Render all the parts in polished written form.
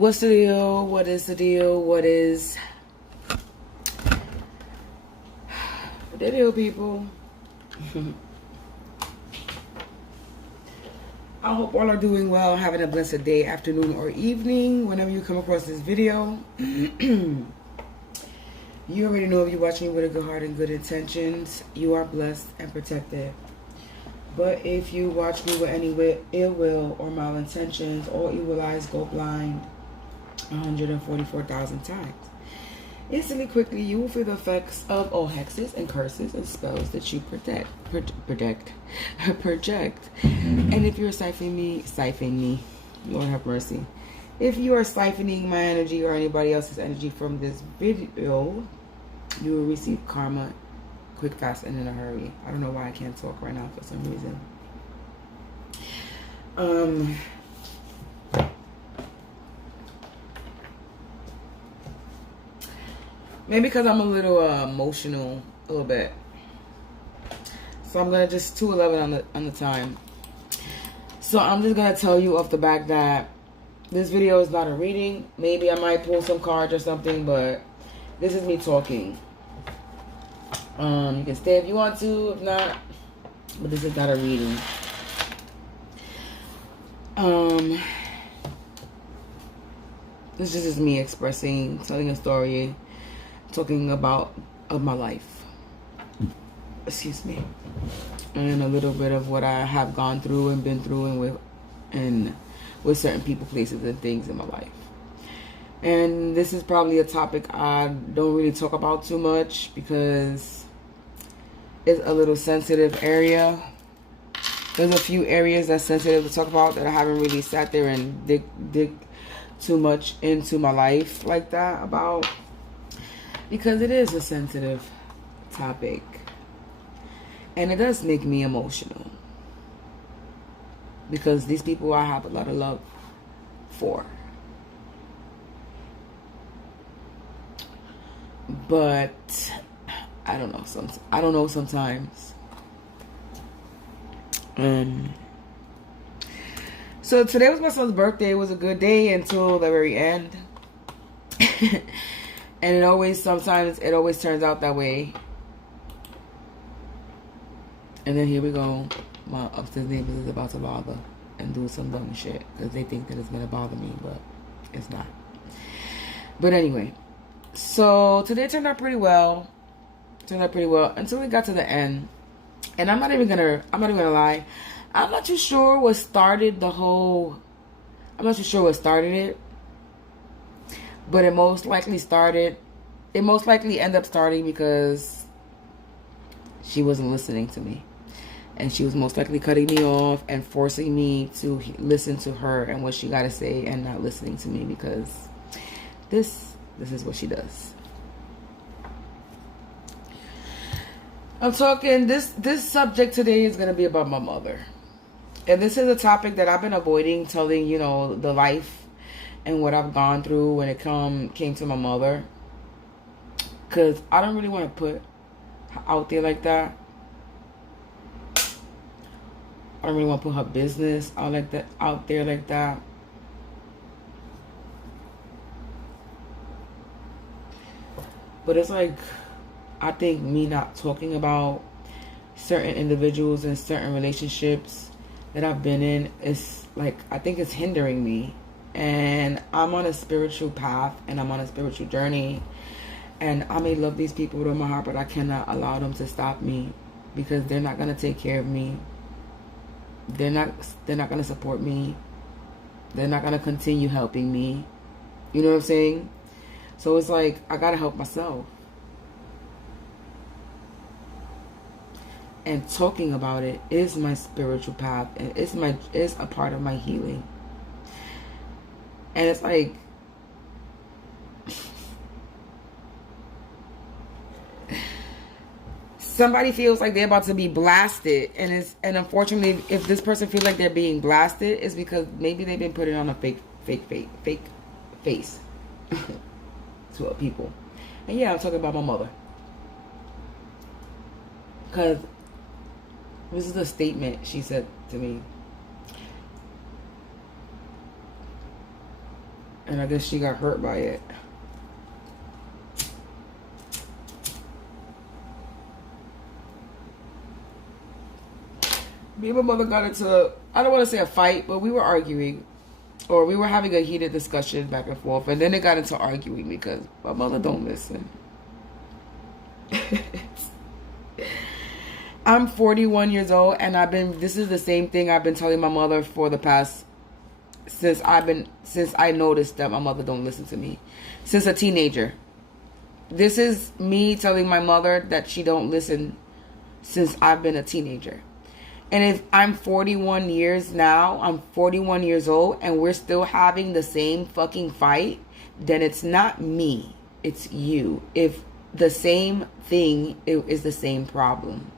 What's the deal? What is the deal? What is the deal, people? I hope all are doing well, having a blessed day, afternoon, or evening, whenever you come across this video. You already know if you're watching me with a good heart and good intentions, you are blessed and protected. But if you watch me with any ill will or malintentions, all evil eyes go blind 144,000 times. Instantly, quickly, you will feel the effects of all hexes and curses and spells that you project. And if you're siphoning me, Lord have mercy. If you are siphoning my energy or anybody else's energy from this video, you will receive karma quick, fast, and in a hurry. I don't know why I can't talk right now for some reason. Maybe because I'm a little emotional, a little bit. So I'm gonna just 2:11 on the time. So I'm just gonna tell you off the back that this video is not a reading. Maybe I might pull some cards or something, but this is me talking. You can stay if you want to, if not. But this is not a reading. This just is me expressing, telling a story, talking about my life. Excuse me. And a little bit of what I have gone through and been through and with certain people, places, and things in my life. And this is probably a topic I don't really talk about too much because it's a little sensitive area. There's a few areas that's sensitive to talk about that I haven't really sat there and dig too much into my life like that about, because it is a sensitive topic and it does make me emotional because these people I have a lot of love for. But I don't know. Sometimes. So today was my son's birthday. It was a good day until the very end. And it always turns out that way. And then here we go. My upstairs neighbors is about to bother and do some dumb shit because they think that it's gonna bother me, but it's not. But anyway, so today turned out pretty well. Until we got to the end. And I'm not even gonna lie. I'm not too sure what started it. But it most likely ended up starting because she wasn't listening to me. And she was most likely cutting me off and forcing me to listen to her and what she got to say and not listening to me because this is what she does. I'm talking, this subject today is going to be about my mother. And this is a topic that I've been avoiding telling, the life and what I've gone through when it came to my mother. Because I don't really want to put out there like that. I don't really want to put her business out there like that. But it's like, I think me not talking about certain individuals and certain relationships that I've been in is like, I think it's hindering me. And I'm on a spiritual path and I'm on a spiritual journey. And I may love these people with my heart, but I cannot allow them to stop me because they're not going to take care of me. They're not going to support me. They're not going to continue helping me. You know what I'm saying? So it's like, I got to help myself. And talking about it is my spiritual path. And it's a part of my healing. And it's like, somebody feels like they're about to be blasted, and unfortunately, if this person feels like they're being blasted, it's because maybe they've been putting on a fake face to people. And yeah, I'm talking about my mother, because this is a statement she said to me. And I guess she got hurt by it. Me and my mother got into, I don't want to say a fight, but we were arguing. Or we were having a heated discussion back and forth. And then it got into arguing because my mother don't listen. I'm 41 years old, and this is the same thing I've been telling my mother for the past, since I noticed that my mother don't listen to me. Since a teenager. This is me telling my mother that she don't listen since I've been a teenager. And if I'm 41 years now, I'm 41 years old, and we're still having the same fucking fight, then it's not me, it's you. If the same thing is the same problem.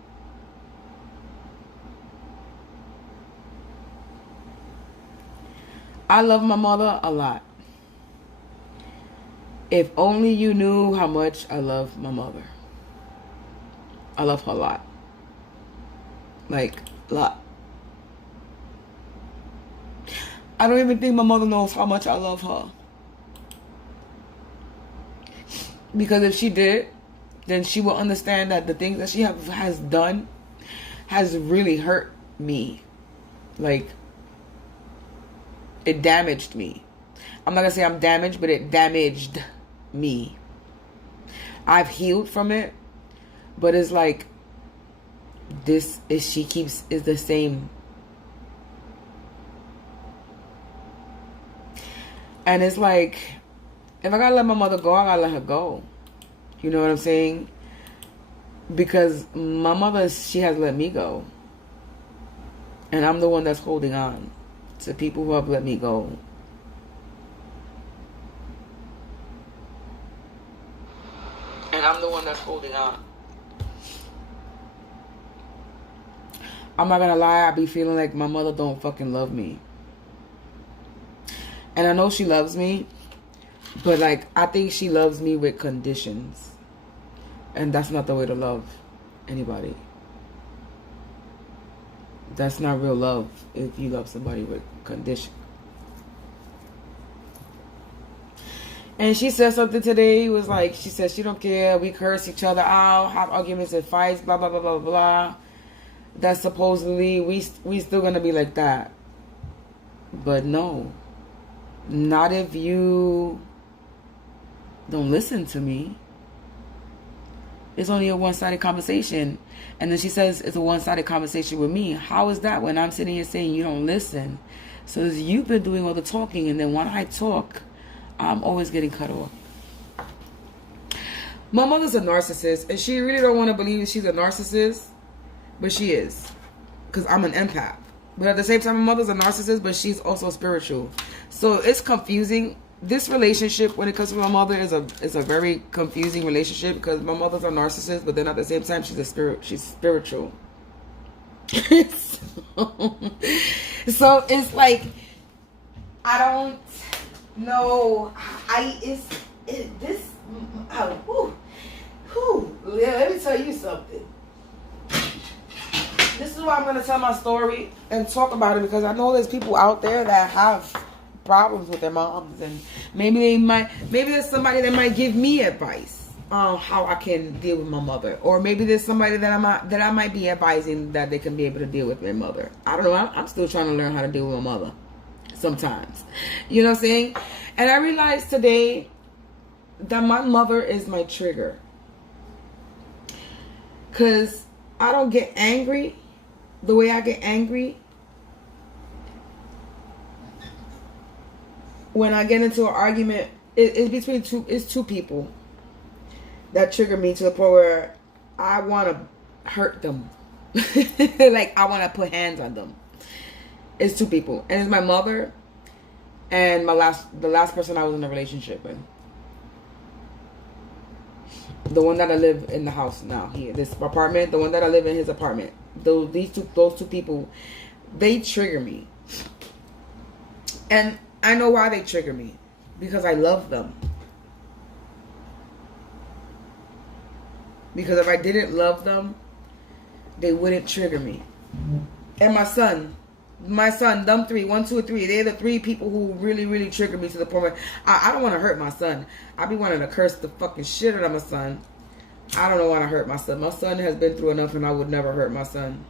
I love my mother a lot. If only you knew how much I love my mother. I love her a lot. Like, a lot. I don't even think my mother knows how much I love her. Because if she did, then she will understand that the things that she has done has really hurt me. Like, it damaged me. I'm not going to say I'm damaged, but it damaged me. I've healed from it, but it's like, this is the same. And it's like, if I gotta let my mother go, I gotta let her go. You know what I'm saying? Because my mother, she has let me go. And I'm the one that's holding on to people who have let me go. And I'm the one that's holding on. I'm not gonna lie, I be feeling like my mother don't fucking love me. And I know she loves me, but like, I think she loves me with conditions. And that's not the way to love anybody. That's not real love if you love somebody with condition. And she said something today. It was like, she said she don't care. We curse each other out, have arguments and fights, blah, blah, blah, blah, blah. That supposedly we still gonna be like that. But no. Not if you don't listen to me. It's only a one-sided conversation. And then she says it's a one-sided conversation with me. How is that when I'm sitting here saying you don't listen? So you've been doing all the talking, and then when I talk, I'm always getting cut off. My mother's a narcissist, and she really don't want to believe she's a narcissist, but she is. Because I'm an empath. But at the same time, my mother's a narcissist, but she's also spiritual. So it's confusing. This relationship, when it comes to my mother, is a very confusing relationship, because my mother's a narcissist, but then at the same time, she's spiritual. So it's like, I don't know. Let me tell you something. This is why I'm going to tell my story and talk about it, because I know there's people out there that have problems with their moms, and maybe there's somebody that might give me advice on how I can deal with my mother, or maybe there's somebody that I might be advising that they can be able to deal with their mother. I don't know. I'm still trying to learn how to deal with my mother sometimes. You know what I'm saying? And I realized today that my mother is my trigger, because I don't get angry the way I get angry when I get into an argument. It's between two people that trigger me to the point where I want to hurt them. Like, I want to put hands on them. It's two people, and it's my mother and the last person I was in a relationship with. The one that I live in the house now, here, this apartment, the one that I live in his apartment. Those two people, they trigger me. And I know why they trigger me. Because I love them. Because if I didn't love them, they wouldn't trigger me. And my son, my son, them three, 1, 2, 3, they're the 3 people who really, really trigger me to the point where I don't want to hurt my son. I be wanting to curse the fucking shit out of my son. I don't want to hurt my son. My son has been through enough, and I would never hurt my son.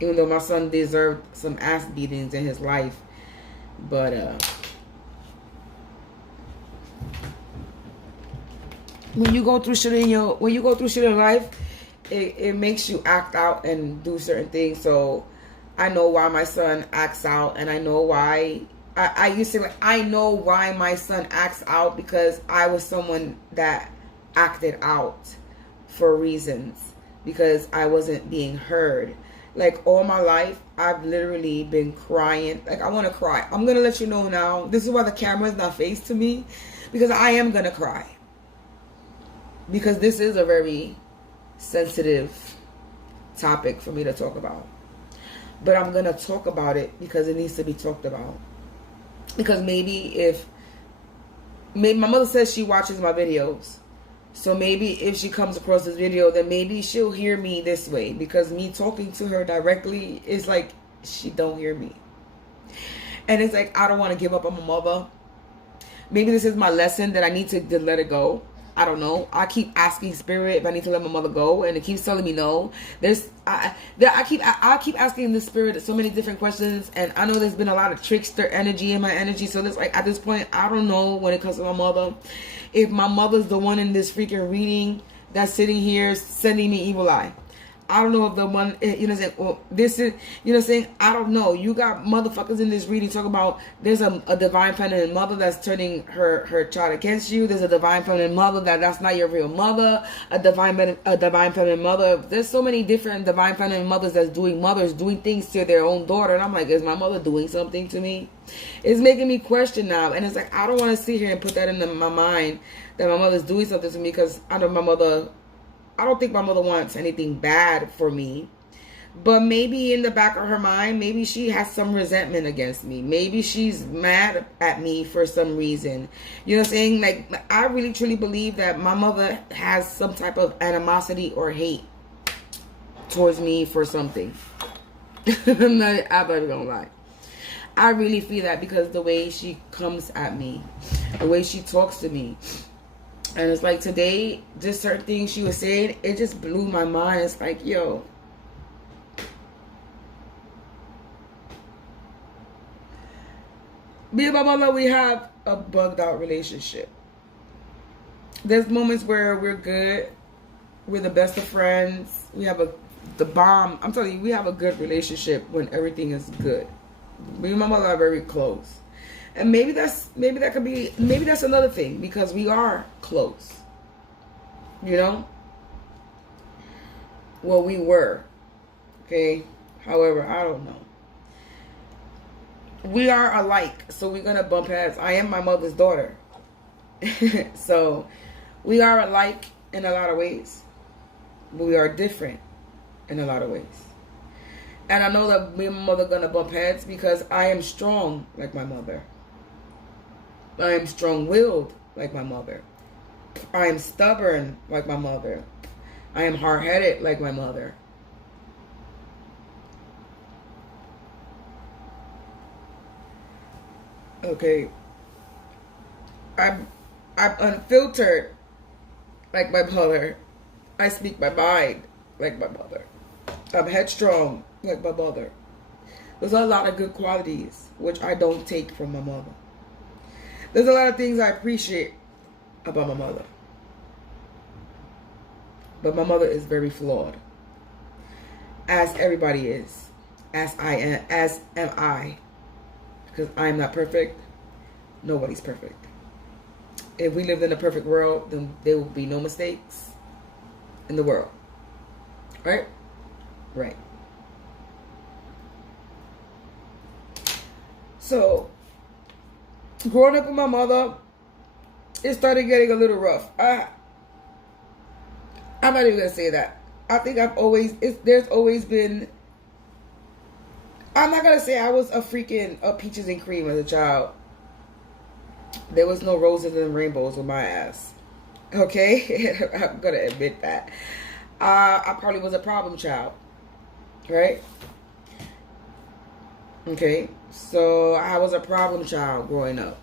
Even though my son deserved some ass beatings in his life. But, when you go through shit in life, it makes you act out and do certain things. So I know why my son acts out, and I know why I used to, like, I know why my son acts out, because I was someone that acted out for reasons, because I wasn't being heard. Like, all my life, I've literally been crying. Like, I want to cry. I'm going to let you know now. This is why the camera is not faced to me, because I am going to cry. Because this is a very sensitive topic for me to talk about. But I'm going to talk about it because it needs to be talked about. Because maybe my mother says she watches my videos. So maybe if she comes across this video, then maybe she'll hear me this way. Because me talking to her directly is like she don't hear me. And it's like, I don't want to give up on my mother. Maybe this is my lesson that I need to let it go. I don't know. I keep asking Spirit if I need to let my mother go, and it keeps telling me no. I keep asking the Spirit so many different questions, and I know there's been a lot of trickster energy in my energy. So there's like, at this point, I don't know when it comes to my mother, if my mother's the one in this freaking reading that's sitting here sending me evil eye. I don't know if the one, you know what I'm saying, well, this is, you know what I'm saying, I don't know. You got motherfuckers in this reading talking about there's a divine feminine mother that's turning her child against you. There's a divine feminine mother that's not your real mother. A divine feminine mother. There's so many different divine feminine mothers that's doing things to their own daughter. And I'm like, is my mother doing something to me? It's making me question now. And it's like, I don't want to sit here and put that into my mind that my mother's doing something to me, because I don't think my mother wants anything bad for me. But maybe in the back of her mind, maybe she has some resentment against me. Maybe she's mad at me for some reason. You know what I'm saying? Like, I really truly believe that my mother has some type of animosity or hate towards me for something. I'm not even gonna lie. I really feel that, because the way she comes at me, the way she talks to me. And it's like today, just certain things she was saying, it just blew my mind. It's like, yo. Me and my mother, we have a bugged out relationship. There's moments where we're good. We're the best of friends. We have the bomb. I'm telling you, we have a good relationship when everything is good. Me and my mother are very close. And maybe that's another thing, because we are close. You know? Well, we were. Okay? However, I don't know. We are alike, so we're going to bump heads. I am my mother's daughter. So, we are alike in a lot of ways. But we are different in a lot of ways. And I know that me and my mother are going to bump heads, because I am strong like my mother. I am strong-willed like my mother. I am stubborn like my mother. I am hard-headed like my mother. Okay. I'm unfiltered like my mother. I speak my mind like my mother. I'm headstrong like my mother. There's a lot of good qualities which I don't take from my mother. There's a lot of things I appreciate about my mother. But my mother is very flawed. As everybody is. As am I. Because I'm not perfect. Nobody's perfect. If we lived in a perfect world, then there would be no mistakes in the world. Right? Right. So, growing up with my mother, it started getting a little rough. I'm not even going to say that. I think there's always been, I'm not going to say I was a peaches and cream as a child. There was no roses and rainbows with my ass. Okay? I'm going to admit that. I probably was a problem child. Right? Okay, so I was a problem child growing up.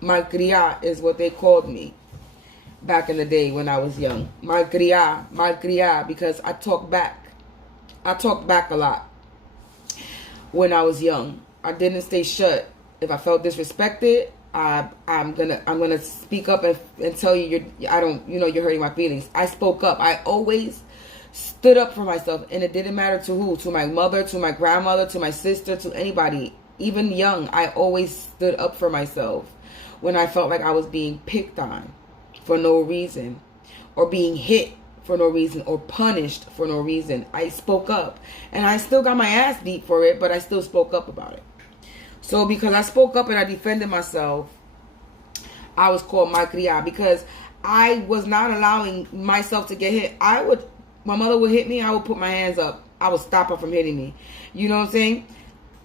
Malcria is what they called me back in the day when I was young. Malcria, because I talk back. I talked back a lot when I was young. I didn't stay shut. If I felt disrespected, I'm gonna speak up and tell you you're hurting my feelings. I spoke up. I always stood up for myself, and it didn't matter to who, to my mother, to my grandmother, to my sister, to anybody. Even young, I always stood up for myself when I felt like I was being picked on for no reason, or being hit for no reason, or punished for no reason. I spoke up, and I still got my ass beat for it, but I still spoke up about it. So because I spoke up and I defended myself, I was called Malcria, because I was not allowing myself to get hit. My mother would hit me, I would put my hands up. I would stop her from hitting me. You know what I'm saying?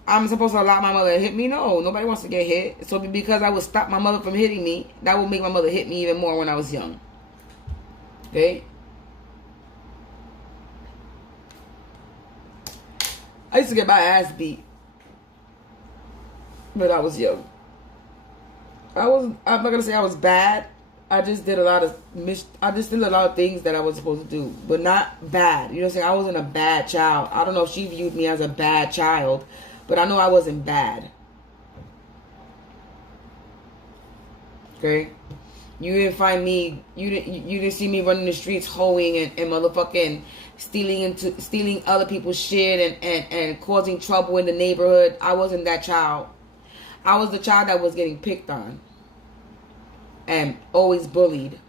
I'm supposed to allow my mother to hit me? No, nobody wants to get hit. So because I would stop my mother from hitting me, that would make my mother hit me even more when I was young. Okay? I used to get my ass beat when I was young. I'm not gonna say I was bad. I just did a lot of things that I was supposed to do, but not bad. You know what I'm saying? I wasn't a bad child. I don't know if she viewed me as a bad child, but I know I wasn't bad. Okay? You didn't find me, you didn't see me running the streets hoeing and motherfucking stealing other people's shit and causing trouble in the neighborhood. I wasn't that child. I was the child that was getting picked on and always bullied.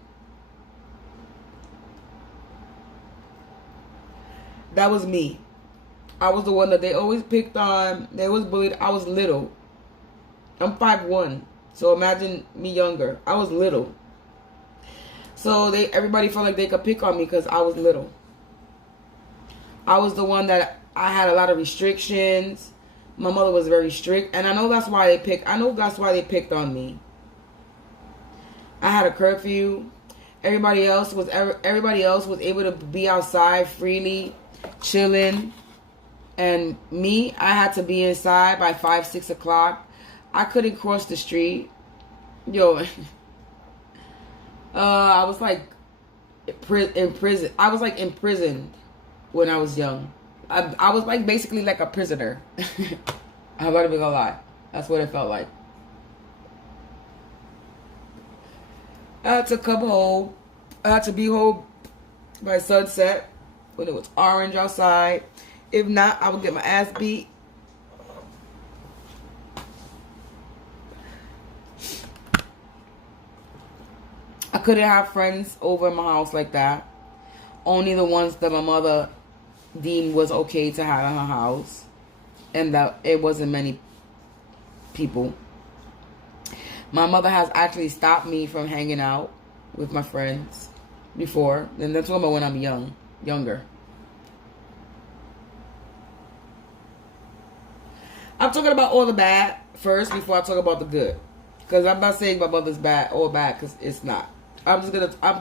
That was me. I was the one that they always picked on. They always bullied. I was little. I'm 5'1", so imagine me younger. I was little. So everybody felt like they could pick on me because I was little. I was the one that I had a lot of restrictions. My mother was very strict, and I know that's why they picked on me. I had a curfew. Everybody else was able to be outside freely, chilling, and me, I had to be inside by 5, 6 o'clock. I couldn't cross the street. Yo, I was like in prison. I was like imprisoned when I was young. I was like basically like a prisoner. I'm not even gonna lie. That's what it felt like. I had to come home. I had to be home by sunset when it was orange outside. If not, I would get my ass beat. I couldn't have friends over in my house like that. Only the ones that my mother deemed was okay to have in her house. And that it wasn't many people. My mother has actually stopped me from hanging out with my friends before. And that's talking about when I'm younger. I'm talking about all the bad first before I talk about the good. Because I'm not saying my mother's bad or bad, because it's not. I'm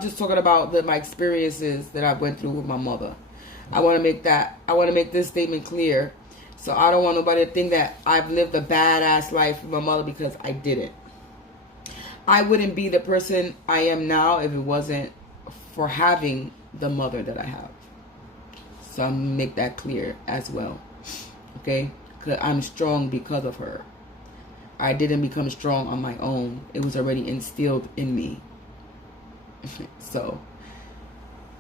just talking about my experiences that I went through with my mother. I want to make this statement clear. So I don't want nobody to think that I've lived a badass life with my mother, because I didn't. I wouldn't be the person I am now if it wasn't for having the mother that I have. So I'm going to make that clear as well. Okay? Because I'm strong because of her. I didn't become strong on my own. It was already instilled in me. So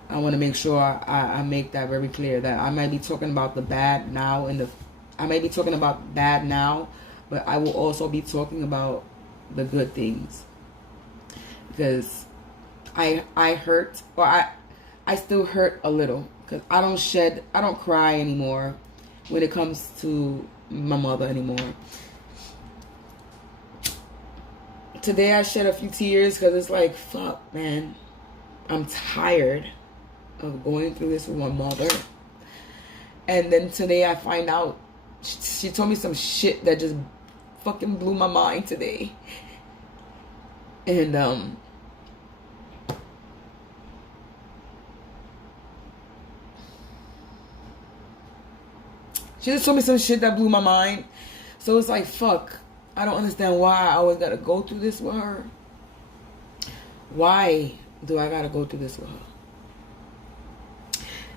I want to make sure I make that very clear, that I might be talking about the bad now I may be talking about bad now, but I will also be talking about the good things. Because I hurt, or I still hurt a little, because I don't cry anymore when it comes to my mother anymore. Today I shed a few tears because it's like, fuck, man. I'm tired of going through this with my mother. And then today I find out she told me some shit that just fucking blew my mind today. And she just told me some shit that blew my mind. So it's like, fuck. I don't understand why I always gotta go through this with her. Why do I gotta go through this with her?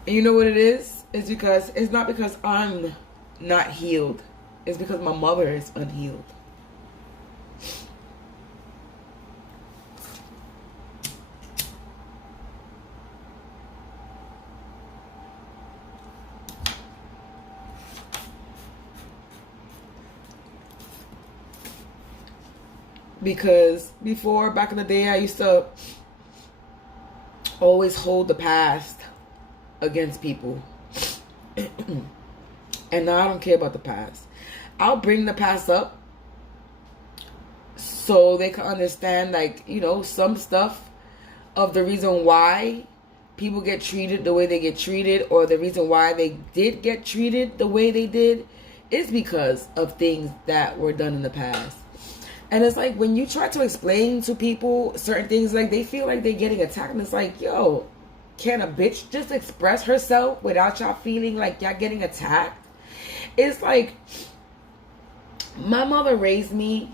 And you know what it is? It's not because I'm not healed. It's because my mother is unhealed. Because before, back in the day, I used to always hold the past against people. And now I don't care about the past. I'll bring the past up so they can understand, like, you know, some stuff of the reason why people get treated the way they get treated, or the reason why they did get treated the way they did is because of things that were done in the past. And it's like, when you try to explain to people certain things, like, they feel like they're getting attacked. And it's like, yo, can a bitch just express herself without y'all feeling like y'all getting attacked? It's like, my mother raised me,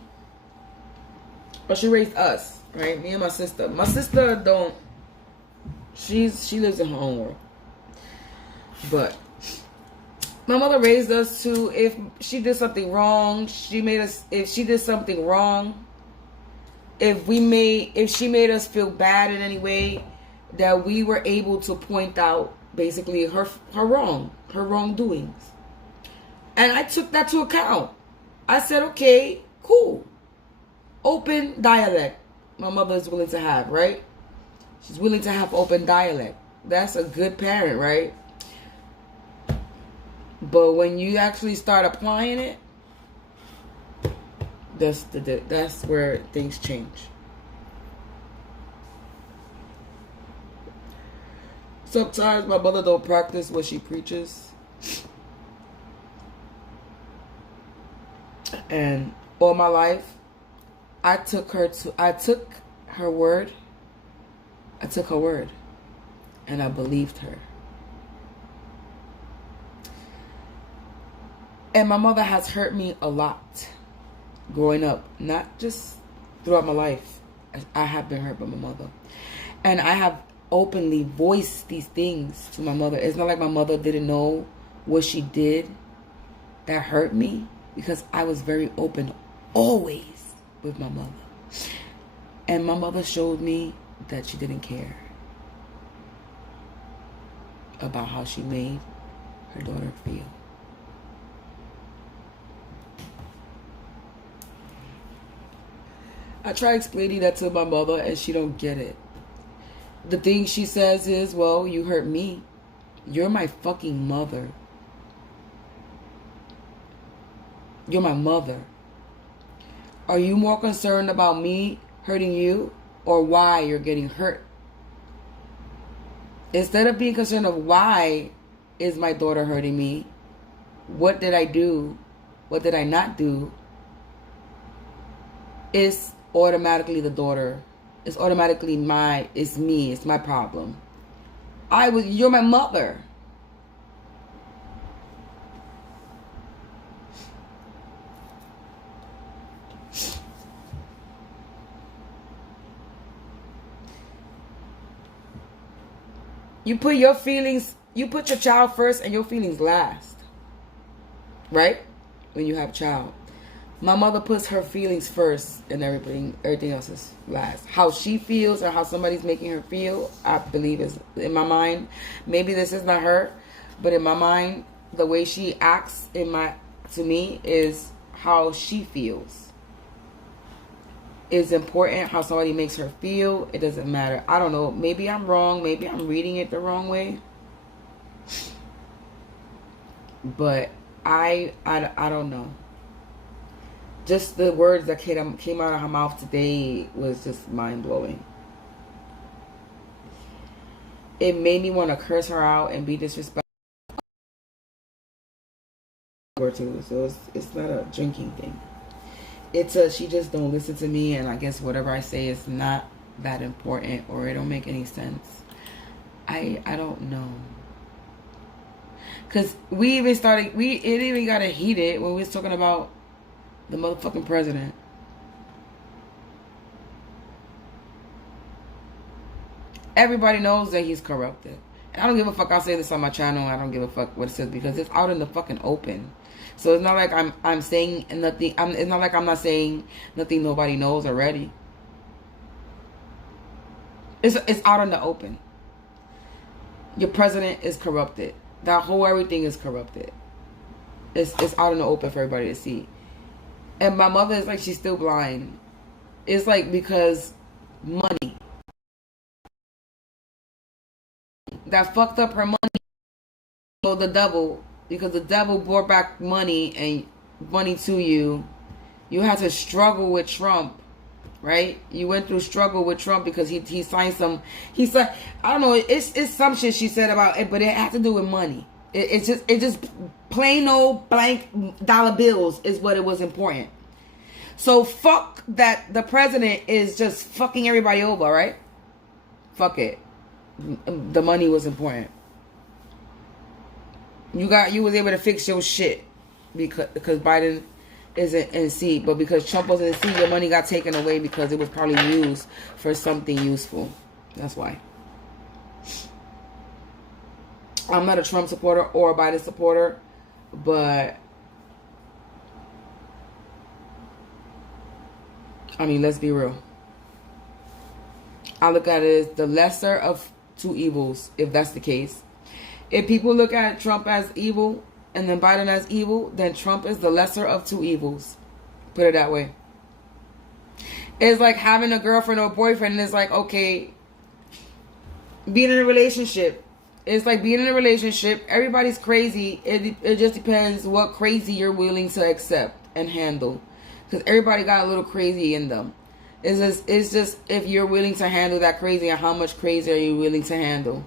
or she raised us, right? Me and my sister. My sister she lives in her own world. But my mother raised us to, if she did something wrong, if she did something wrong, if she made us feel bad in any way, that we were able to point out basically her wrongdoings. And I took that to account. I said, okay, cool. Open dialect. My mother is willing to have, right? She's willing to have open dialect. That's a good parent, right? But when you actually start applying it, that's where things change. Sometimes my mother don't practice what she preaches. And all my life, I took her word, and I believed her. And my mother has hurt me a lot growing up, not just throughout my life. I have been hurt by my mother. And I have openly voiced these things to my mother. It's not like my mother didn't know what she did that hurt me, because I was very open always with my mother. And my mother showed me that she didn't care about how she made her daughter feel. I try explaining that to my mother and she don't get it. The thing she says is, well, you hurt me. You're my fucking mother. You're my mother. Are you more concerned about me hurting you, or why you're getting hurt? Instead of being concerned of why is my daughter hurting me, what did I do? What did I not do? It's automatically the daughter. It's automatically it's me. It's my problem. You're my mother. You put your child first and your feelings last. Right? When you have a child. My mother puts her feelings first and everything else is last. How she feels or how somebody's making her feel, I believe is, in my mind, maybe this is not her, but in my mind, the way she acts to me is how she feels. It's important how somebody makes her feel. It doesn't matter. I don't know. Maybe I'm wrong. Maybe I'm reading it the wrong way. But I don't know. Just the words that came out of her mouth today was just mind-blowing. It made me want to curse her out and be disrespectful. So it's not a drinking thing. She just don't listen to me, and I guess whatever I say is not that important, or it don't make any sense. I don't know. Cause it even got heated when we was talking about The motherfucking president. Everybody knows that he's corrupted. And I don't give a fuck. I'll say this on my channel. I don't give a fuck what it says because it's out in the fucking open. So it's not like I'm saying nothing. It's not like I'm not saying nothing nobody knows already. It's out in the open. Your president is corrupted. That whole everything is corrupted. It's out in the open for everybody to see. And my mother is like, she's still blind. It's like because money. That fucked up her money. So the devil, because the devil brought back money and money to you. You had to struggle with Trump, right? You went through struggle with Trump because he signed some. He said, I don't know. It's some shit she said about it, but it had to do with money. It's just plain old blank dollar bills is what it was important. So fuck that the president is just fucking everybody over, right? Fuck it. The money was important. You was able to fix your shit because Biden isn't in seat, but because Trump wasn't in seat, your money got taken away because it was probably used for something useful. That's why. I'm not a Trump supporter or a Biden supporter, but I mean, let's be real. I look at it as the lesser of two evils, if that's the case. If people look at Trump as evil and then Biden as evil, then Trump is the lesser of two evils. Put it that way. It's like having a girlfriend or a boyfriend, and it's like, okay, being in a relationship. It's like being in a relationship. Everybody's crazy. It just depends what crazy you're willing to accept and handle. Because everybody got a little crazy in them. It's just if you're willing to handle that crazy and how much crazy are you willing to handle.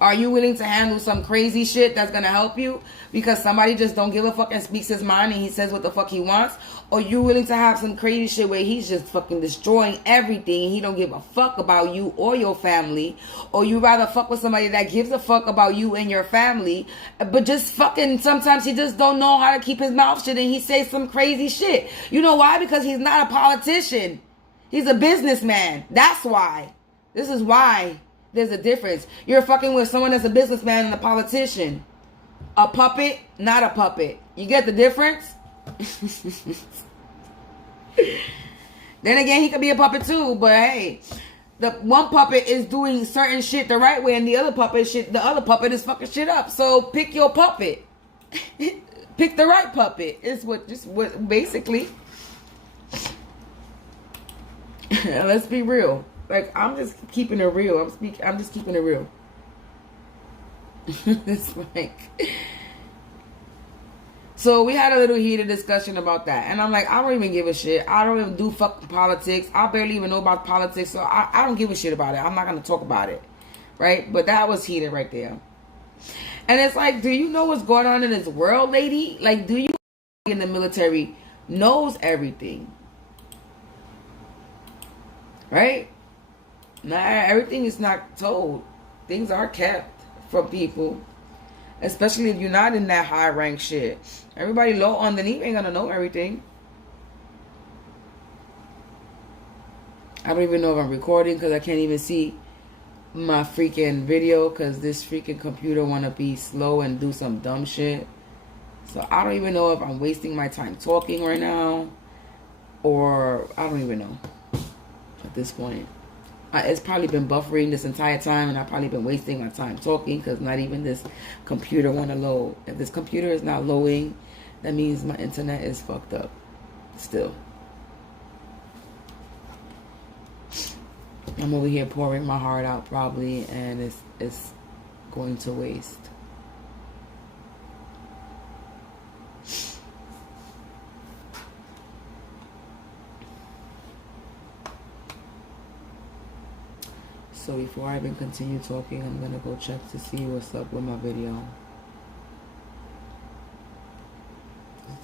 Are you willing to handle some crazy shit that's going to help you because somebody just don't give a fuck and speaks his mind and he says what the fuck he wants? Or you willing to have some crazy shit where he's just fucking destroying everything and he don't give a fuck about you or your family? Or you rather fuck with somebody that gives a fuck about you and your family, but just fucking sometimes he just don't know how to keep his mouth shut and he says some crazy shit. You know why? Because he's not a politician. He's a businessman. That's why. This is why. There's a difference. You're fucking with someone that's a businessman and a politician. A puppet, not a puppet. You get the difference? Then again, he could be a puppet too, but hey, the one puppet is doing certain shit the right way and the other puppet is fucking shit up. So pick your puppet. Pick the right puppet. Is what basically. Let's be real. Like, I'm just keeping it real. I'm just keeping it real. It's like... So we had a little heated discussion about that. And I'm like, I don't even give a shit. I don't even do fucking politics. I barely even know about politics. So I don't give a shit about it. I'm not going to talk about it. Right? But that was heated right there. And it's like, do you know what's going on in this world, lady? Like, do you in the military knows everything? Right? Nah, everything is not told. Things are kept from people. Especially if you're not in that high rank shit. Everybody low underneath ain't gonna know everything. I don't even know if I'm recording because I can't even see my freaking video because this freaking computer wanna be slow and do some dumb shit. So I don't even know if I'm wasting my time talking right now. Or I don't even know at this point. It's probably been buffering this entire time and I've probably been wasting my time talking because not even this computer want to load. If this computer is not loading, that means my internet is fucked up still. I'm over here pouring my heart out probably and it's going to waste. So before I even continue talking, I'm going to go check to see what's up with my video.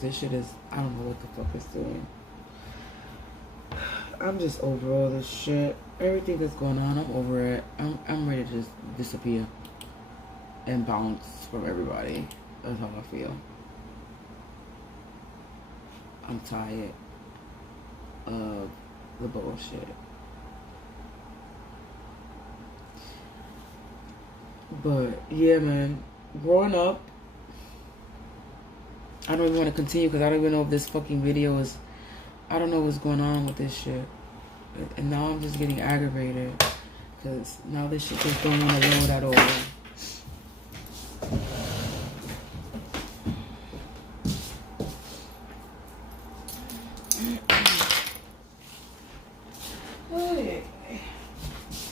This shit is, I don't know what the fuck it's doing. I'm just over all this shit. Everything that's going on, I'm over it. I'm ready to just disappear and bounce from everybody. That's how I feel. I'm tired of the bullshit. But yeah, man, growing up, I don't even want to continue because I don't even know if this fucking video is, I don't know what's going on with this shit. And now I'm just getting aggravated because now this shit just don't want to load at all.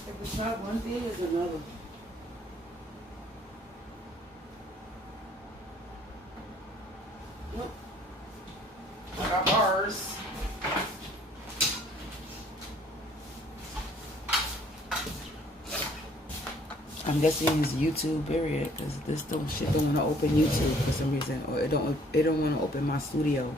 If it's not one thing, it's another. Nope. I got bars. I'm guessing it's YouTube period because this shit don't want to open YouTube for some reason, or it don't want to open my studio.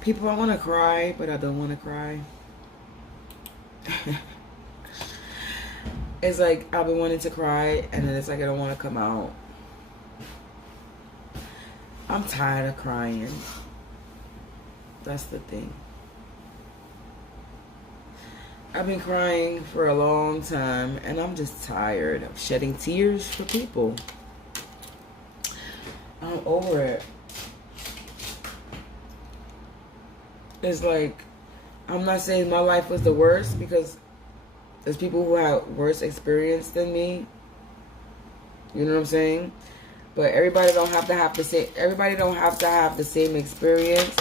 People, I want to cry, but I don't want to cry. It's like I've been wanting to cry, and then it's like I don't want to come out. I'm tired of crying. That's the thing. I've been crying for a long time, and I'm just tired of shedding tears for people. I'm over it. It's like, I'm not saying my life was the worst, because there's people who have worse experience than me. You know what I'm saying? But everybody don't have to have the same. Everybody don't have to have the same experience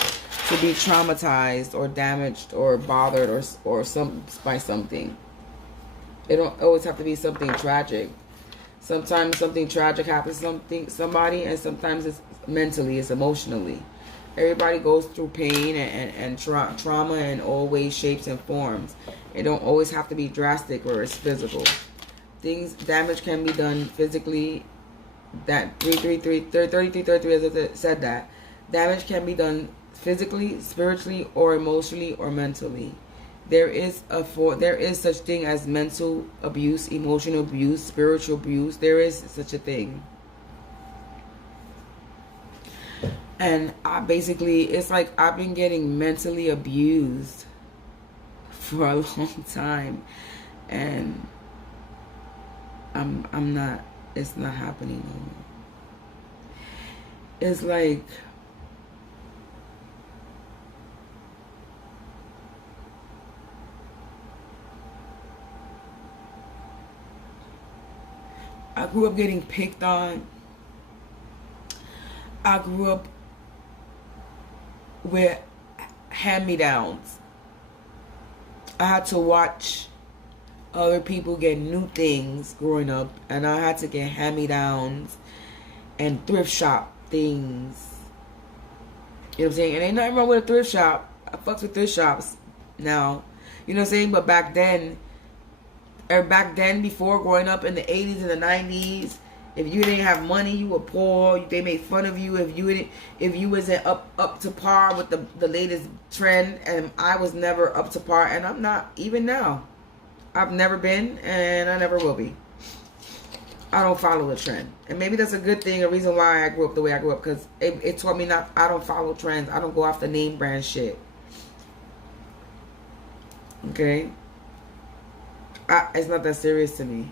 to be traumatized or damaged or bothered or by something. It don't always have to be something tragic. Sometimes something tragic happens to somebody, and sometimes it's mentally, it's emotionally. Everybody goes through pain and trauma in all ways, shapes, and forms. It don't always have to be drastic or it's physical. Damage can be done physically. That 3333 as I said that. Damage can be done physically, spiritually, or emotionally, or mentally. There is such thing as mental abuse, emotional abuse, spiritual abuse. There is such a thing. And it's like I've been getting mentally abused for a long time, and I'm not. It's not happening anymore. It's like I grew up getting picked on. I grew up with hand-me-downs. I had to watch other people get new things growing up, and I had to get hand-me-downs and thrift shop things. You know what I'm saying? And ain't nothing wrong with a thrift shop. I fucks with thrift shops now. You know what I'm saying? But back then, before growing up in the 80s and the 90s, if you didn't have money, you were poor. They made fun of you if you wasn't up to par with the latest trend. And I was never up to par, and I'm not even now. I've never been, and I never will be. I don't follow the trend, and maybe that's a good thing. A reason why I grew up the way I grew up, because it taught me not. I don't follow trends. I don't go after name brand shit. Okay, it's not that serious to me.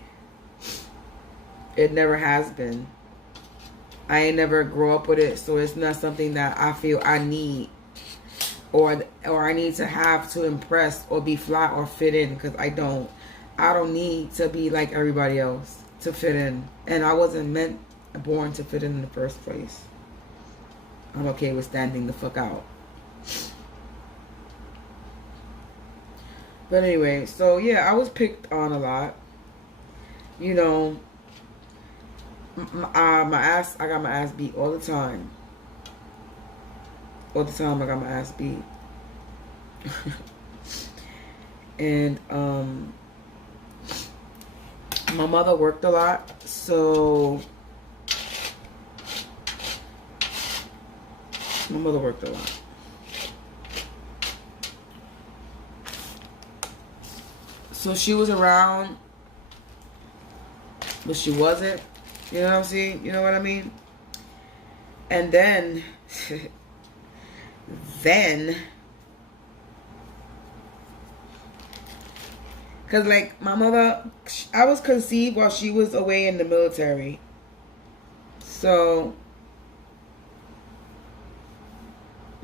It never has been. I ain't never grow up with it, so it's not something that I feel I need or I need to have to impress or be fly or fit in, because I don't need to be like everybody else. to fit in. And I wasn't born to fit in the first place. I'm okay with standing the fuck out. But anyway, so yeah, I was picked on a lot. You know, I got my ass beat all the time. All the time I got my ass beat. And my mother worked a lot, so my mother worked a lot. So she was around, but she wasn't. You know what I'm saying? You know what I mean? And then, because like my mother, I was conceived while she was away in the military. So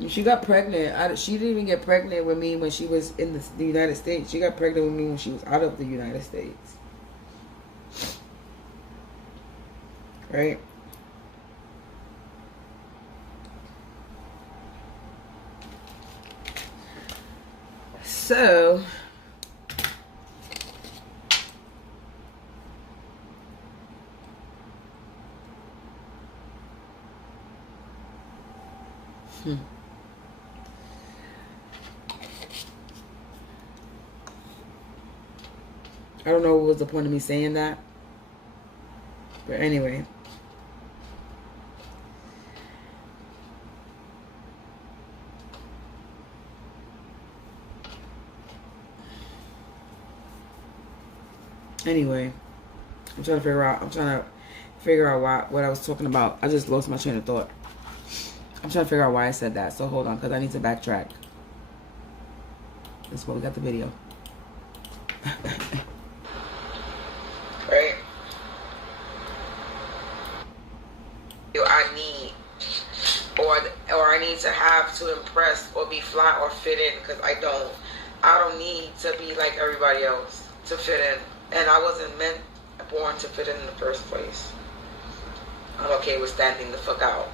she got pregnant. She didn't even get pregnant with me when she was in the United States. She got pregnant with me when she was out of the United States. Right? So I don't know what was the point of me saying that. But anyway. Anyway, I'm trying to figure out what I was talking about. I just lost my train of thought. I'm trying to figure out why I said that. So hold on, because I need to backtrack. This is why we got the video. Right? I need, or I need to have to impress or be fly or fit in, because I don't need to be like everybody else to fit in. And I wasn't born to fit in the first place. I'm okay with standing the fuck out.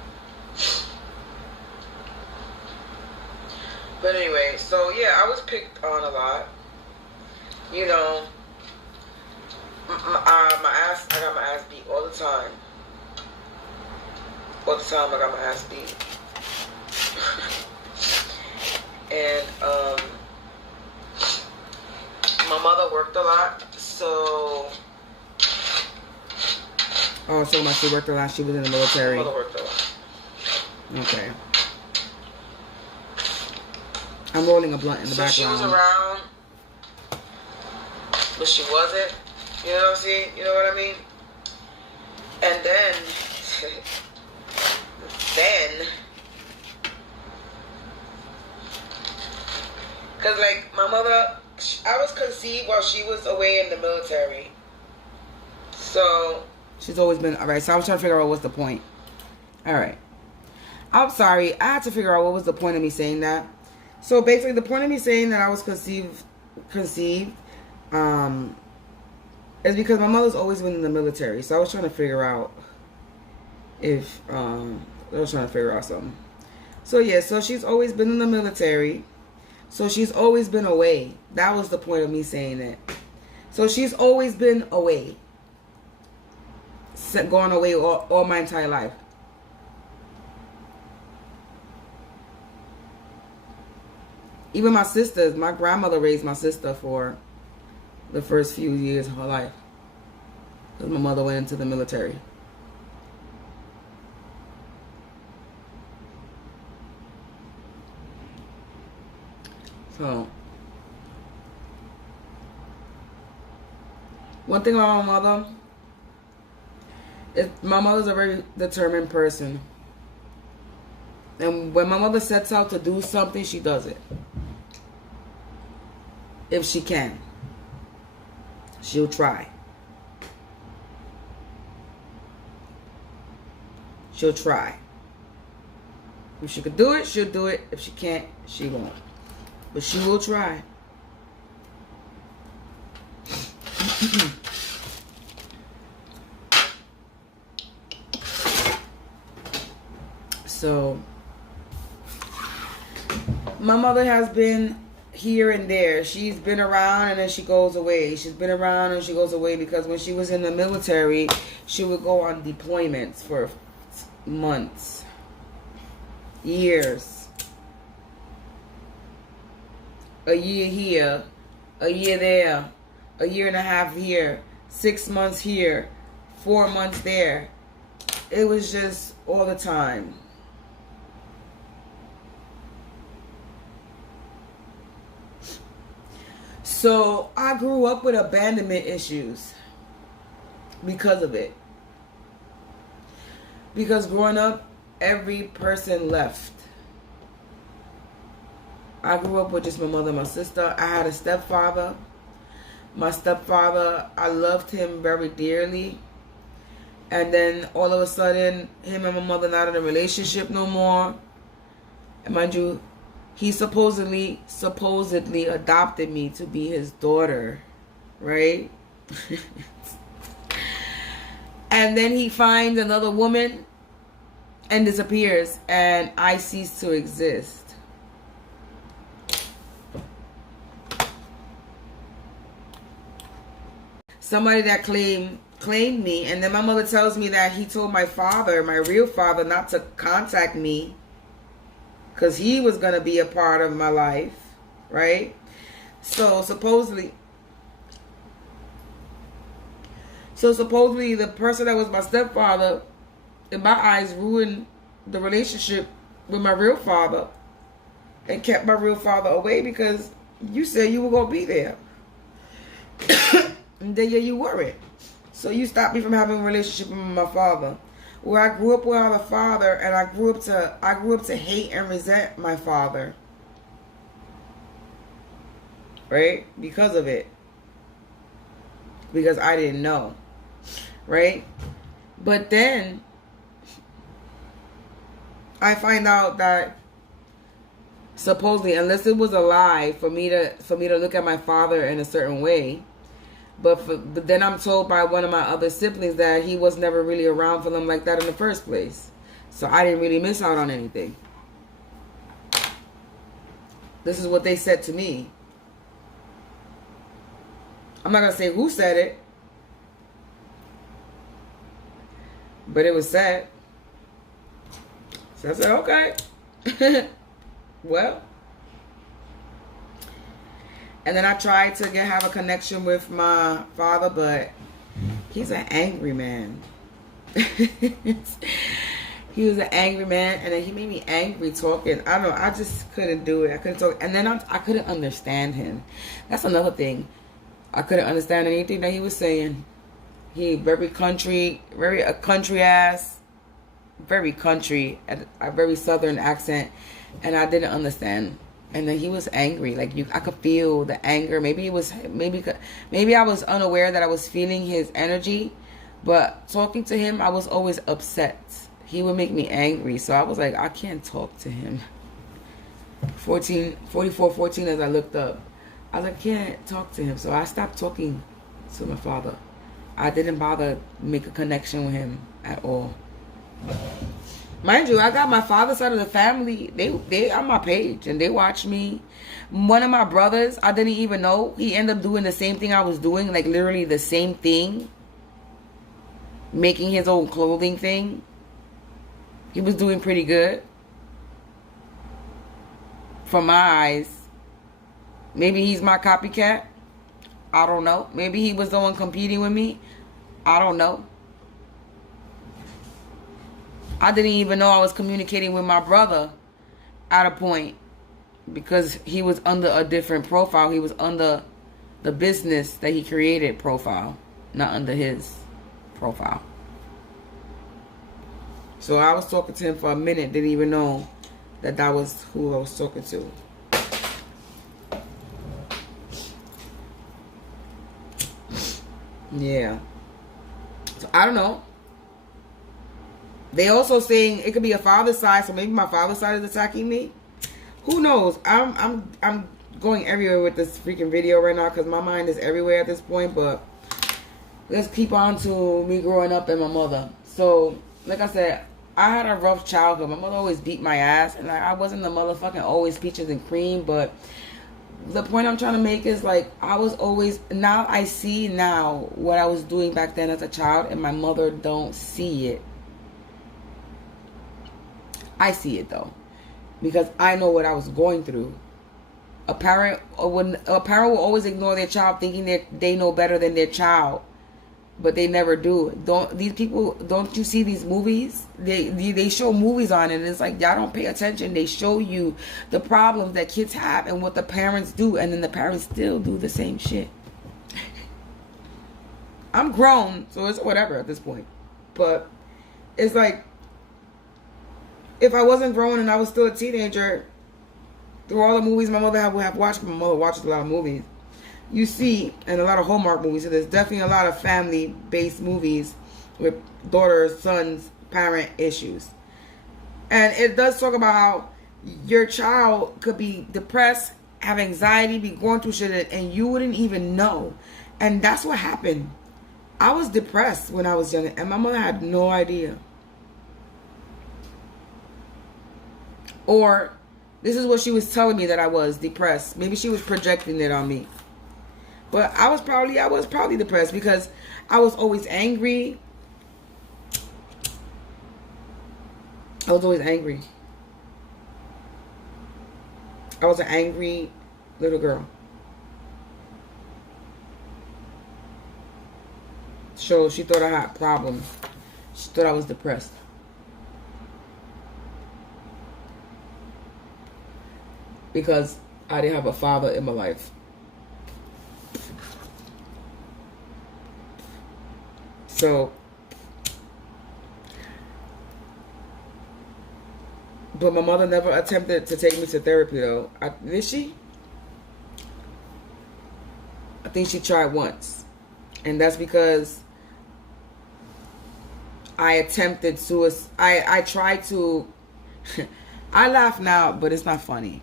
But anyway, so yeah, I was picked on a lot. You know, I got my ass beat all the time. All the time I got my ass beat. And my mother worked a lot. So so much she worked a lot. She was in the military. My mother worked a lot. Okay. I'm rolling a blunt in the background. She was around, but she wasn't. You know what I'm saying? You know what I mean? And then, because like my mother, I was conceived while she was away in the military. So she's always been, alright, so I was trying to figure out what's the point. Alright. I'm sorry, I had to figure out what was the point of me saying that. So basically the point of me saying that I was conceived is because my mother's always been in the military. So I was trying to figure out if I was trying to figure out something. So yeah, so she's always been in the military. So she's always been away. That was the point of me saying that. So she's always been away. Gone away all my entire life. Even my sisters, my grandmother raised my sister for the first few years of her life. Because my mother went into the military. So, one thing about my mother, my mother's a very determined person. And when my mother sets out to do something, she does it. If she can. She'll try. She'll try. If she could do it, she'll do it. If she can't, she won't. But she will try. So my mother has been here and there. She's been around and then she goes away. She's been around and she goes away because when she was in the military, she would go on deployments for months, years. A year here, a year there, a year and a half here, 6 months here, 4 months there. It was just all the time. So I grew up with abandonment issues because of it. Because growing up, every person left. I grew up with just my mother and my sister. I had a stepfather. My stepfather, I loved him very dearly. And then all of a sudden, him and my mother not in a relationship no more. And mind you, he supposedly adopted me to be his daughter, right? And then he finds another woman and disappears, and I cease to exist. Somebody that claimed me, and then my mother tells me that he told my father, my real father, not to contact me because he was going to be a part of my life, right? So supposedly the person that was my stepfather, in my eyes, ruined the relationship with my real father and kept my real father away because you said you were going to be there. And then you weren't. So you stopped me from having a relationship with my father. Where I grew up without a father, and I grew up to hate and resent my father. Right? Because of it. Because I didn't know. Right? But then I find out that supposedly, unless it was a lie for me to look at my father in a certain way, but then I'm told by one of my other siblings that he was never really around for them like that in the first place. So I didn't really miss out on anything. This is what they said to me. I'm not going to say who said it, but it was said. So I said, okay. Well. And then I tried to have a connection with my father, but he's an angry man. He was an angry man, and then he made me angry talking. I don't know. I just couldn't do it. I couldn't talk. And then I couldn't understand him. That's another thing. I couldn't understand anything that he was saying. He very country ass, very country, a very southern accent, and I didn't understand. And then he was angry. Like I could feel the anger. Maybe I was unaware that I was feeling his energy, but talking to him, I was always upset. He would make me angry, so I was like, I can't talk to him. 14 as I looked up, I was like, I can't talk to him. So I stopped talking to my father. I didn't bother make a connection with him at all. Mind you, I got my father's side of the family. They on my page and they watch me. One of my brothers, I didn't even know. He ended up doing the same thing I was doing. Like literally the same thing. Making his own clothing thing. He was doing pretty good. From my eyes. Maybe he's my copycat. I don't know. Maybe he was the one competing with me. I don't know. I didn't even know I was communicating with my brother at a point because he was under a different profile. He was under the business that he created profile, not under his profile. So I was talking to him for a minute, didn't even know that was who I was talking to. Yeah. So I don't know. They also saying it could be a father's side, so maybe my father's side is attacking me. Who knows? I'm going everywhere with this freaking video right now because my mind is everywhere at this point. But let's keep on to me growing up and my mother. So, like I said, I had a rough childhood. My mother always beat my ass, and I wasn't the motherfucking always peaches and cream. But the point I'm trying to make is like I was always. Now I see now what I was doing back then as a child, and my mother don't see it. I see it though, because I know what I was going through. A parent will always ignore their child, thinking that they know better than their child. But they never do. Don't you see these movies? They show movies on it, and it's like y'all don't pay attention. They show you the problems that kids have and what the parents do, and then the parents still do the same shit. I'm grown, so it's whatever at this point. But it's like if I wasn't grown and I was still a teenager, through all the movies my mother would have watched, my mother watches a lot of movies. You see, and a lot of Hallmark movies, so there's definitely a lot of family-based movies with daughters, sons, parent issues. And it does talk about how your child could be depressed, have anxiety, be going through shit, and you wouldn't even know. And that's what happened. I was depressed when I was young, and my mother had no idea. Or, this is what she was telling me that I was depressed. Maybe she was projecting it on me. But I was probably depressed because I was always angry. I was always angry. I was an angry little girl. So she thought I had problems. She thought I was depressed. Because I didn't have a father in my life. So, but my mother never attempted to take me to therapy though. Did she? I think she tried once. And that's because I attempted suicide. I tried to, I laugh now, but it's not funny.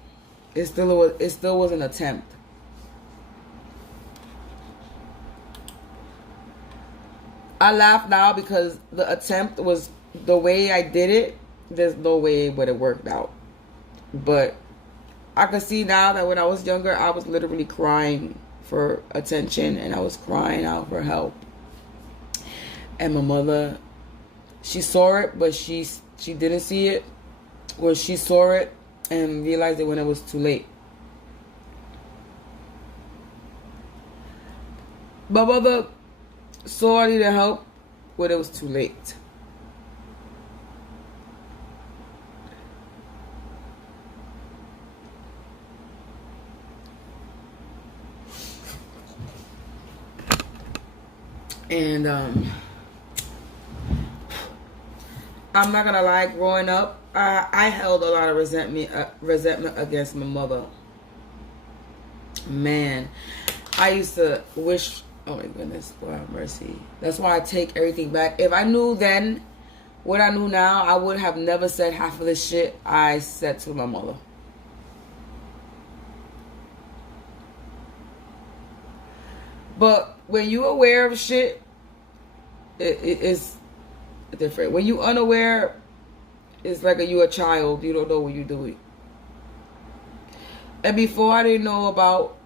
It still was an attempt. I laugh now because the attempt was the way I did it. There's no way it would have worked out. But I could see now that when I was younger, I was literally crying for attention and I was crying out for help. And my mother, she saw it, but she didn't see it. Well, she saw it and realized it when it was too late. My mother saw I needed help when it was too late. And I'm not gonna lie, growing up, I held a lot of resentment against my mother. Man, I used to wish, oh my goodness, Lord have mercy. That's why I take everything back. If I knew then what I knew now, I would have never said half of the shit I said to my mother. But when you're aware of shit, it's different. When you're unaware, it's like you're a child. You don't know what you're doing. And before, I didn't know about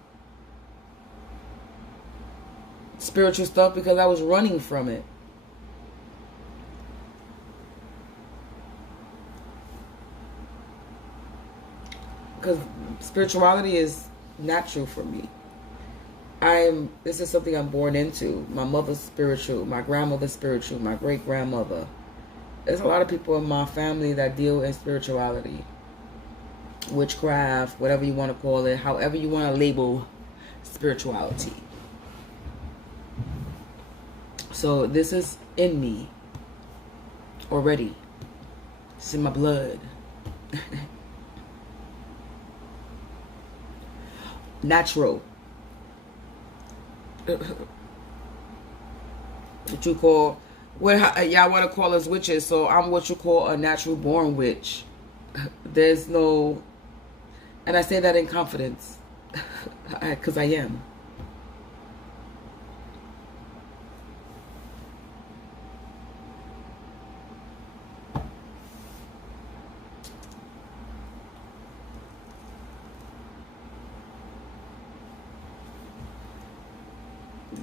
spiritual stuff because I was running from it. Because spirituality is natural for me. This is something I'm born into. My mother's spiritual, my grandmother's spiritual, my great-grandmother. There's a lot of people in my family that deal in spirituality. Witchcraft, whatever you want to call it, however you want to label spirituality. So this is in me already. It's in my blood. Natural. What you call, what y'all want to call us witches, so I'm what you call a natural born witch. There's no, and I say that in confidence because I am.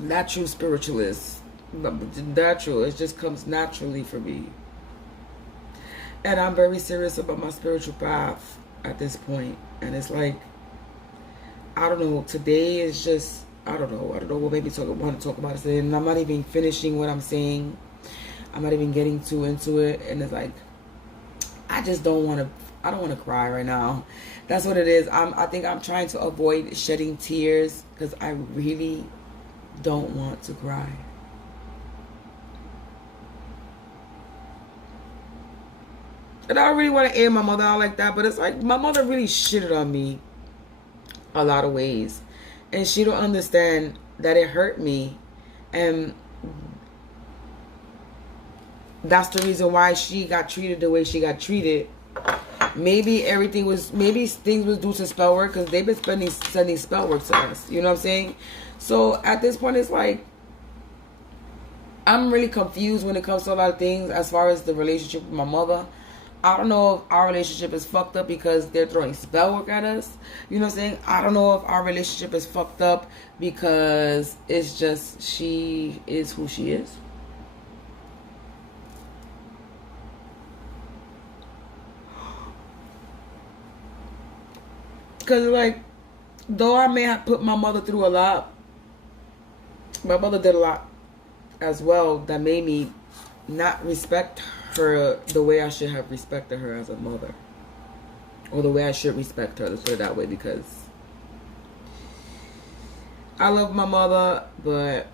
not true spiritualist. Natural. It just comes naturally for me. And I'm very serious about my spiritual path at this point. And it's like, I don't know. Today is just, I don't know what made me want to talk about it today. And I'm not even finishing what I'm saying. I'm not even getting too into it. And it's like, I don't want to cry right now. That's what it is. I think I'm trying to avoid shedding tears because I really don't want to cry. And I don't really want to air my mother out like that, but it's like my mother really shitted on me a lot of ways. And she don't understand that it hurt me. And that's the reason why she got treated the way she got treated. Maybe things was due to spell work, because they've been sending spell work to us. You know what I'm saying? So at this point, it's like, I'm really confused when it comes to a lot of things as far as the relationship with my mother. I don't know if our relationship is fucked up because they're throwing spell work at us. You know what I'm saying? I don't know if our relationship is fucked up because it's just she is who she is. Because, like, though I may have put my mother through a lot, my mother did a lot as well that made me not respect her the way I should have respected her as a mother. Or the way I should respect her, let's put it that way, because I love my mother, but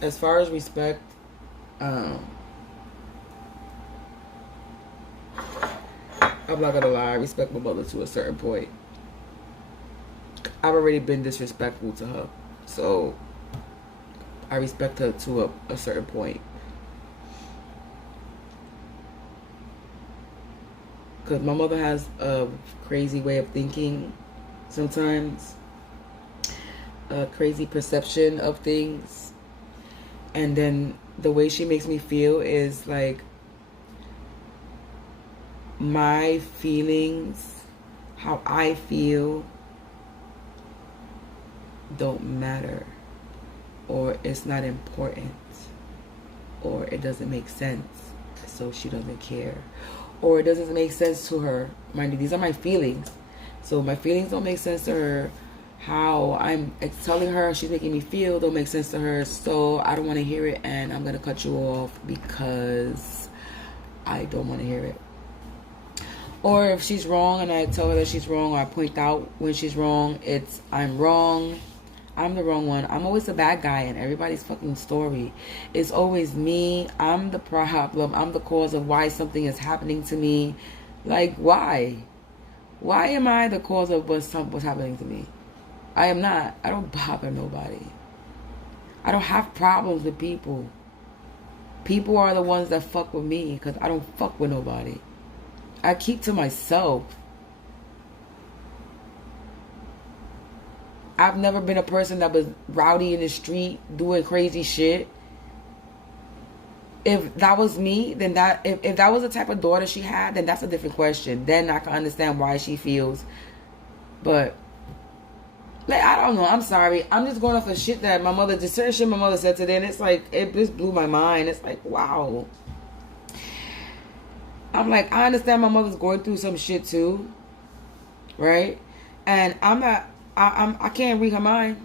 as far as respect, I'm not gonna lie, I respect my mother to a certain point. I've already been disrespectful to her, so I respect her to a certain point. Because my mother has a crazy way of thinking sometimes, a crazy perception of things, and then the way she makes me feel is like my feelings, how I feel, don't matter, or it's not important, or it doesn't make sense, so she doesn't care, or it doesn't make sense to her. Mind you, these are my feelings, so my feelings don't make sense to her. How I'm telling her she's making me feel don't make sense to her, so I don't want to hear it, and I'm gonna cut you off because I don't want to hear it. Or if she's wrong and I tell her that she's wrong, or I point out when she's wrong, it's I'm wrong, I'm the wrong one. I'm always the bad guy in everybody's fucking story. It's always me. I'm the problem. I'm the cause of why something is happening to me. Like, why? Why am I the cause of what's happening to me? I am not. I don't bother nobody. I don't have problems with people. People are the ones that fuck with me because I don't fuck with nobody. I keep to myself. I've never been a person that was rowdy in the street doing crazy shit. If that was me, then if that was the type of daughter she had, then that's a different question. Then I can understand why she feels. But like, I don't know. I'm sorry. I'm just going off of shit that my mother, the certain shit my mother said today, and it's like, it just blew my mind. It's like, wow. I'm like, I understand my mother's going through some shit too, right? And I can't read her mind.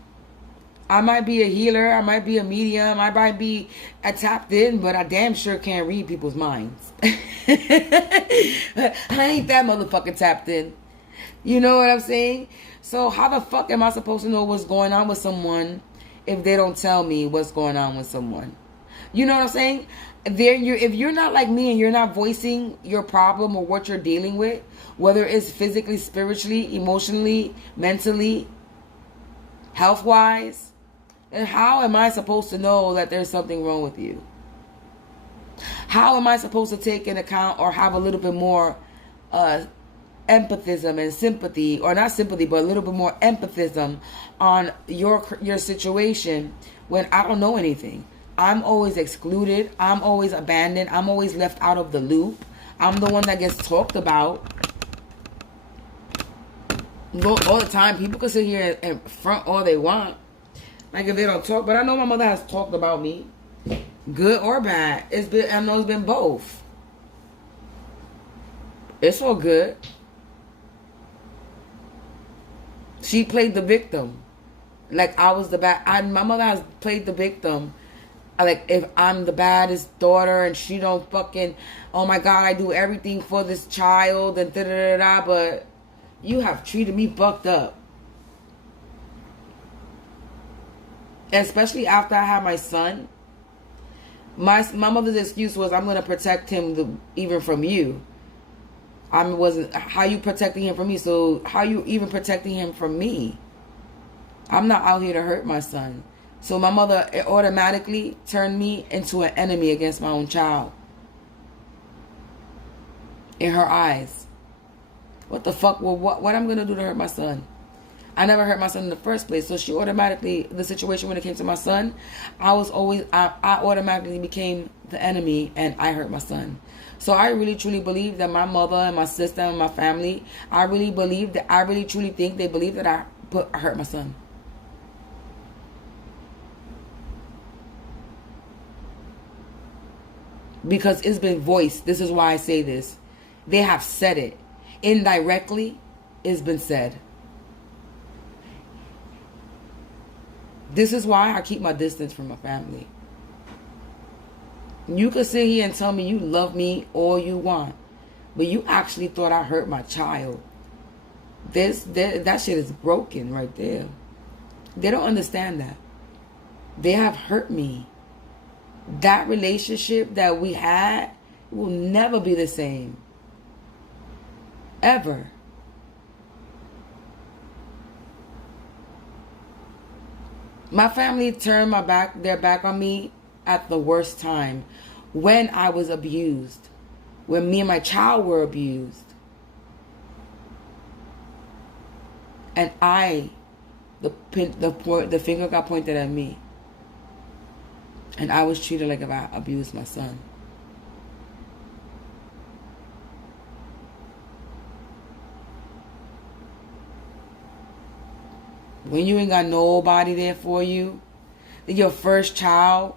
I might be a healer, I might be a medium, I might be tapped in, but I damn sure can't read people's minds. I ain't that motherfucking tapped in. You know what I'm saying? So how the fuck am I supposed to know what's going on with someone if they don't tell me what's going on with someone? You know what I'm saying? If you're not like me and you're not voicing your problem or what you're dealing with, whether it's physically, spiritually, emotionally, mentally, health-wise, then how am I supposed to know that there's something wrong with you? How am I supposed to take into account or have a little bit more empathism and sympathy, or not sympathy, but a little bit more empathism on your situation when I don't know anything? I'm always excluded. I'm always abandoned. I'm always left out of the loop. I'm the one that gets talked about all the time. People can sit here and front all they want, Like if they don't talk, but I know my mother has talked about me, good or bad. I know it's been both. It's all good. She played the victim. Like I was the bad. My mother has played the victim. Like if I'm the baddest daughter and she don't fucking, oh my God, I do everything for this child and da da da da. But you have treated me fucked up. Especially after I had my son. My mother's excuse was, I'm gonna protect him even from you. How you protecting him from me? So how you even protecting him from me? I'm not out here to hurt my son. So my mother automatically turned me into an enemy against my own child. In her eyes. What the fuck? Well, what I'm gonna do to hurt my son? I never hurt my son in the first place. So she automatically, the situation when it came to my son, I automatically became the enemy and I hurt my son. So I really truly believe that my mother and my sister and my family, I really truly think they believe that I hurt my son. Because it's been voiced. This is why I say this. They have said it. Indirectly, it's been said. This is why I keep my distance from my family. You could sit here and tell me you love me all you want, but you actually thought I hurt my child. That shit is broken right there. They don't understand that. They have hurt me. That relationship that we had will never be the same. Ever. My family turned their back on me at the worst time. When I was abused. When me and my child were abused. And the finger got pointed at me. And I was treated like if I abused my son. When you ain't got nobody there for you, your first child,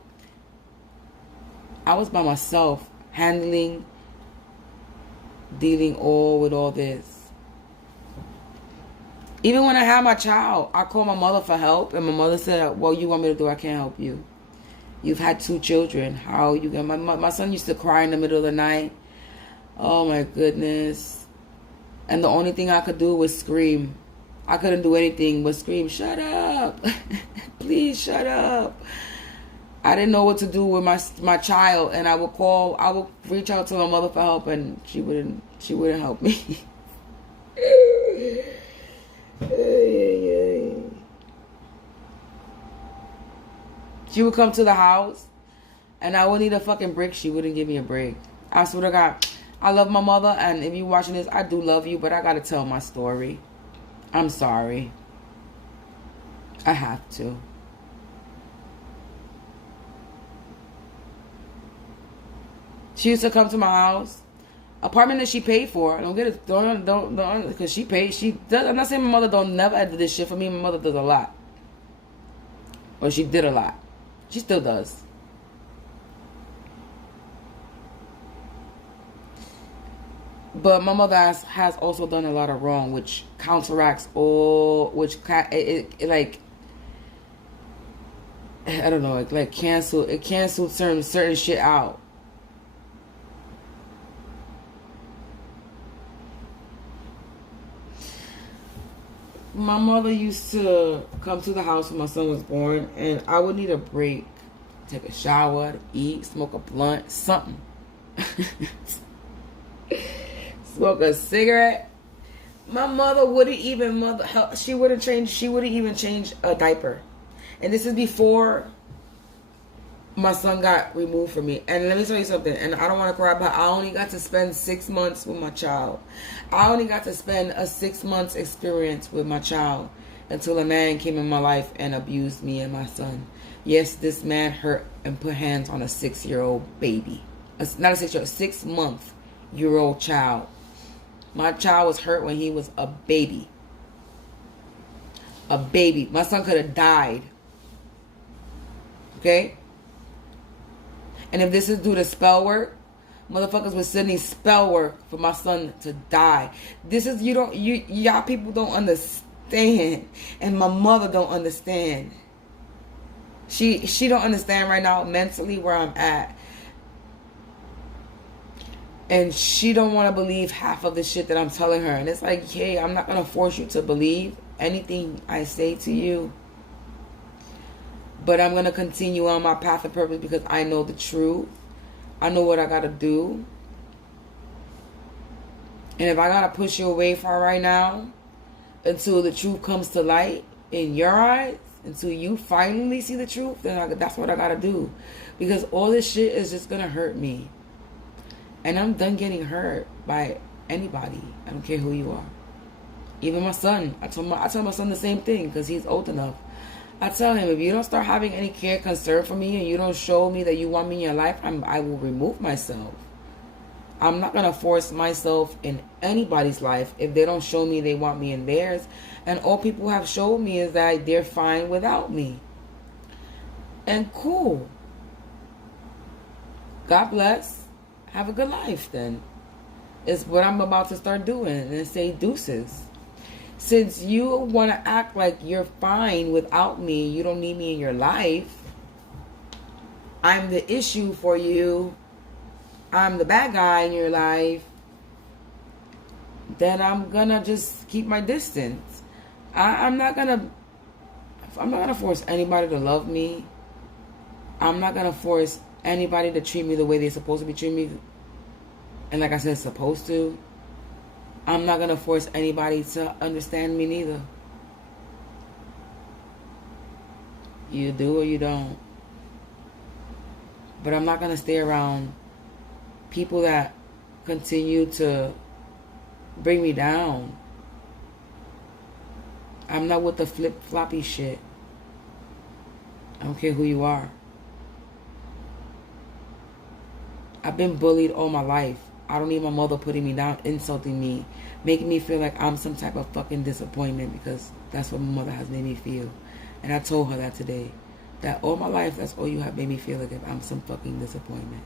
I was by myself, dealing with all this. Even when I had my child, I called my mother for help, and my mother said, "Well, you want me to do? I can't help you. You've had 2 children. How you gonna?" My son used to cry in the middle of the night. Oh my goodness! And the only thing I could do was scream. I couldn't do anything but scream, "Shut up! Please shut up!" I didn't know what to do with my child, and I would reach out to my mother for help, and she wouldn't help me. She would come to the house, and I would need a fucking break. She wouldn't give me a break. I swear to God, I love my mother, and if you're watching this, I do love you, but I gotta tell my story. I'm sorry. I have to. She used to come to my house. Apartment that she paid for. Don't get it. Don't, because she paid. She does. I'm not saying my mother don't never do this shit for me. My mother does a lot. Or she did a lot. She still does. But my mother has also done a lot of wrong, which counteracts all, like, I don't know, it canceled certain shit out. My mother used to come to the house when my son was born, and I would need a break, take a shower, eat, smoke a blunt, something. Smoke a cigarette. My mother wouldn't even she wouldn't even change a diaper. And this is before my son got removed from me. And let me tell you something, and I don't want to cry, but I only got to spend 6 months with my child. I only got to spend a 6 months experience with my child until a man came in my life and abused me and my son. Yes, this man hurt and put hands on a 6-year-old baby. Not a 6-year-old, 6-month-year-old child. My child was hurt when he was a baby. A baby. My son could have died Okay? And if this is due to spell work, motherfuckers was sending spell work for my son to die. This is, y'all people don't understand. And my mother don't understand. She don't understand right now mentally where I'm at. And she don't want to believe half of the shit that I'm telling her. And it's like, hey, I'm not going to force you to believe anything I say to you. But I'm going to continue on my path of purpose because I know the truth. I know what I got to do. And if I got to push you away for right now until the truth comes to light in your eyes, until you finally see the truth, then that's what I got to do. Because all this shit is just going to hurt me. And I'm done getting hurt by anybody. I don't care who you are. Even my son. I tell my son the same thing because he's old enough. I tell him, if you don't start having any care, concern for me, and you don't show me that you want me in your life, I will remove myself. I'm not going to force myself in anybody's life if they don't show me they want me in theirs. And all people have showed me is that they're fine without me. And cool. God bless. Have a good life then. It's what I'm about to start doing. And say deuces. Since you want to act like you're fine without me, you don't need me in your life, I'm the issue for you, I'm the bad guy in your life, then I'm gonna just keep my distance. I'm not gonna force anybody to love me. I'm not gonna force anybody to treat me the way they're supposed to be treating me. And like I said, supposed to. I'm not going to force anybody to understand me neither. You do or you don't. But I'm not going to stay around people that continue to bring me down. I'm not with the flip-floppy shit. I don't care who you are. I've been bullied all my life. I don't need my mother putting me down, insulting me, making me feel like I'm some type of fucking disappointment, because that's what my mother has made me feel. And I told her that today. That all my life, that's all you have made me feel like, if I'm some fucking disappointment.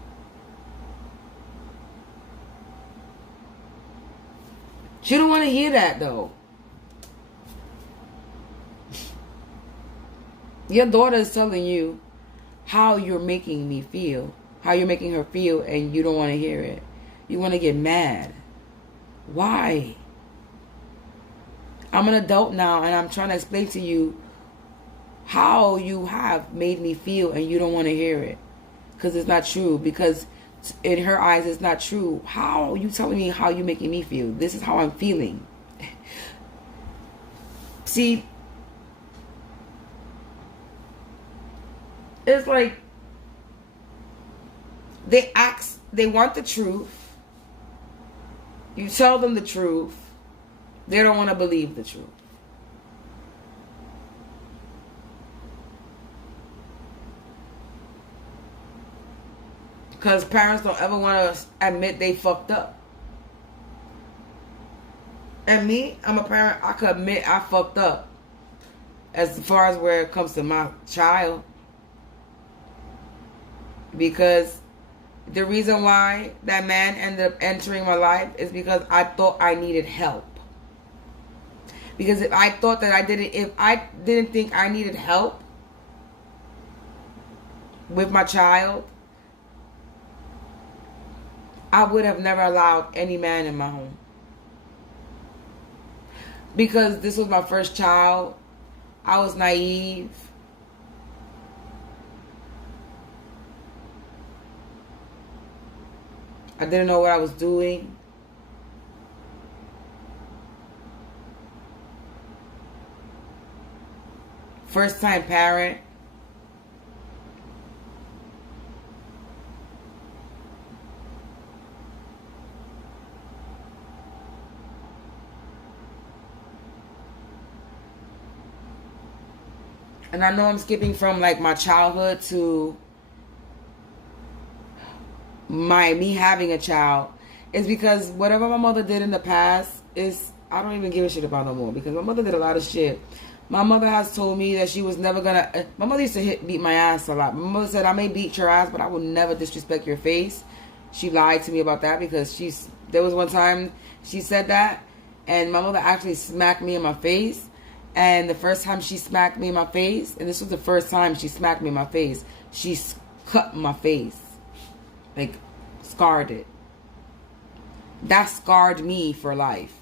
She don't want to hear that though. Your daughter is telling you how you're making me feel, how you're making her feel, and you don't want to hear it. You want to get mad. Why? I'm an adult now, and I'm trying to explain to you how you have made me feel, and you don't want to hear it. Because it's not true. Because in her eyes, it's not true. How are you telling me how you're making me feel? This is how I'm feeling. See, it's like they want the truth. You tell them the truth. They don't want to believe the truth. Because parents don't ever want to admit they fucked up. And me, I'm a parent. I could admit I fucked up. As far as where it comes to my child. Because the reason why that man ended up entering my life is because I thought I needed help. Because if I didn't think I needed help with my child, I would have never allowed any man in my home. Because this was my first child. I was naive. I didn't know what I was doing. First time parent. And I know I'm skipping from like my childhood to me having a child. It's because whatever my mother did in the past is, I don't even give a shit about no more. Because my mother did a lot of shit. My mother has told me that she was never gonna. My mother used to beat my ass a lot. My mother said, "I may beat your ass, but I will never disrespect your face." She lied to me about that because there was one time she said that, and my mother actually smacked me in my face. And the first time she smacked me in my face, and this was the first time she smacked me in my face, she cut my face, like scarred it. That scarred me for life.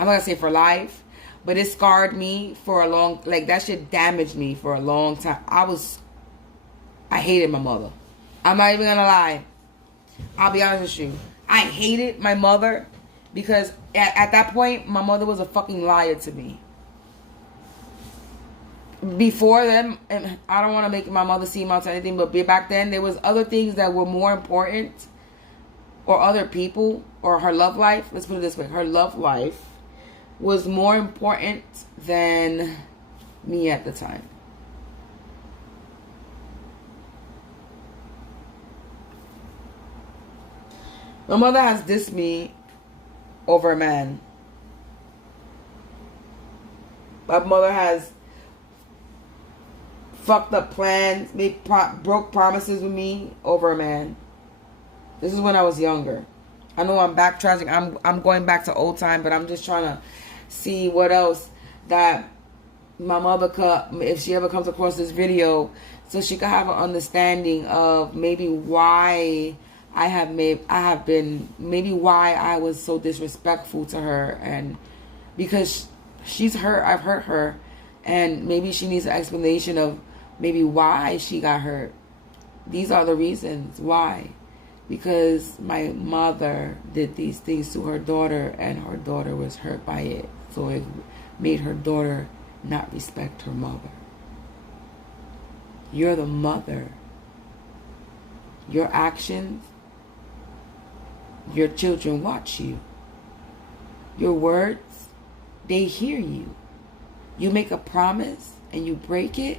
I'm not gonna say for life. But it scarred me for a long, like that shit damaged me for a long time. I hated my mother. I'm not even gonna lie. I'll be honest with you. I hated my mother because at that point, my mother was a fucking liar to me. Before then, and I don't want to make my mother seem out to anything, but back then, there was other things that were more important, or other people, or her love life. Let's put it this way. Her love life was more important than me at the time. My mother has dissed me over a man. My mother has fucked up plans, broke promises with me over a man. This is when I was younger. I know I'm backtracking. I'm going back to old time, but I'm just trying to see what else that my mother could, if she ever comes across this video, so she could have an understanding of maybe why maybe why I was so disrespectful to her, and because she's hurt, I've hurt her, and maybe she needs an explanation of maybe why she got hurt. These are the reasons why. Because my mother did these things to her daughter, and her daughter was hurt by it. So it made her daughter not respect her mother. You're the mother. Your actions, your children watch you. Your words, they hear you. You make a promise and you break it,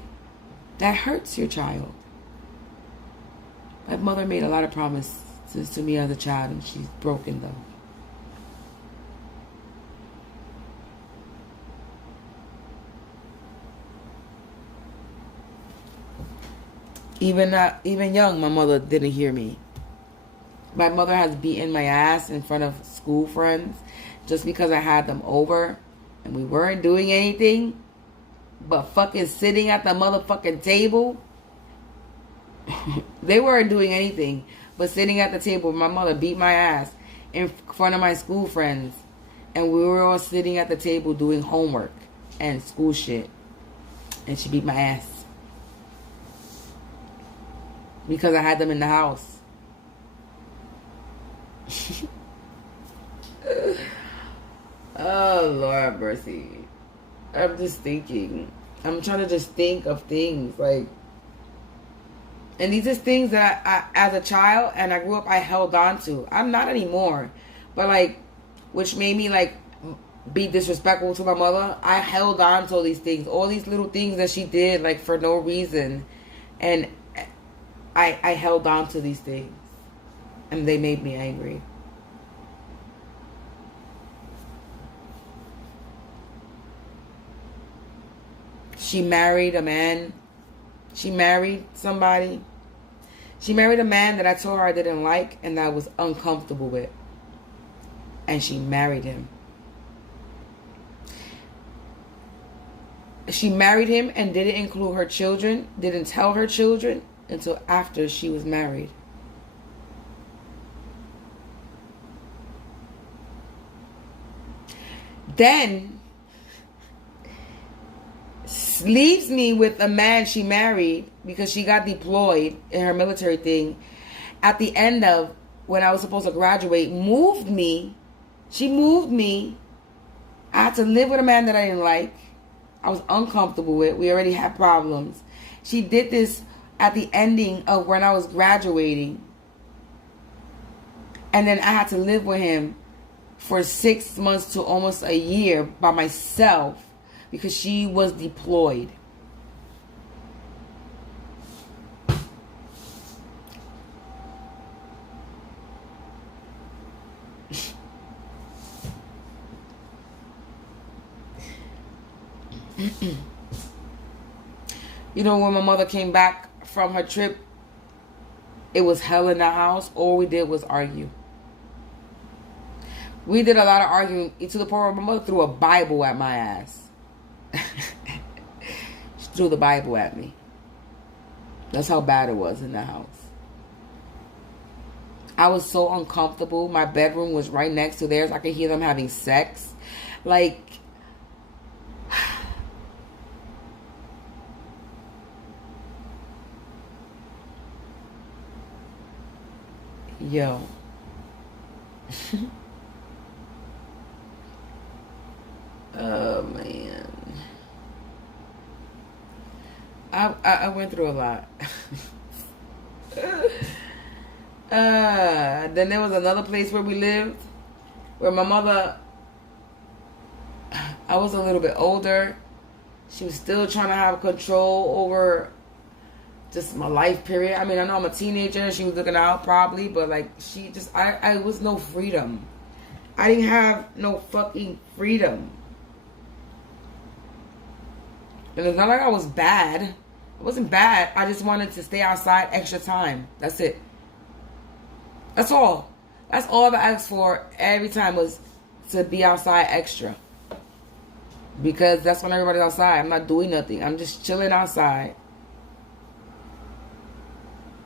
that hurts your child. My mother made a lot of promises to me as a child, and she's broken them. Even young, my mother didn't hear me. My mother has beaten my ass in front of school friends just because I had them over and we weren't doing anything but fucking sitting at the motherfucking table. They weren't doing anything but sitting at the table. My mother beat my ass in front of my school friends, and we were all sitting at the table doing homework and school shit, and she beat my ass because I had them in the house. Oh, Lord mercy. I'm just thinking. I'm trying to just think of things like, and these are things that I as a child and I grew up, I held on to. I'm not anymore, but like, which made me like be disrespectful to my mother. I held on to all these things, all these little things that she did like for no reason, and I held on to these things, and they made me angry. She married a man. She married somebody. She married a man that I told her I didn't like and that I was uncomfortable with. And she married him. She married him and didn't include her children, didn't tell her children until after she was married. Then leaves me with a man she married because she got deployed in her military thing. At the end of when I was supposed to graduate, moved me. She moved me. I had to live with a man that I didn't like. I was uncomfortable with. We already had problems. She did this at the ending of when I was graduating. And then I had to live with him for 6 months to almost a year by myself because she was deployed. You know, when my mother came back from her trip, it was hell in the house. All we did was argue. We did a lot of arguing to the point where my mother threw a Bible at my ass. She threw the Bible at me. That's how bad it was in the house. I was so uncomfortable. My bedroom was right next to theirs. I could hear them having sex. Like, yo. Oh, man. I went through a lot. Then there was another place where we lived, where my mother, I was a little bit older. She was still trying to have control over just my life period. I mean, I know I'm a teenager and she was looking out probably, but like she just, I was no freedom. I didn't have no fucking freedom. And it's not like I was bad. I wasn't bad. I just wanted to stay outside extra time. That's it. That's all. That's all I asked for every time, was to be outside extra. Because that's when everybody's outside. I'm not doing nothing. I'm just chilling outside.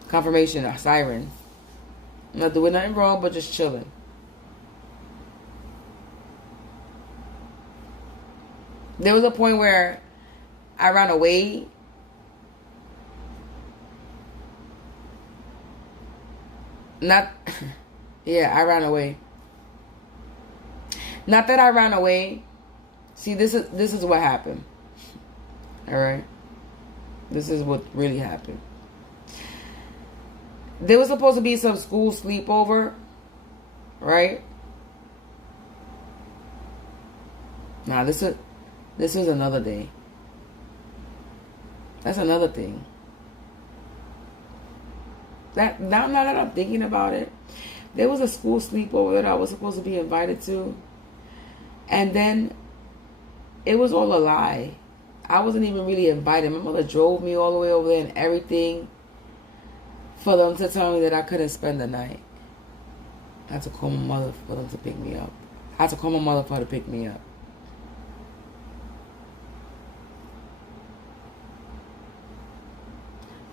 Confirmation, a siren. I'm not doing nothing wrong, but just chilling. There was a point where I ran away. I ran away. Not that I ran away. See, this is what happened. All right? This is what really happened. There was supposed to be some school sleepover, right? Now, this is another day. That's another thing. Now that I'm thinking about it, there was a school sleepover that I was supposed to be invited to. And then it was all a lie. I wasn't even really invited. My mother drove me all the way over there and everything for them to tell me that I couldn't spend the night. I had to call my mother for them to pick me up. I had to call my mother for her to pick me up.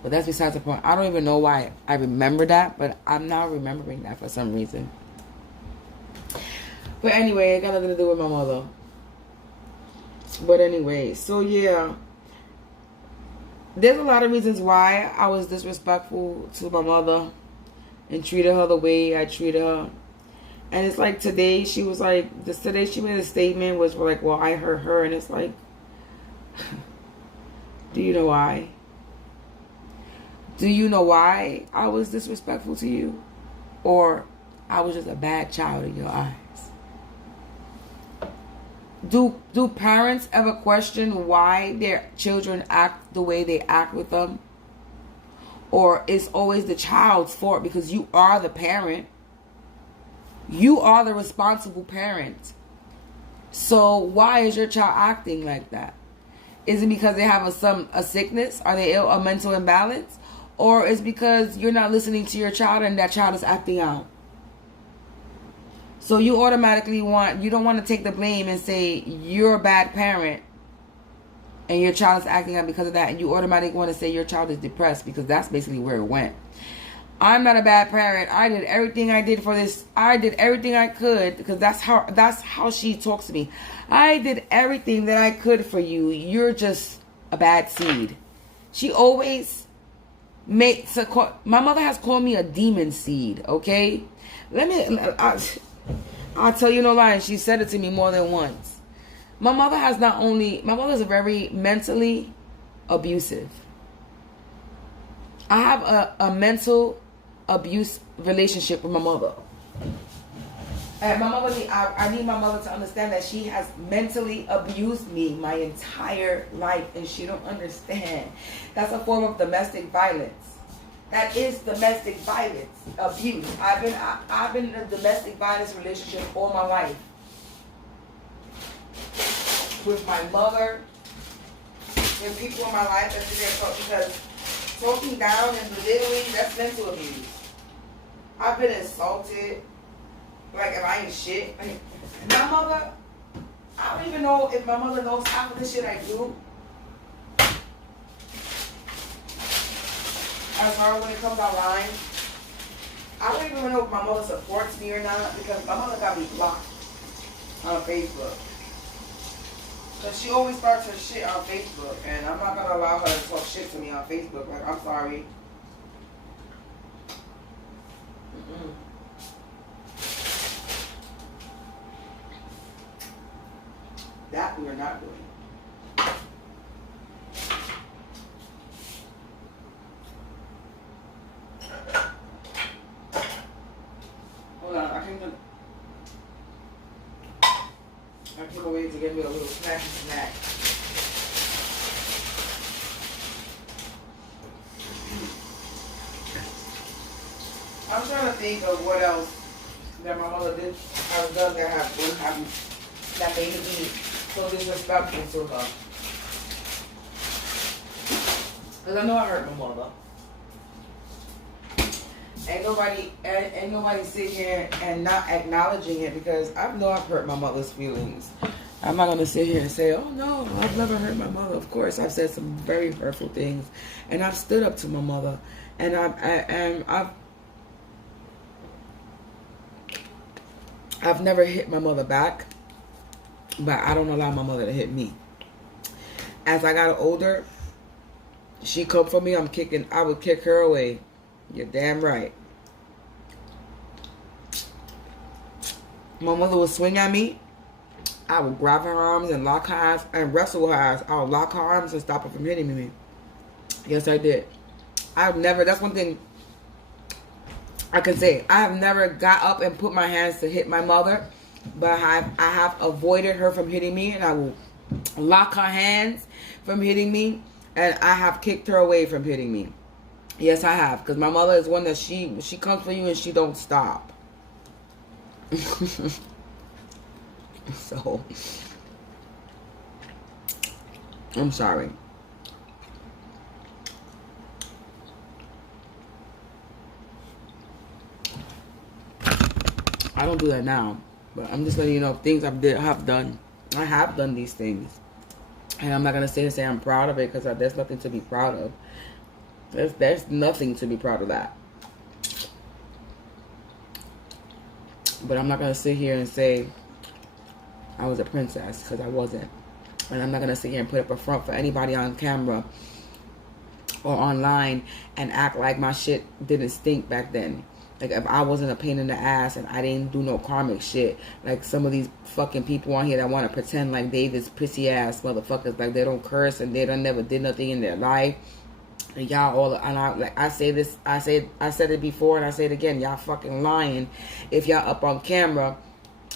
But that's besides the point. I don't even know why I remember that, but I'm now remembering that for some reason. But anyway, it got nothing to do with my mother. But anyway, so yeah. There's a lot of reasons why I was disrespectful to my mother and treated her the way I treated her. And it's like today, she was like, today she made a statement which was like, well, I hurt her. And it's like, do you know why? Do you know why I was disrespectful to you? Or I was just a bad child in your eyes? Do parents ever question why their children act the way they act with them? Or it's always the child's fault because you are the parent? You are the responsible parent. So why is your child acting like that? Is it because they have a sickness? Are they ill, a mental imbalance? Or is because you're not listening to your child and that child is acting out? So you automatically you don't want to take the blame and say you're a bad parent and your child is acting out because of that. And you automatically want to say your child is depressed because that's basically where it went. I'm not a bad parent. I did everything I did for this. I did everything I could because that's how she talks to me. I did everything that I could for you. You're just a bad seed. She always makes my mother has called me a demon seed. Okay, I'll tell you no lie. She said it to me more than once. My mother is very mentally abusive. I have a mental abuse relationship with my mother. And I need my mother to understand that she has mentally abused me my entire life, and she don't understand. That's a form of domestic violence. That is domestic violence, abuse. I've been in a domestic violence relationship all my life with my mother with people in my life that sit there and talk, because talking down and belittling, that's mental abuse. I've been insulted. Like, if I ain't shit. Like, my mother, I don't even know if my mother knows half of the shit I do. As far as when it comes out lying, I don't even know if my mother supports me or not, because my mother got me blocked on Facebook. Because she always starts her shit on Facebook, and I'm not going to allow her to talk shit to me on Facebook. Like, I'm sorry. That we are not doing. Hold on, I came away to get me a little snack. I'm trying to think of what else that my mother did, has done that that made me so disrespectful to her. Because I know I hurt my mother. Ain't nobody sitting here and not acknowledging it, because I know I've hurt my mother's feelings. I'm not gonna sit here and say, oh no, I've never hurt my mother. Of course, I've said some very hurtful things, and I've stood up to my mother, and I've never hit my mother back, but I don't allow my mother to hit me. As I got older, she come for me, I would kick her away. You're damn right. My mother would swing at me. I would grab her arms and lock her eyes and wrestle with her eyes. I would lock her arms and stop her from hitting me. Yes, I did. That's one thing I can say. I have never got up and put my hands to hit my mother, but I have avoided her from hitting me, and I will lock her hands from hitting me, and I have kicked her away from hitting me. Yes, I have, because my mother is one that she comes for you and she don't stop. So, I'm sorry. I don't do that now, but I'm just letting you know things I have done. I have done these things, and I'm not gonna say I'm proud of it, because there's nothing to be proud of. There's nothing to be proud of that. But I'm not going to sit here and say I was a princess, because I wasn't. And I'm not going to sit here and put up a front for anybody on camera or online and act like my shit didn't stink back then. Like, if I wasn't a pain in the ass and I didn't do no karmic shit, like some of these fucking people on here that want to pretend like they this pissy ass motherfuckers, like they don't curse and they never did nothing in their life. And y'all all, and I say this, I said it before and I say it again, y'all fucking lying if y'all up on camera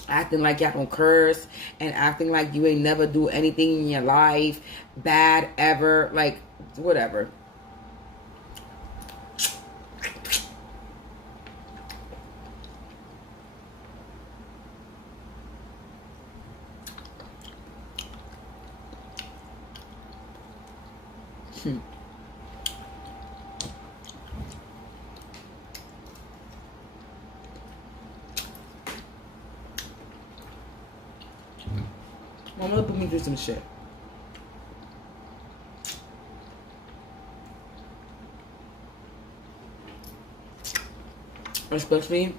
acting like y'all don't curse and acting like you ain't never do anything in your life bad ever, like whatever. My mother put me through some shit. Especially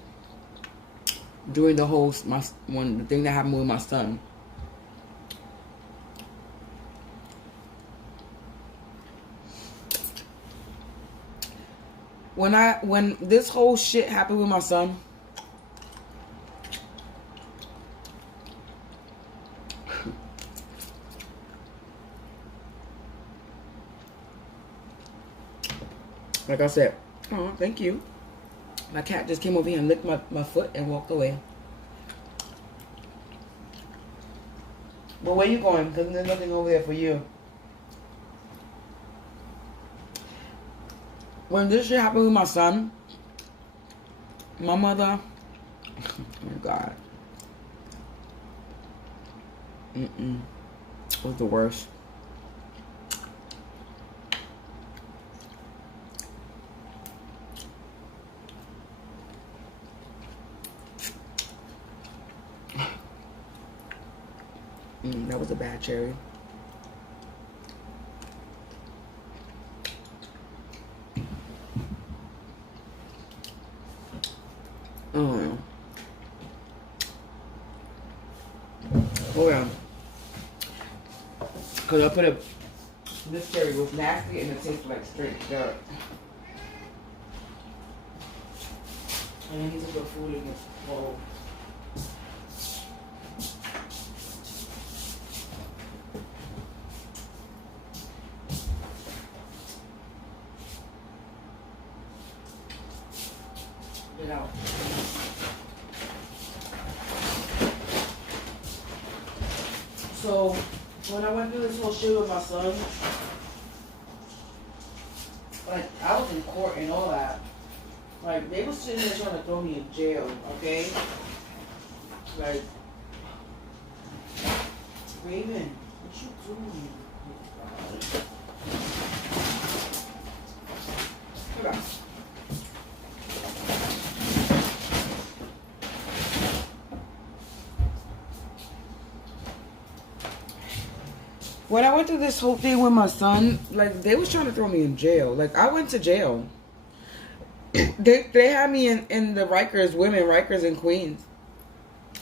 during the whole the thing that happened with my son. When this whole shit happened with my son, like I said, oh, thank you. My cat just came over here and licked my foot and walked away. But where you going? Because there's nothing over there for you. When this shit happened with my son, my mother, oh my God, was the worst. That was a bad cherry. Oh yeah. Cause I put it. This cherry was nasty and it tasted like straight dirt. And then he took the food in his bowl. Get out. So when I went through this whole shit with my son, like I was in court and all that. Like, they were sitting there trying to throw me in jail, okay? Like, Raven, what you doing? Come on. When I went through this whole thing with my son, like, they was trying to throw me in jail. Like, I went to jail. They had me in the Rikers, women, Rikers and Queens,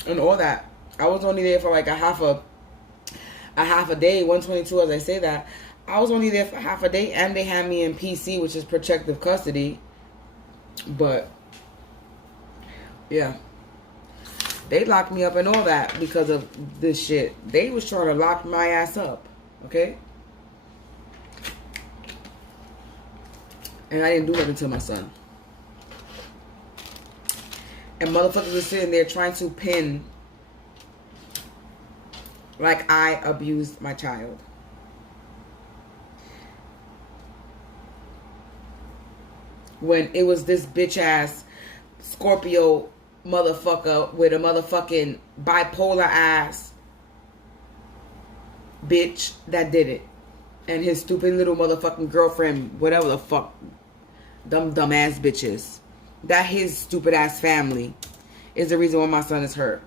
and all that. I was only there for like a half a day, 122 as I say that. I was only there for half a day, and they had me in PC, which is protective custody. But yeah, they locked me up and all that because of this shit. They was trying to lock my ass up, okay? And I didn't do nothing to my son. And motherfuckers were sitting there trying to pin like I abused my child. When it was this bitch ass Scorpio motherfucker with a motherfucking bipolar ass bitch that did it. And his stupid little motherfucking girlfriend, whatever the fuck, dumb ass bitches. That his stupid ass family is the reason why my son is hurt.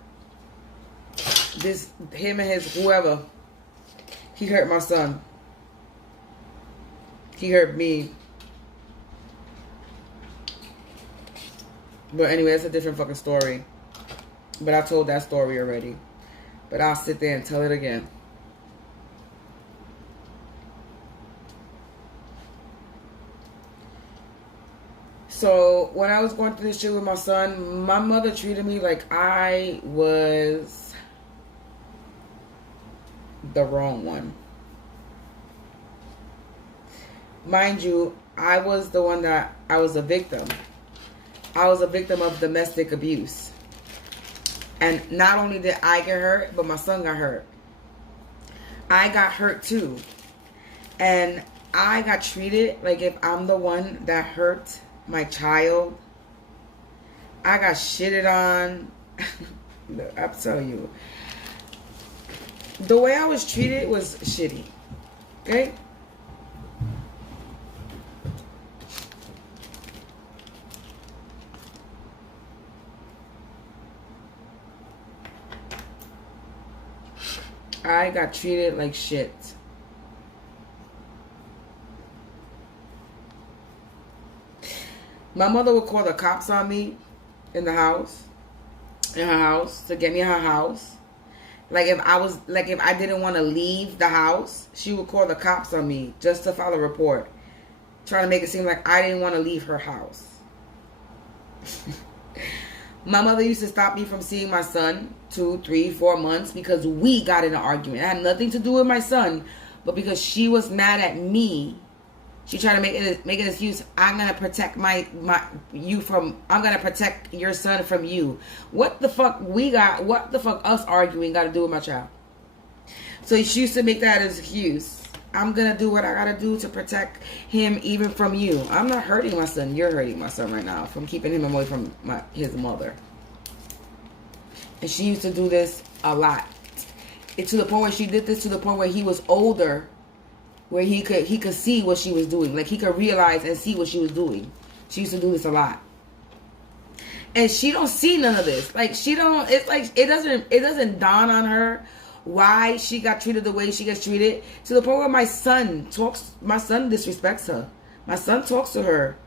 Him and his whoever, he hurt my son. He hurt me. But anyway, it's a different fucking story. But I told that story already. But I'll sit there and tell it again. So, when I was going through this shit with my son, my mother treated me like I was the wrong one. Mind you, I was the one that I was a victim. I was a victim of domestic abuse. And not only did I get hurt, but my son got hurt. I got hurt too. And I got treated like if I'm the one that hurt my child. I got shitted on. Look, I'm telling you. The way I was treated was shitty. Okay? I got treated like shit. My mother would call the cops on me in her house, to get me in her house. Like if I didn't want to leave the house, she would call the cops on me just to file a report, trying to make it seem like I didn't want to leave her house. My mother used to stop me from seeing my son 2, 3, 4 months because we got in an argument. It had nothing to do with my son, but because she was mad at me. She tried to make an excuse. I'm gonna protect I'm gonna protect your son from you. What the fuck us arguing got to do with my child? So she used to make that as an excuse. I'm gonna do what I gotta do to protect him even from you. I'm not hurting my son. You're hurting my son right now from keeping him away from his mother. And she used to do this a lot. To the point where she did this to the point where he was older, where he could see what she was doing. Like he could realize and see what she was doing. She used to do this a lot. And she don't see none of this. Like it's like it doesn't dawn on her why she got treated the way she gets treated, to the point where my son disrespects her. My son talks to her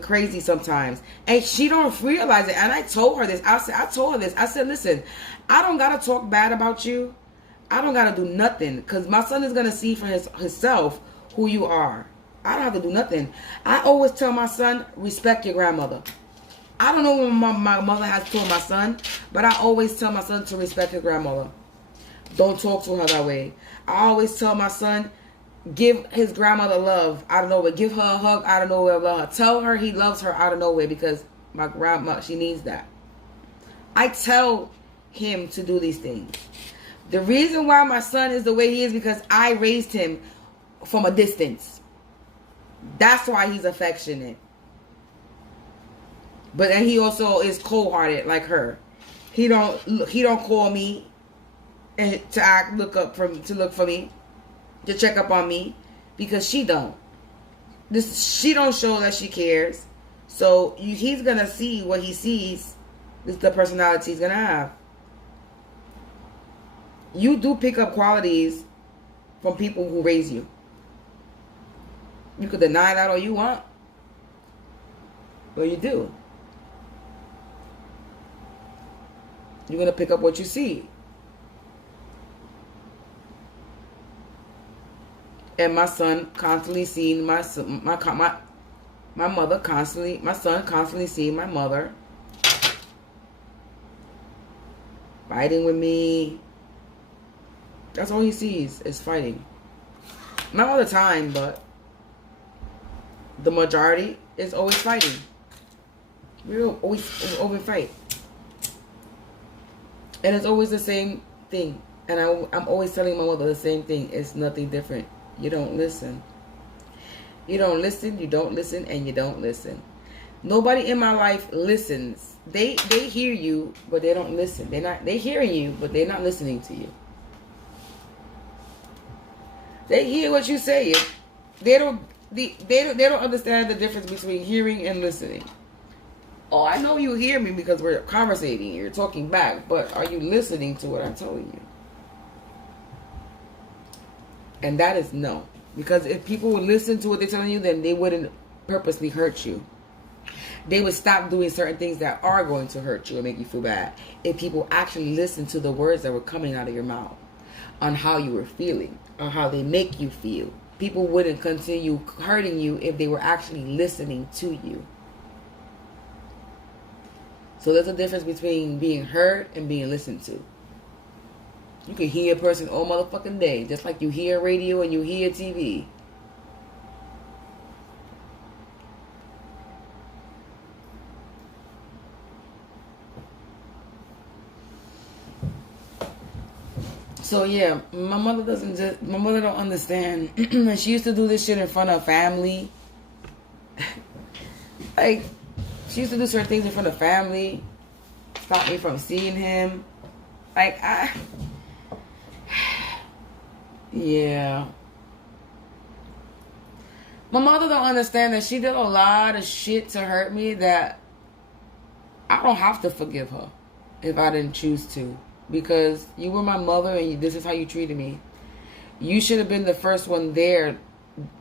crazy sometimes, and she don't realize it. And I told her this. I told her this. I said, listen, I don't gotta talk bad about you. I don't gotta do nothing, because my son is gonna see for himself who you are. I don't have to do nothing. I always tell my son, respect your grandmother. I don't know what my mother has told my son, but I always tell my son to respect his grandmother. Don't talk to her that way. I always tell my son, give his grandmother love out of nowhere. Give her a hug out of nowhere. Love her. Tell her he loves her out of nowhere, because my grandma, she needs that. I tell him to do these things. The reason why my son is the way he is, because I raised him from a distance. That's why he's affectionate. But then he also is cold-hearted like her. He don't call me and to look for me, to check up on me, because she don't. She don't show that she cares. So he's gonna see what he sees. This is the personality he's gonna have. You do pick up qualities from people who raise you. You could deny that all you want, but you do. You're going to pick up what you see. And my son constantly seeing my son constantly seeing my mother fighting with me. That's all he sees is fighting. Not all the time, but the majority is always fighting. We'll always fight. And it's always the same thing. And I'm always telling my mother the same thing. It's nothing different. You don't listen. You don't listen, you don't listen, and you don't listen. Nobody in my life listens. They hear you, but they don't listen. They hearing you, but they're not listening to you. They hear what you say. They don't understand the difference between hearing and listening. Oh, I know you hear me because we're conversating. You're talking back, but are you listening to what I'm telling you? And that is no. Because if people would listen to what they're telling you, then they wouldn't purposely hurt you. They would stop doing certain things that are going to hurt you and make you feel bad. If people actually listen to the words that were coming out of your mouth, on how you were feeling, on how they make you feel. People wouldn't continue hurting you if they were actually listening to you. So there's a difference between being heard and being listened to. You can hear a person all motherfucking day, just like you hear radio and you hear TV. So yeah, my mother don't understand. And she used to do this shit in front of family. Like, she used to do certain things in front of family. Stop me from seeing him. Like, yeah. My mother don't understand that she did a lot of shit to hurt me that I don't have to forgive her if I didn't choose to. Because you were my mother and this is how you treated me. You should have been the first one there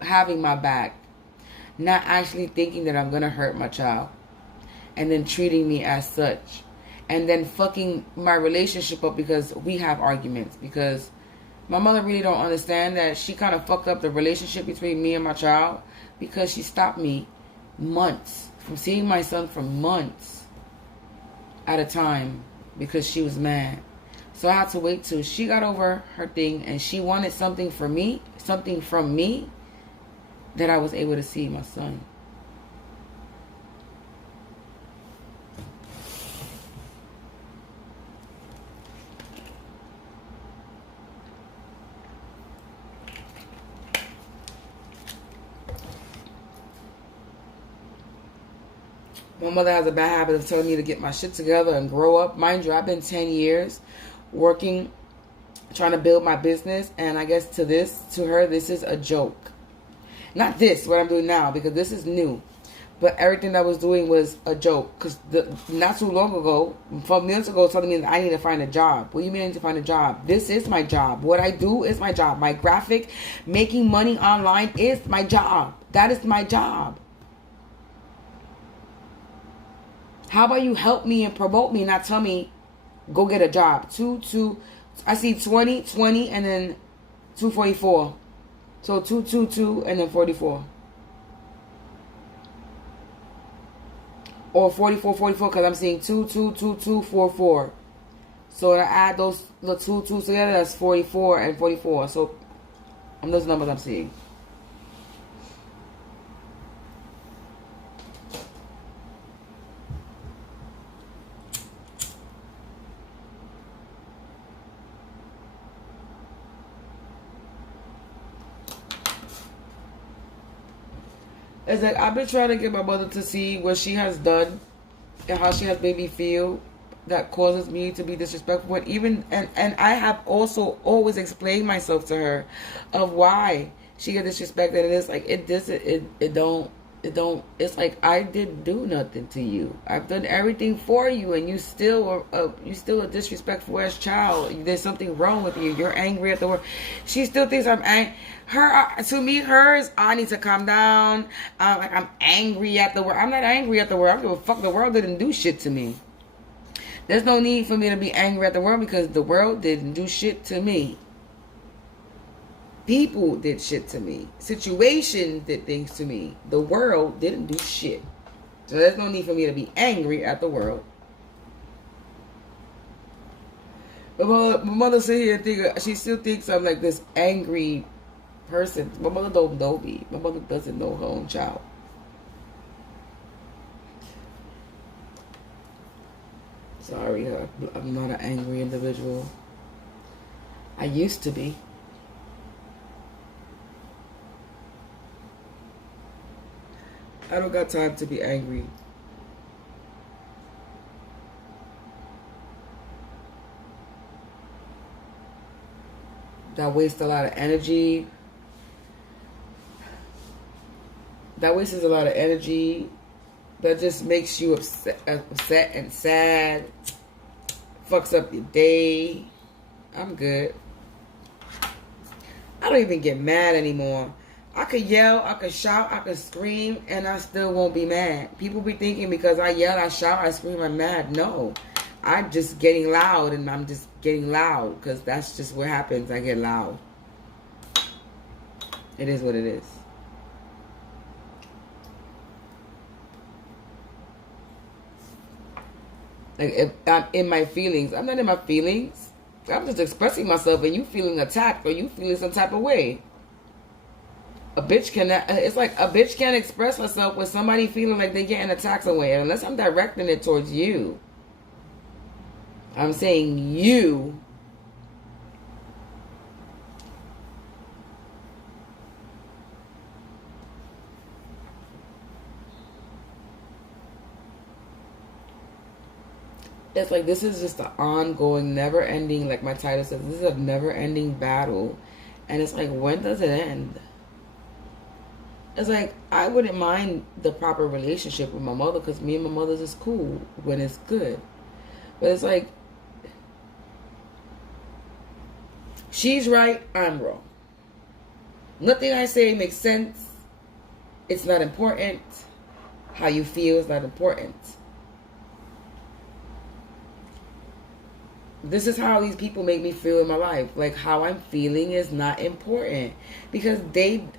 having my back. Not actually thinking that I'm going to hurt my child. And then treating me as such. And then fucking my relationship up because we have arguments. Because my mother really don't understand that she kind of fucked up the relationship between me and my child. Because she stopped me months from seeing my son for months at a time. Because she was mad. So I had to wait till she got over her thing and she wanted something from me that I was able to see my son. My mother has a bad habit of telling me to get my shit together and grow up. Mind you, I've been 10 years working, trying to build my business. And I guess to her, this is a joke. Not this, what I'm doing now, because this is new. But everything I was doing was a joke. Because not too long ago, 4 minutes ago, telling me that I need to find a job. What do you mean I need to find a job? This is my job. What I do is my job. My graphic, making money online is my job. That is my job. How about you help me and promote me, not tell me, go get a job. I see 20, and then 244. So 222 and then 44. Or 44 because I'm seeing 222244. So I add those the 2 2s together, that's 44 and 44. So those numbers I'm seeing. It's like I've been trying to get my mother to see what she has done and how she has made me feel that causes me to be disrespectful. And I have also always explained myself to her of why she get disrespected. And it's like it's like I didn't do nothing to you. I've done everything for you, and you still a disrespectful ass child. There's something wrong with you. You're angry at the world. She still thinks I'm angry. Hers, I need to calm down. I'm angry at the world. I'm not angry at the world. I don't give a fuck. The world didn't do shit to me. There's no need for me to be angry at the world because the world didn't do shit to me. People did shit to me. Situations did things to me. The world didn't do shit. So there's no need for me to be angry at the world. But my mother sit here and think she still thinks I'm like this angry person. My mother don't know me. My mother doesn't know her own child. Sorry, I'm not an angry individual. I used to be. I don't got time to be angry. That wastes a lot of energy. That wastes a lot of energy. That just makes you upset and sad. Fucks up your day. I'm good. I don't even get mad anymore. I could yell, I could shout, I could scream, and I still won't be mad. People be thinking because I yell, I shout, I scream, I'm mad. No. I'm just getting loud, and I'm just getting loud because that's just what happens. I get loud. It is what it is. Like, if I'm in my feelings, I'm not in my feelings. I'm just expressing myself, and you feeling attacked or you feeling some type of way. A bitch cannot. It's like a bitch can't express herself with somebody feeling like they getting attacked somewhere unless I'm directing it towards you. I'm saying you. It's like this is just an ongoing, never-ending, like my title says, this is a never-ending battle. And it's like, when does it end? It's like, I wouldn't mind the proper relationship with my mother because me and my mother's is cool when it's good. But it's like, she's right, I'm wrong. Nothing I say makes sense. It's not important. How you feel is not important. This is how these people make me feel in my life. Like, how I'm feeling is not important. Because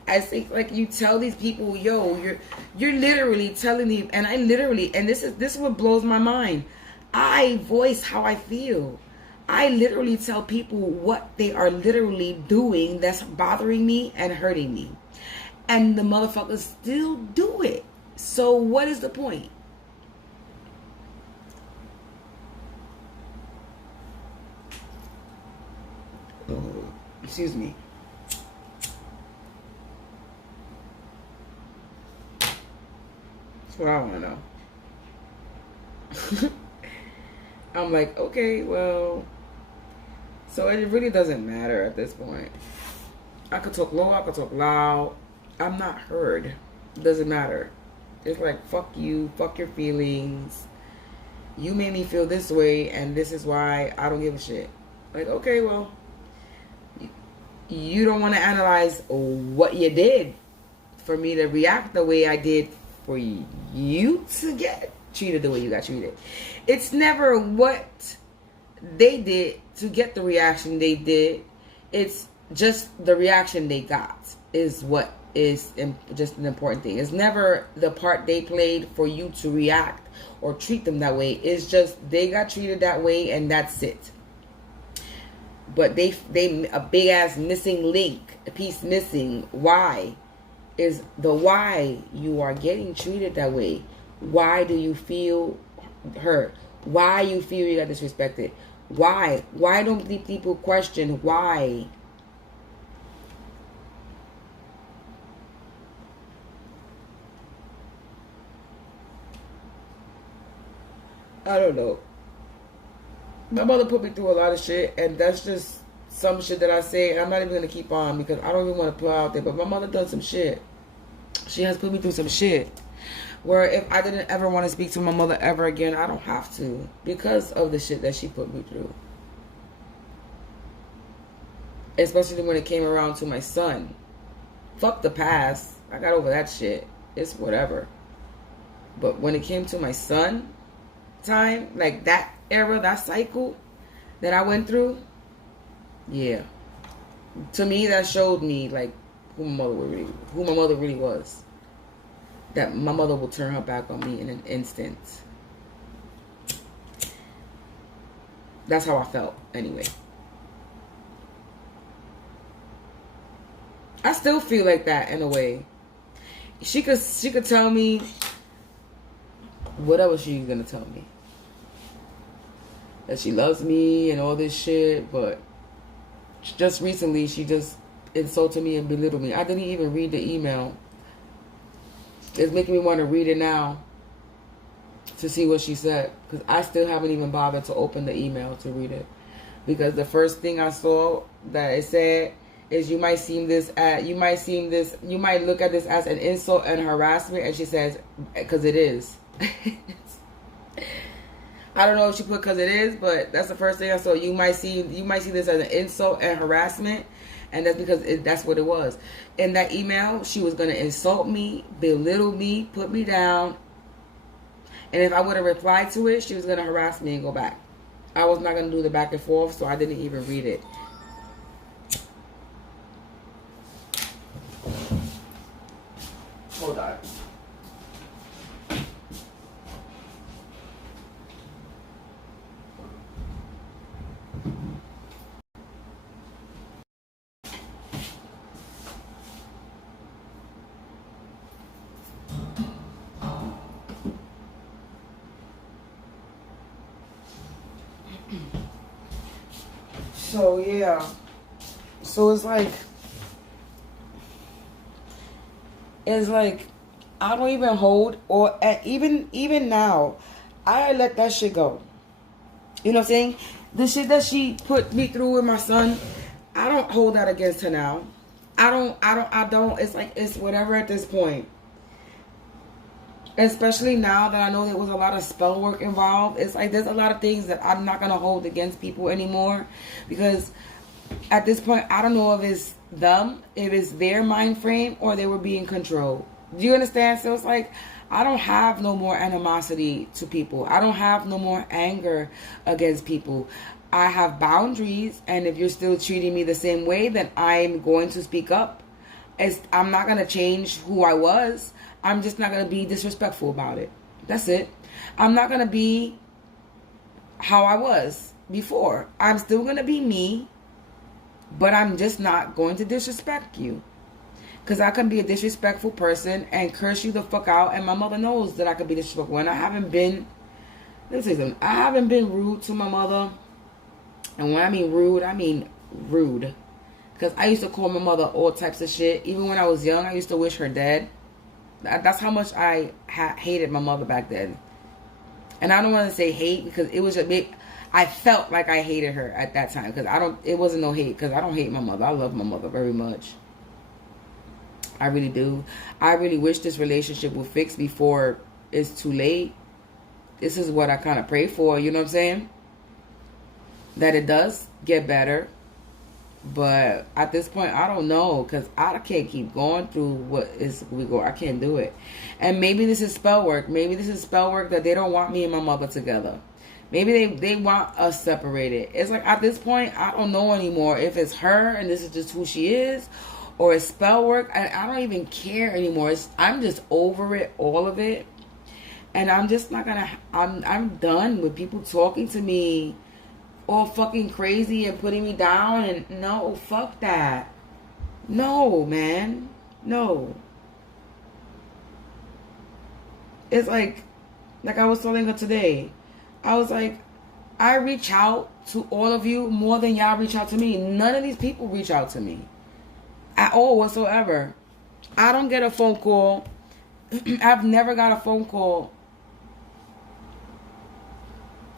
I think, like, you tell these people, yo, you're literally telling me, and this is what blows my mind. I voice how I feel. I literally tell people what they are literally doing that's bothering me and hurting me. And the motherfuckers still do it. So what is the point? Excuse me. That's what I want to know. I'm like, okay, well, so it really doesn't matter at this point. I could talk low, I could talk loud. I'm not heard. It doesn't matter. It's like, fuck you, fuck your feelings. You made me feel this way, and this is why I don't give a shit. Like, okay, well, you don't want to analyze what you did for me to react the way I did for you to get treated the way you got treated. It's never what they did to get the reaction they did. It's just the reaction they got is what is just an important thing. It's never the part they played for you to react or treat them that way. It's just they got treated that way, and that's it. But they a big ass missing link, a piece missing. Why is the why you are getting treated that way? Why do you feel hurt? Why you feel you got disrespected? Why don't the people question why? I don't know. My mother put me through a lot of shit, and that's just some shit that I say, and I'm not even going to keep on because I don't even want to put out there, but my mother done some shit. She has put me through some shit where if I didn't ever want to speak to my mother ever again, I don't have to because of the shit that she put me through. Especially when it came around to my son. Fuck the past. I got over that shit. It's whatever. But when it came to my son time, like that era, that cycle that I went through, yeah. To me, that showed me like who my mother really was. That my mother will turn her back on me in an instant. That's how I felt, anyway. I still feel like that in a way. She could tell me whatever she's gonna tell me. That she loves me and all this shit, but just recently she just insulted me and belittled me. I didn't even read the email. It's making me want to read it now to see what she said, because I still haven't even bothered to open the email to read it, because the first thing I saw that it said is you might look at this as an insult and harassment, and she says because it is. I don't know if she put because it is, but that's the first thing I saw. You might see this as an insult and harassment, and that's because that's what it was. In that email, she was going to insult me, belittle me, put me down, and if I would have replied to it, she was going to harass me and go back. I was not going to do the back and forth, so I didn't even read it. Hold on. So yeah, so it's like I don't even hold, or even now, I let that shit go. You know what I'm saying? The shit that she put me through with my son, I don't hold that against her now. I don't. It's like, it's whatever at this point. Especially now that I know there was a lot of spell work involved. It's like there's a lot of things that I'm not going to hold against people anymore. Because at this point, I don't know if it's them, if it's their mind frame, or they were being controlled. Do you understand? So it's like, I don't have no more animosity to people. I don't have no more anger against people. I have boundaries. And if you're still treating me the same way, then I'm going to speak up. I'm not going to change who I was. I'm just not going to be disrespectful about it. That's it. I'm not going to be how I was before. I'm still going to be me, but I'm just not going to disrespect you. Because I can be a disrespectful person and curse you the fuck out, and my mother knows that I could be disrespectful. And I haven't been, let me say something, I haven't been rude to my mother. And when I mean rude, I mean rude. Because I used to call my mother all types of shit. Even when I was young, I used to wish her dead. That's how much I hated my mother back then. And I don't want to say hate, because it was a bit, I felt like I hated her at that time. Because it wasn't no hate, because I don't hate my mother. I love my mother very much. I really do. I really wish this relationship would fix before it's too late. This is what I kind of pray for, you know what I'm saying? That it does get better. But at this point, I don't know, because I can't keep going through what is we go. I can't do it. And maybe this is spell work. Maybe this is spell work that they don't want me and my mother together. Maybe they want us separated. It's like at this point, I don't know anymore if it's her and this is just who she is, or it's spell work. I don't even care anymore. I'm just over it, all of it. And I'm just not gonna. I'm done with people talking to me all fucking crazy and putting me down. And no, fuck that. No, man. No. It's like I was telling her today. I was like, I reach out to all of you more than y'all reach out to me. None of these people reach out to me at all whatsoever. I don't get a phone call. I've never got a phone call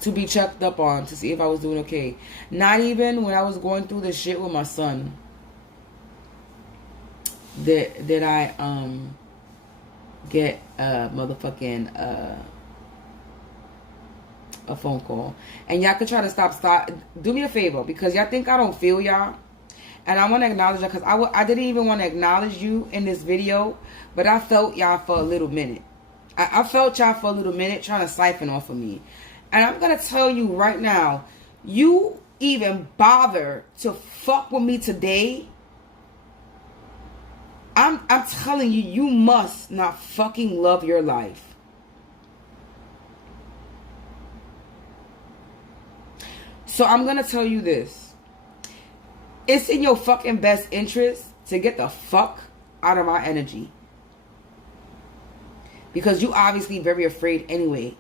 to be checked up on, to see if I was doing okay. Not even when I was going through this shit with my son. Did I get a motherfucking a phone call. And y'all could try to stop. Do me a favor, because y'all think I don't feel y'all. And I want to acknowledge that, because I didn't even want to acknowledge you in this video, but I felt y'all for a little minute. I felt y'all for a little minute trying to siphon off of me. And I'm going to tell you right now, you even bother to fuck with me today, I'm telling you, you must not fucking love your life. So I'm going to tell you this. It's in your fucking best interest to get the fuck out of my energy. Because you obviously very afraid anyway.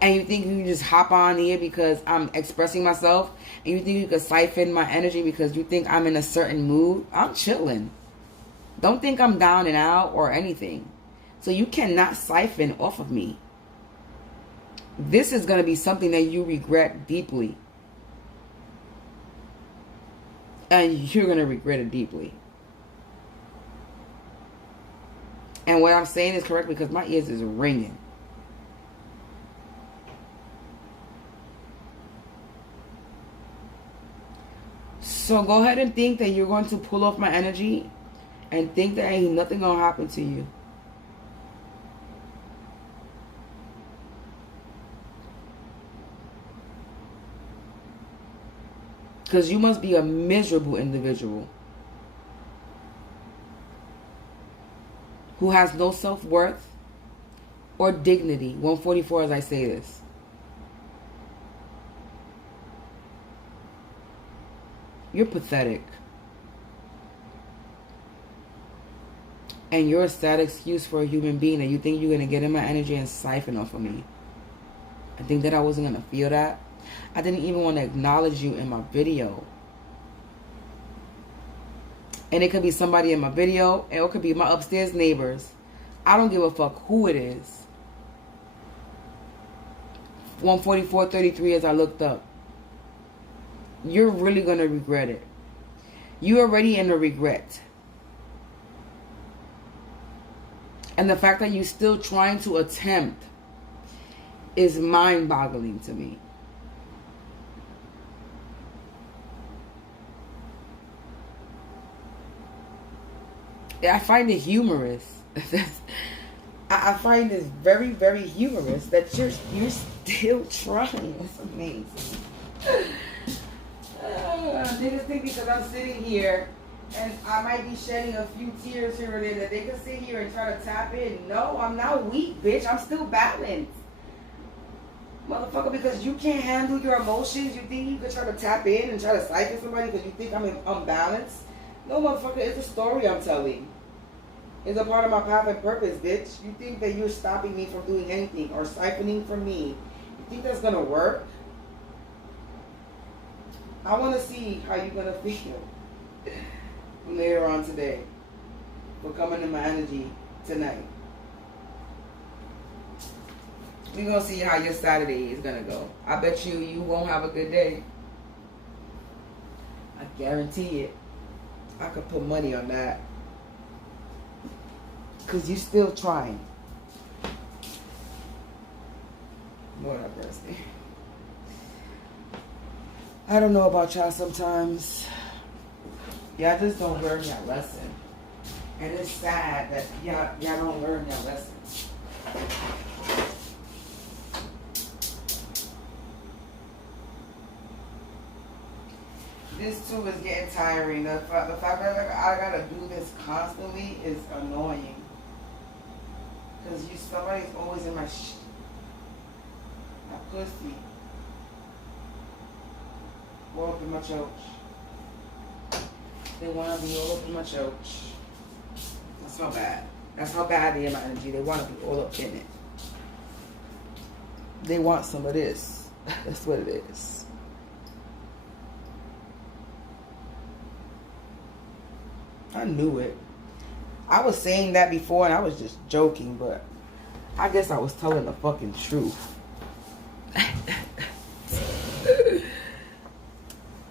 And you think you can just hop on here because I'm expressing myself. And you think you can siphon my energy because you think I'm in a certain mood. I'm chilling. Don't think I'm down and out or anything. So you cannot siphon off of me. This is going to be something that you regret deeply. And you're going to regret it deeply. And what I'm saying is correct because my ears is ringing. So go ahead and think that you're going to pull off my energy. And think that ain't nothing going to happen to you. Because you must be a miserable individual who has no self-worth or dignity. 144 as I say this. You're pathetic. And you're a sad excuse for a human being that you think you're going to get in my energy and siphon off of me. I think that I wasn't going to feel that. I didn't even want to acknowledge you in my video. And it could be somebody in my video, and it could be my upstairs neighbors. I don't give a fuck who it is. 144.33 as I looked up. You're really going to regret it. You're already in a regret. And the fact that you're still trying to attempt is mind-boggling to me. I find it humorous. I find this very, very humorous that you're still trying. It's amazing. Niggas think because I'm sitting here and I might be shedding a few tears here or there that they can sit here and try to tap in. No, I'm not weak, bitch. I'm still balanced. Motherfucker, because you can't handle your emotions, you think you could try to tap in and try to siphon somebody because you think I'm unbalanced? No, motherfucker, it's a story I'm telling. It's a part of my path and purpose, bitch. You think that you're stopping me from doing anything or siphoning from me. You think that's going to work? I want to see how you're going to feel later on today for coming in my energy tonight. We're going to see how your Saturday is going to go. I bet you won't have a good day. I guarantee it. I could put money on that. Because you still trying. Whatever. I don't know about y'all sometimes. Y'all just don't learn your lesson. And it's sad that y'all don't learn your lesson. This too is getting tiring. The fact that I gotta do this constantly is annoying. Because somebody's always in my pussy. All up in my choach. They want to be all up in my choach. That's how bad. That's how bad they are in my energy. They want to be all up in it. They want some of this. That's what it is. I knew it. I was saying that before and I was just joking, but I guess I was telling the fucking truth.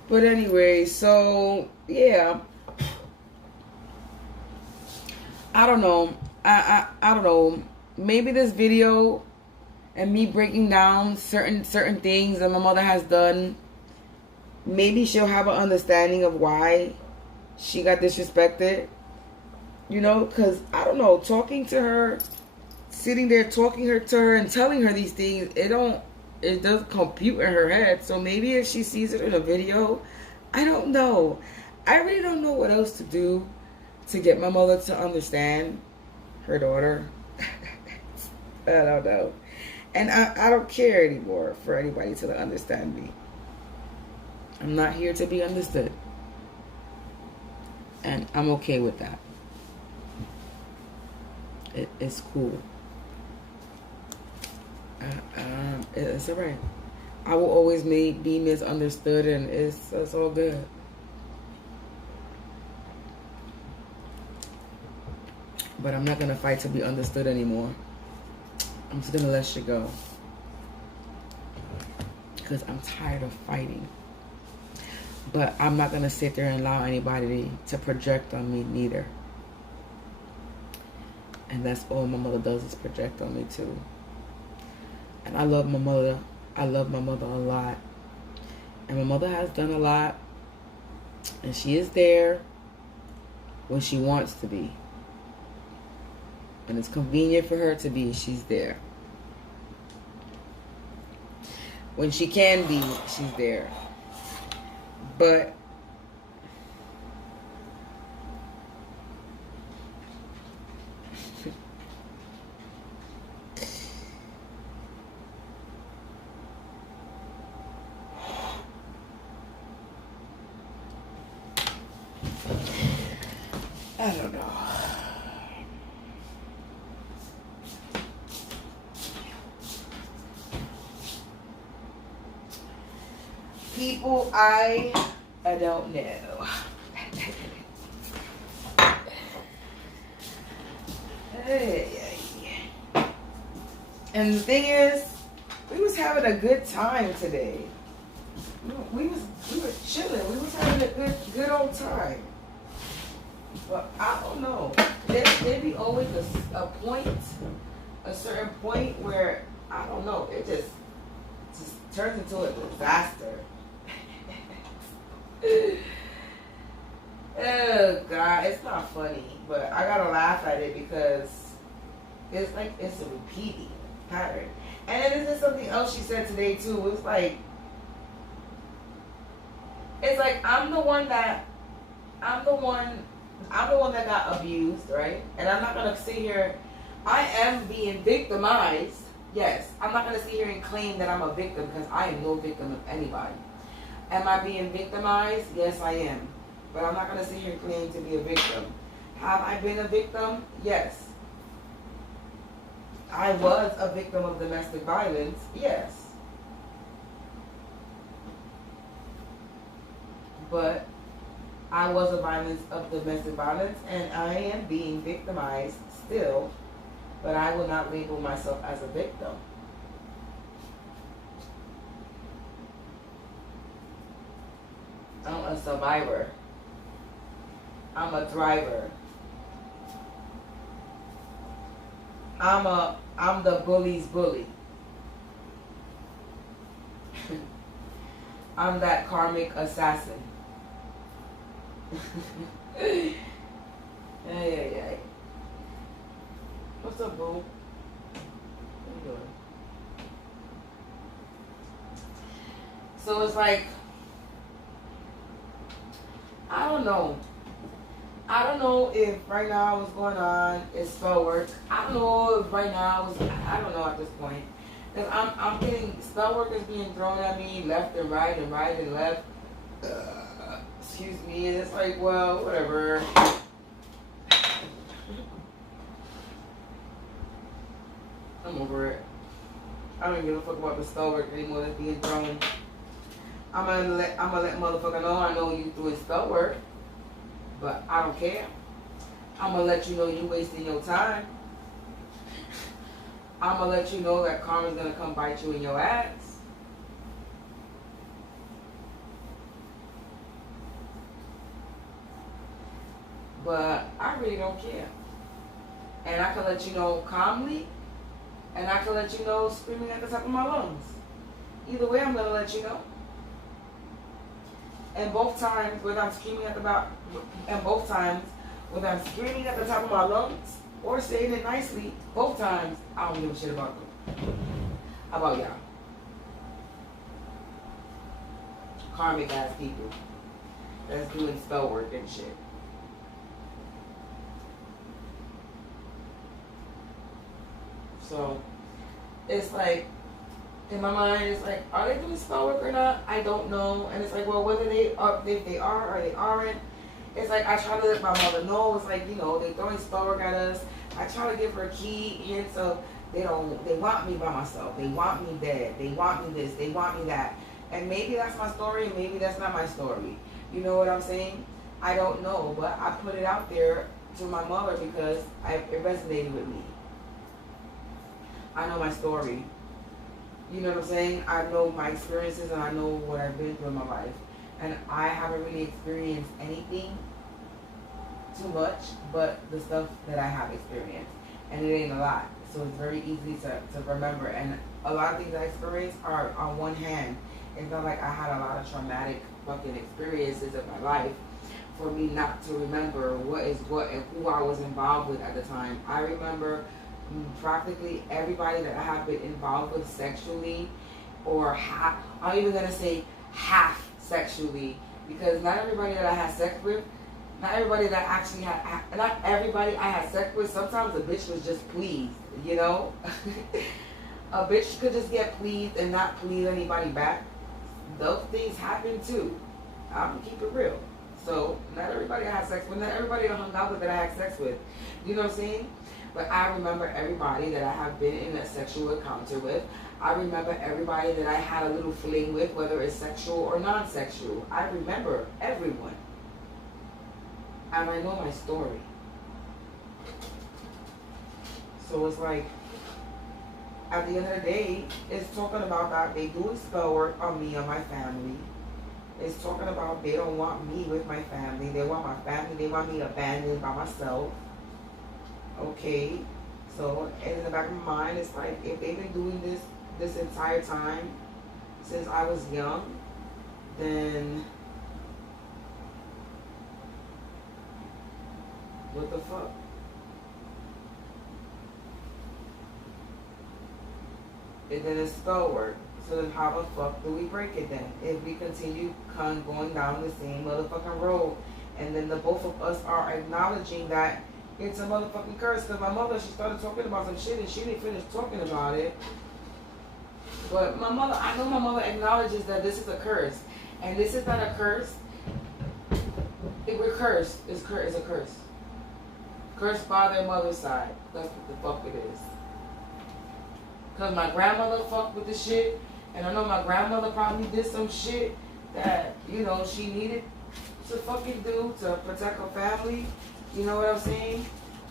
But anyway, so yeah, I don't know. I don't know. Maybe this video and me breaking down certain things that my mother has done, maybe she'll have an understanding of why she got disrespected. You know, because I don't know, talking to her, sitting there talking to her and telling her these things, it doesn't compute in her head. So maybe if she sees it in a video, I don't know. I really don't know what else to do to get my mother to understand her daughter. I don't know. And I don't care anymore for anybody to understand me. I'm not here to be understood. And I'm okay with that. It's cool. It's alright. I will always be misunderstood, and it's all good. But I'm not gonna fight to be understood anymore. I'm just gonna let shit go, because I'm tired of fighting. But I'm not gonna sit there and allow anybody to project on me neither. And that's all my mother does, is project on me too. And I love my mother. I love my mother a lot. And my mother has done a lot. And she is there when she wants to be. When it's convenient for her to be, she's there. When she can be, she's there. But I don't know. People I don't know. And the thing is, we was having a good time today. We were chilling. We was having a good old time. But I don't know. There be always a point, a certain point where, I don't know, it just turns into a disaster. Oh God, it's not funny, but I gotta laugh at it because it's like it's a repeating pattern. And then this is something else she said today too. It's like I'm the one that got abused, right? And I'm not gonna sit here. I am being victimized. Yes, I'm not gonna sit here and claim that I'm a victim, because I am no victim of anybody. Am I being victimized? Yes, I am. But I'm not gonna sit here and claim to be a victim. Have I been a victim? Yes. I was a victim of domestic violence. Yes. But I was a victim of domestic violence, and I am being victimized still, but I will not label myself as a victim. I'm a survivor. I'm a thriver. I'm the bully's bully. I'm that karmic assassin. Yeah. What's up, boo? What you doing? So it's like, I don't know. I don't know if right now what's going on is spell work. I don't know if right now I don't know at this point. Because I'm getting, spell work is being thrown at me left and right and left. Excuse me. And it's like, well, whatever. I'm over it. I don't give a fuck about the spell work anymore that's being thrown. I'm gonna let motherfucker know I know you doing spell work. But I don't care. I'm going to let you know you wasting your time. I'm going to let you know that karma's going to come bite you in your ass. But I really don't care. And I can let you know calmly. And I can let you know screaming at the top of my lungs. Either way, I'm going to let you know. And both times when I'm screaming at the top of my lungs or saying it nicely, both times I don't give a shit about them. How about y'all? Karmic ass people that's doing spell work and shit. So it's like, in my mind, it's like, are they doing spell work or not? I don't know. And it's like, well, whether they are, if they are or they aren't, it's like, I try to let my mother know. It's like, you know, they're throwing spell work at us. I try to give her key hints of, they want me by myself. They want me dead. They want me this. They want me that. And maybe that's my story, and maybe that's not my story. You know what I'm saying? I don't know, but I put it out there to my mother because it resonated with me. I know my story. You know what I'm saying? I know my experiences and I know what I've been through in my life. And I haven't really experienced anything too much but the stuff that I have experienced. And it ain't a lot. So it's very easy to remember. And a lot of things I experienced are on one hand. It's not like I had a lot of traumatic fucking experiences in my life for me not to remember what is what and who I was involved with at the time. I remember practically everybody that I have been involved with sexually, or half, I'm even gonna say half sexually, because not everybody that I had sex with, not everybody that actually had, not everybody I had sex with, sometimes a bitch was just pleased, you know? A bitch could just get pleased and not please anybody back. Those things happen too. I'm gonna keep it real. So, not everybody I had sex with, not everybody I hung out with that I had sex with. You know what I'm saying? But I remember everybody that I have been in a sexual encounter with. I remember everybody that I had a little fling with, whether it's sexual or non-sexual. I remember everyone. And I know my story. So it's like, at the end of the day, it's talking about that they do spell work on me and my family. It's talking about they don't want me with my family. They want my family. They want me abandoned by myself. Okay, so in the back of my mind, it's like, if they've been doing this entire time since I was young, then what the fuck? And then it's spell work. So then how the fuck do we break it then? If we continue going down the same motherfucking road, and then the both of us are acknowledging that it's a motherfucking curse. Because my mother, she started talking about some shit and she didn't finish talking about it. But my mother, I know my mother acknowledges that this is a curse. And this is not a curse. We're cursed. It's a curse. Cursed by their mother's side. That's what the fuck it is. Because my grandmother fucked with the shit. And I know my grandmother probably did some shit that, you know, she needed to fucking do to protect her family. You know what I'm saying?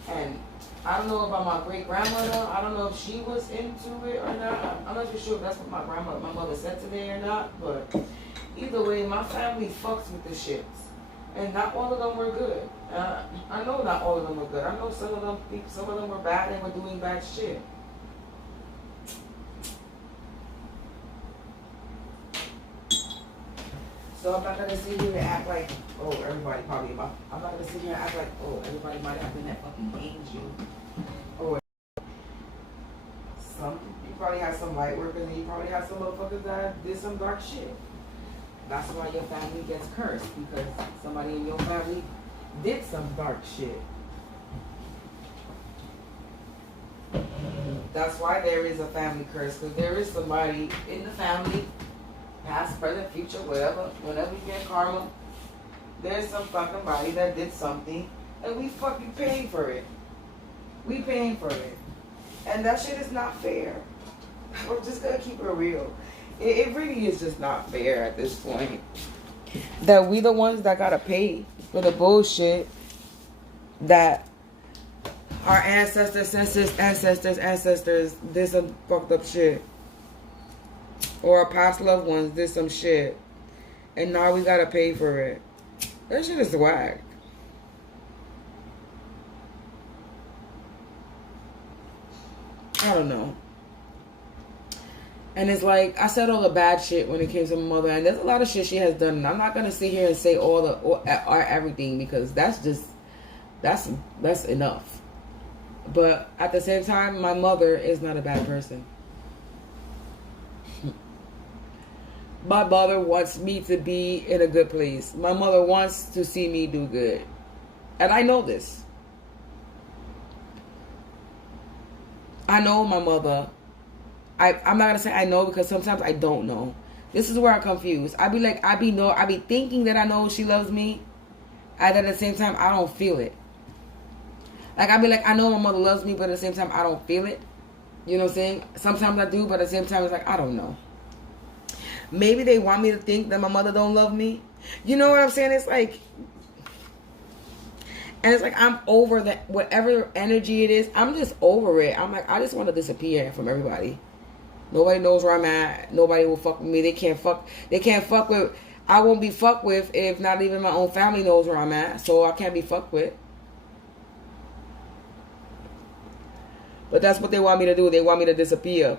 And I don't know about my great-grandmother. I don't know if she was into it or not. I'm not too sure if that's what my mother said today or not. But either way, my family fucks with the shits. And not all of them were good. I know not all of them were good. I know some of them were bad and were doing bad shit. So I'm not gonna sit here and act like, oh, everybody probably about. I'm not gonna sit here and act like, oh, everybody might have been that fucking angel. Or you probably have some light workers, and you probably have some motherfuckers that did some dark shit. That's why your family gets cursed, because somebody in your family did some dark shit. That's why there is a family curse, because there is somebody in the family, past, present, future, whatever, whenever you get karma, there's some fucking body that did something, and we fucking paying for it. We paying for it. And that shit is not fair. We're just gonna keep it real. It really is just not fair at this point. That we the ones that gotta pay for the bullshit that our ancestors did some fucked up shit. Or our past loved ones did some shit. And now we gotta pay for it. That shit is whack. I don't know. And it's like, I said all the bad shit when it came to my mother, and there's a lot of shit she has done, and I'm not gonna sit here and say or everything, because that's enough. But at the same time, my mother is not a bad person. My mother wants me to be in a good place. My mother wants to see me do good. And I know this. I know my mother. I'm not going to say I know, because sometimes I don't know. This is where I'm confused. I be thinking that I know she loves me. And at the same time, I don't feel it. Like, I be like, I know my mother loves me, but at the same time, I don't feel it. You know what I'm saying? Sometimes I do, but at the same time, it's like, I don't know. Maybe they want me to think that my mother don't love me. You know what I'm saying? It's like, and it's like, I'm over that, whatever energy it is, I'm just over it. I'm like, I just want to disappear from everybody. Nobody knows where I'm at. Nobody will fuck with me. They can't fuck with, I won't be fucked with if not even my own family knows where I'm at. So I can't be fucked with. But that's what they want me to do. They want me to disappear.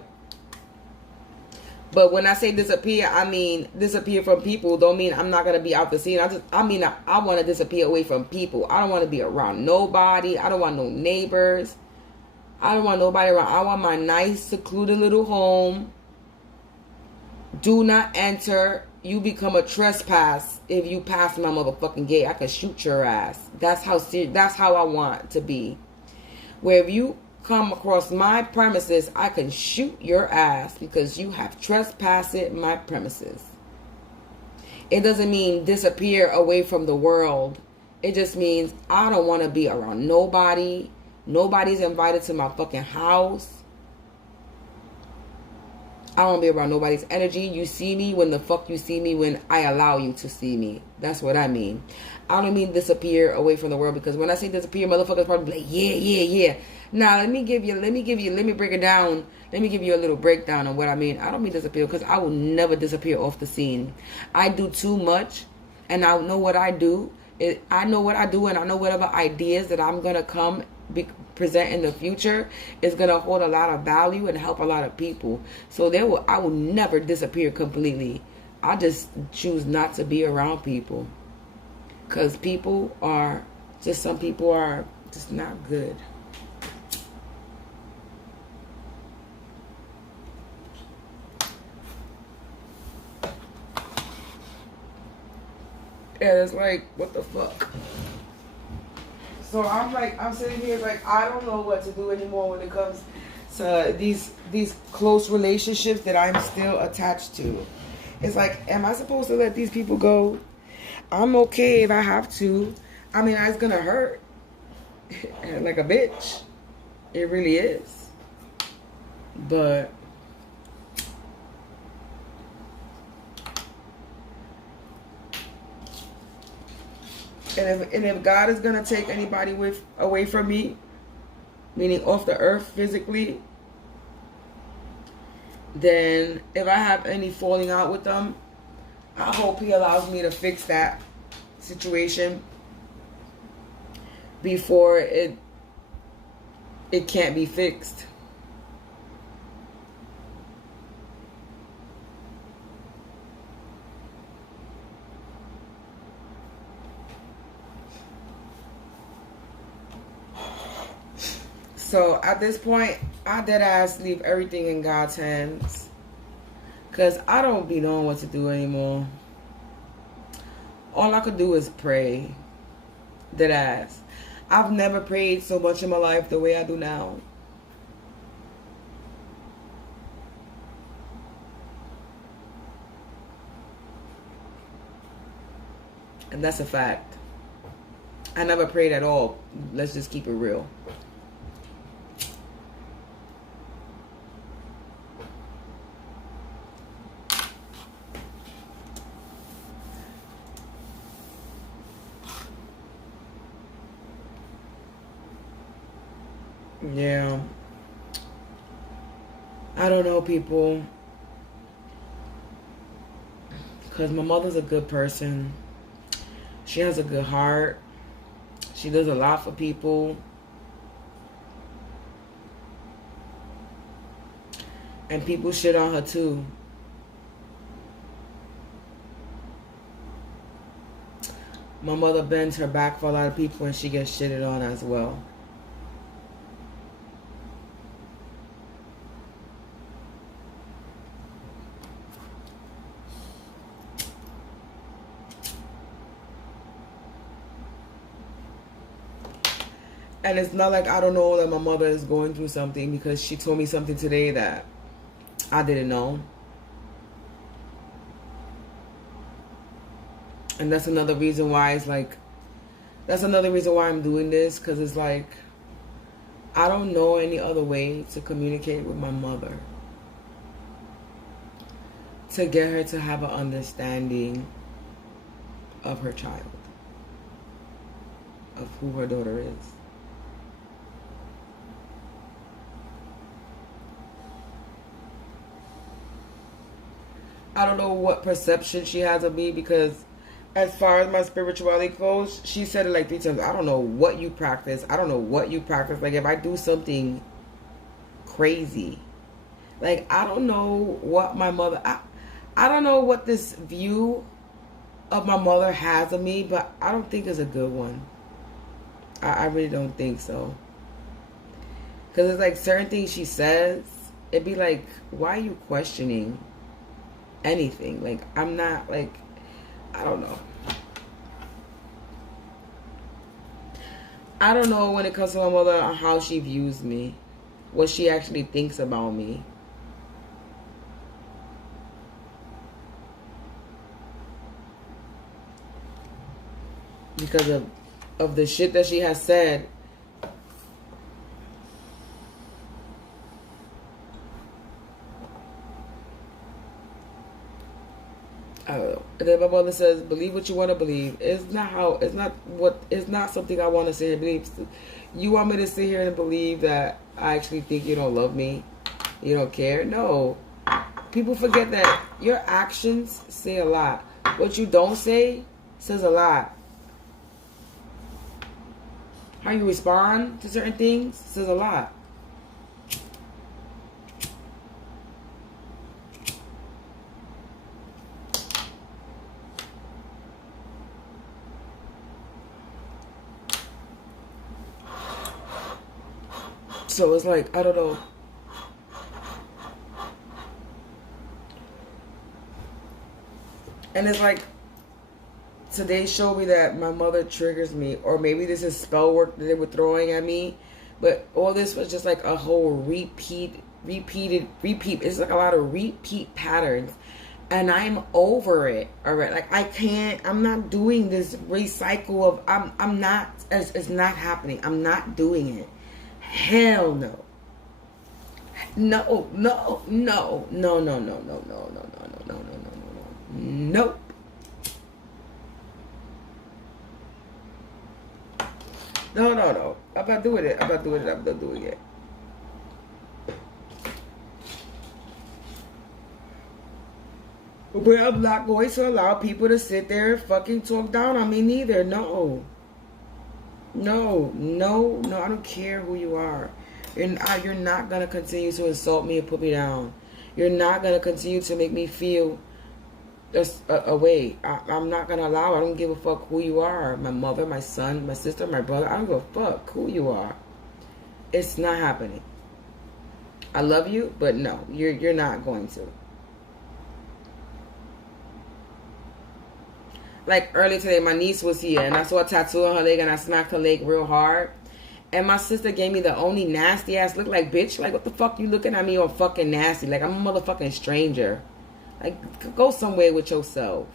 But when I say disappear, I mean disappear from people. Don't mean I'm not going to be out the scene. I want to disappear away from people. I don't want to be around nobody. I don't want no neighbors. I don't want nobody around. I want my nice, secluded little home. Do not enter. You become a trespass if you pass my motherfucking gate. I can shoot your ass. That's how I want to be. Where if you come across my premises, I can shoot your ass because you have trespassed my premises. It doesn't mean disappear away from the world. It just means I don't want to be around nobody. Nobody's invited to my fucking house. I don't want to be around nobody's energy. You see me when the fuck you see me, when I allow you to see me. That's what I mean. I don't mean disappear away from the world, because when I say disappear, motherfuckers probably like, yeah. Now, let me break it down. Let me give you a little breakdown on what I mean. I don't mean disappear, because I will never disappear off the scene. I do too much, and I know what I do. I know what I do, and I know whatever ideas that I'm going to present in the future is going to hold a lot of value and help a lot of people. So I will never disappear completely. I just choose not to be around people. Because some people are just not good. Yeah, it's like, what the fuck? So I'm sitting here like, I don't know what to do anymore when it comes to these close relationships that I'm still attached to. It's like, am I supposed to let these people go? I'm okay if I have to. I mean, it's gonna hurt. Like a bitch. It really is. But And if God is going to take anybody away from me, meaning off the earth physically, then if I have any falling out with them, I hope he allows me to fix that situation before it can't be fixed. So at this point, I deadass leave everything in God's hands. Because I don't be knowing what to do anymore. All I could do is pray. Deadass. I've never prayed so much in my life the way I do now. And that's a fact. I never prayed at all. Let's just keep it real. Yeah. I don't know, people. Because my mother's a good person. She has a good heart. She does a lot for people. And people shit on her too. My mother bends her back for a lot of people and she gets shitted on as well. And it's not like I don't know that my mother is going through something, because she told me something today that I didn't know. And that's another reason why it's like, that's another reason why I'm doing this, because it's like, I don't know any other way to communicate with my mother. To get her to have an understanding of her child. Of who her daughter is. I don't know what perception she has of me, because as far as my spirituality goes, she said it like 3 times. I don't know what you practice. I don't know what you practice. Like, if I do something crazy, like, I don't know what my mother, I don't know what this view of my mother has of me, but I don't think it's a good one. I really don't think so. Because it's like certain things she says, it'd be like, why are you questioning anything? Like, I'm not, like, I don't know. I don't know when it comes to my mother how she views me, what she actually thinks about me. Because of the shit that she has said. I don't know. And then my mother says, believe what you want to believe. It's not something I want to sit here and believe. You want me to sit here and believe that I actually think you don't love me? You don't care? No. People forget that your actions say a lot. What you don't say says a lot. How you respond to certain things says a lot. So it's like, I don't know. And it's like, today showed me that my mother triggers me. Or maybe this is spell work that they were throwing at me. But all this was just like a whole repeat. It's like a lot of repeat patterns. And I'm over it. Alright. Like, I'm not doing this recycle of, I'm not, it's not happening. I'm not doing it. Hell no. No. Nope. No. I'm not doing it. I'm not doing it. But I'm not going to allow people to sit there and fucking talk down on me neither. No. No, no, no. I don't care who you are. You're not going to continue to insult me and put me down. You're not going to continue to make me feel a way. I'm not going to allow it. I don't give a fuck who you are. My mother, my son, my sister, my brother. I don't give a fuck who you are. It's not happening. I love you, but no, you're not going to. Like earlier today, my niece was here and I saw a tattoo on her leg and I smacked her leg real hard. And my sister gave me the only nasty ass look, like, bitch, like, what the fuck you looking at me all fucking nasty? Like, I'm a motherfucking stranger. Like, go somewhere with yourself.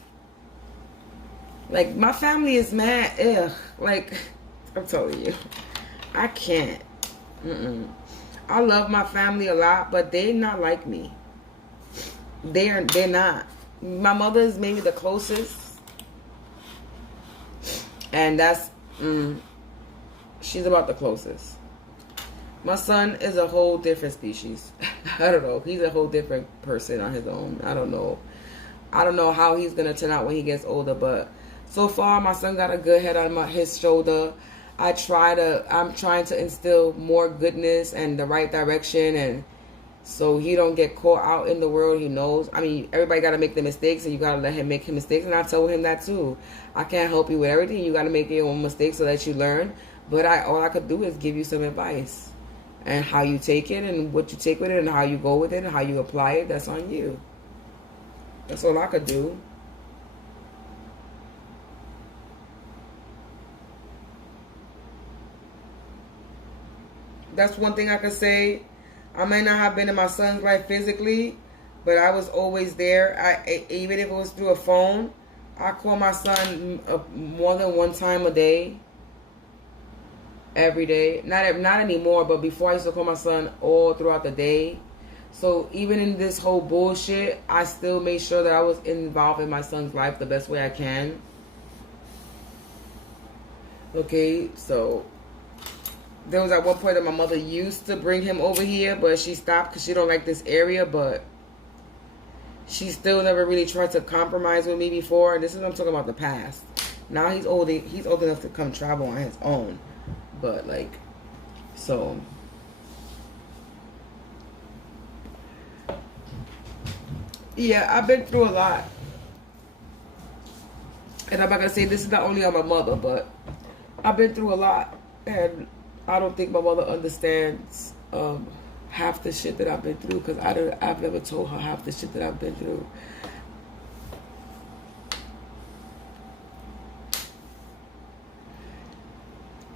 Like, my family is mad. Ugh. Like, I'm telling you, I can't. I love my family a lot, but they're not like me. They're not. My mother is maybe the closest. And that's, she's about the closest. My son is a whole different species. I don't know. He's a whole different person on his own. I don't know. I don't know how he's going to turn out when he gets older. But so far, my son got a good head on his shoulder. I'm trying to instill more goodness and the right direction. And so he don't get caught out in the world. He knows. I mean, everybody got to make the mistakes, and you got to let him make his mistakes. And I told him that too. I can't help you with everything. You got to make your own mistakes so that you learn. But all I could do is give you some advice. And how you take it and what you take with it and how you go with it and how you apply it, that's on you. That's all I could do. That's one thing I could say. I may not have been in my son's life physically, but I was always there. Even if it was through a phone, I call my son more than one time a day. Every day. Not anymore, but before I used to call my son all throughout the day. So even in this whole bullshit, I still made sure that I was involved in my son's life the best way I can. Okay, so there was at one point that my mother used to bring him over here, but she stopped because she don't like this area, but she still never really tried to compromise with me before. This is what I'm talking about, the past. Now he's old enough to come travel on his own. But, like, so, yeah, I've been through a lot. And I'm not going to say this is not only on my mother, but I've been through a lot. And I don't think my mother understands half the shit that I've been through, because I've never told her half the shit that I've been through.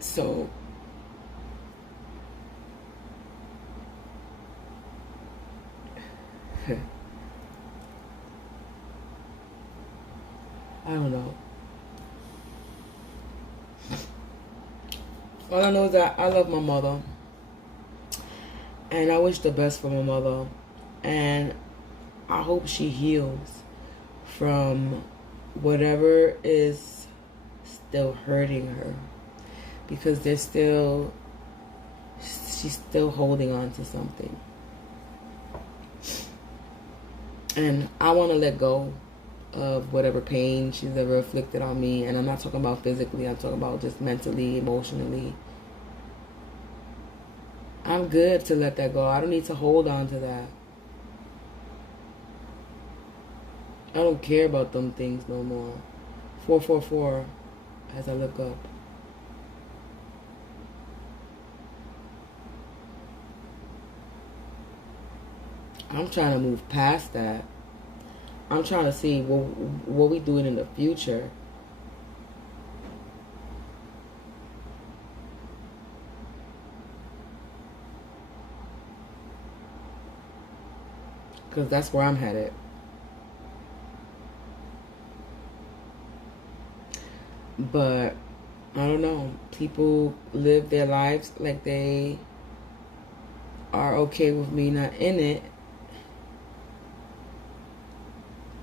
So, I don't know. All I know is that I love my mother. And I wish the best for my mother. And I hope she heals from whatever is still hurting her. Because she's still holding on to something. And I want to let go of whatever pain she's ever inflicted on me. And I'm not talking about physically. I'm talking about just mentally, emotionally. I'm good to let that go. I don't need to hold on to that. I don't care about them things no more. 444 as I look up. I'm trying to move past that. I'm trying to see what we doing in the future. Because that's where I'm headed. But, I don't know. People live their lives like they are okay with me not in it.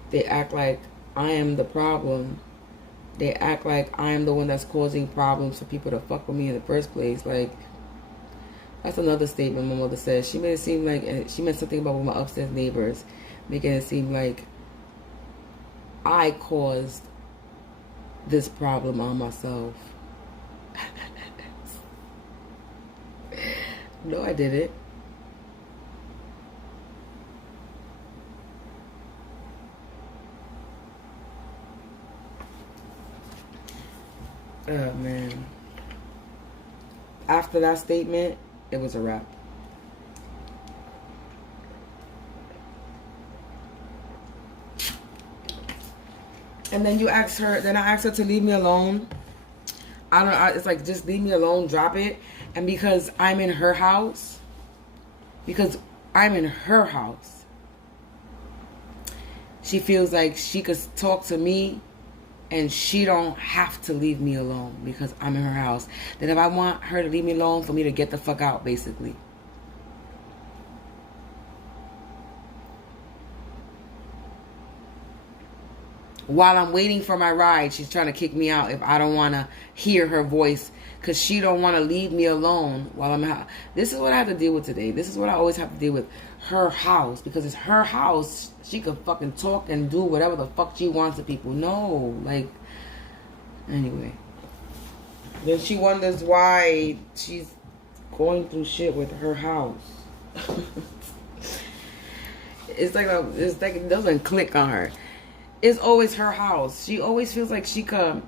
They act like I am the problem. They act like I am the one that's causing problems for people to fuck with me in the first place. Like, that's another statement my mother said. She made it seem like, she meant something about my upstairs neighbors, making it seem like I caused this problem on myself. No, I didn't. Oh, man. After that statement, it was a wrap. And then I asked her to leave me alone. It's like, just leave me alone, drop it. And because I'm in her house, she feels like she could talk to me and she don't have to leave me alone because I'm in her house. Then if I want her to leave me alone, for me to get the fuck out, basically. While I'm waiting for my ride, she's trying to kick me out if I don't want to hear her voice because she don't want to leave me alone while I'm out. This is what I have to deal with today. This is what I always have to deal with. Her house. Because it's her house. She could fucking talk and do whatever the fuck she wants to people. No. Like, anyway. Then she wonders why she's going through shit with her house. It's like it doesn't click on her. It's always her house. She always feels like she could.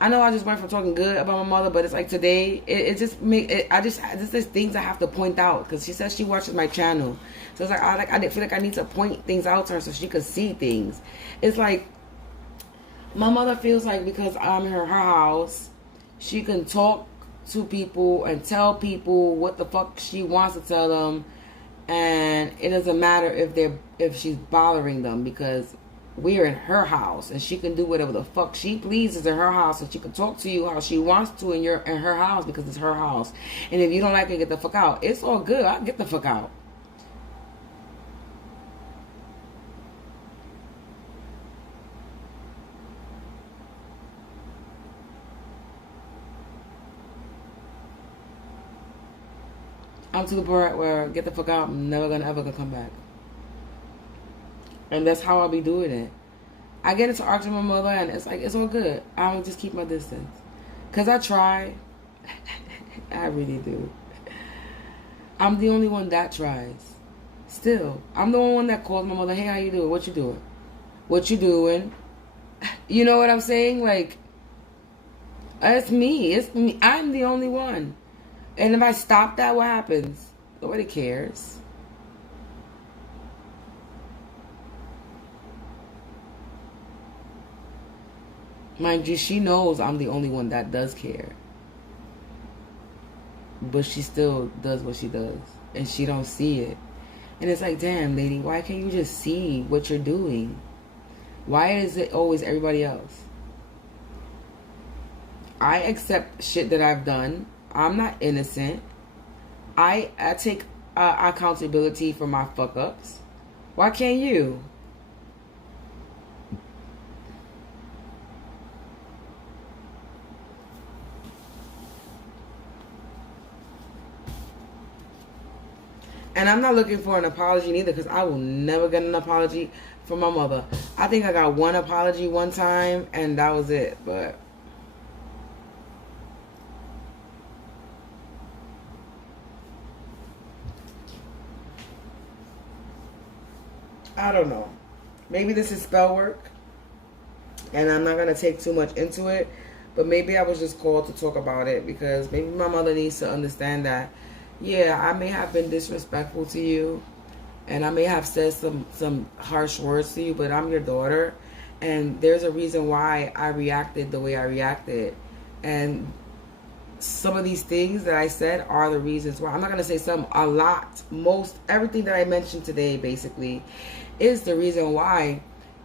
I know I just went from talking good about my mother, but it's like today, this is things I have to point out because she says she watches my channel. So it's like I feel like I need to point things out to her so she could see things. It's like my mother feels like because I'm in her house, she can talk to people and tell people what the fuck she wants to tell them, and it doesn't matter if she's bothering them because we're in her house and she can do whatever the fuck she pleases in her house, and she can talk to you how she wants to in her house because it's her house. And if you don't like it, get the fuck out. It's all good. I'll get the fuck out. I'm to the point where get the fuck out. I'm never gonna come back. And that's how I'll be doing it. I get into arguing with my mother and it's like, it's all good. I'll just keep my distance. Because I try. I really do. I'm the only one that tries. Still. I'm the only one that calls my mother, hey, how you doing? What you doing? What you doing? You know what I'm saying? Like, it's me. It's me. I'm the only one. And if I stop that, what happens? Nobody cares. Mind you, she knows I'm the only one that does care. But she still does what she does. And she don't see it. And it's like, damn, lady, why can't you just see what you're doing? Why is it always everybody else? I accept shit that I've done. I'm not innocent. I take accountability for my fuck-ups. Why can't you? And I'm not looking for an apology neither because I will never get an apology from my mother. I think I got one apology one time and that was it. But I don't know. Maybe this is spell work and I'm not going to take too much into it. But maybe I was just called to talk about it because maybe my mother needs to understand that, yeah, I may have been disrespectful to you and I may have said some harsh words to you, but I'm your daughter and there's a reason why I reacted the way I reacted. And some of these things that I said are the reasons why. I'm not going to say some, a lot, most, everything that I mentioned today basically is the reason why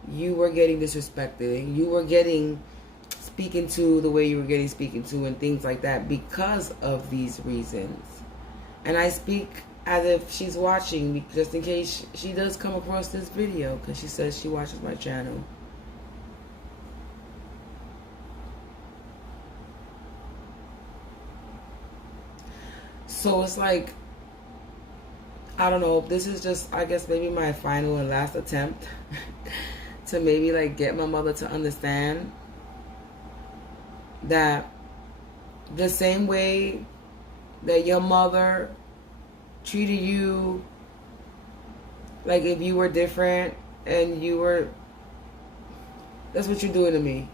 you were getting disrespected. You were getting speaken to the way you were getting speaken to and things like that because of these reasons. And I speak as if she's watching, just in case she does come across this video, because she says she watches my channel. So it's like, I don't know, this is just, I guess, maybe my final and last attempt to maybe like get my mother to understand that the same way that your mother treated you like if you were different and you were, that's what you're doing to me,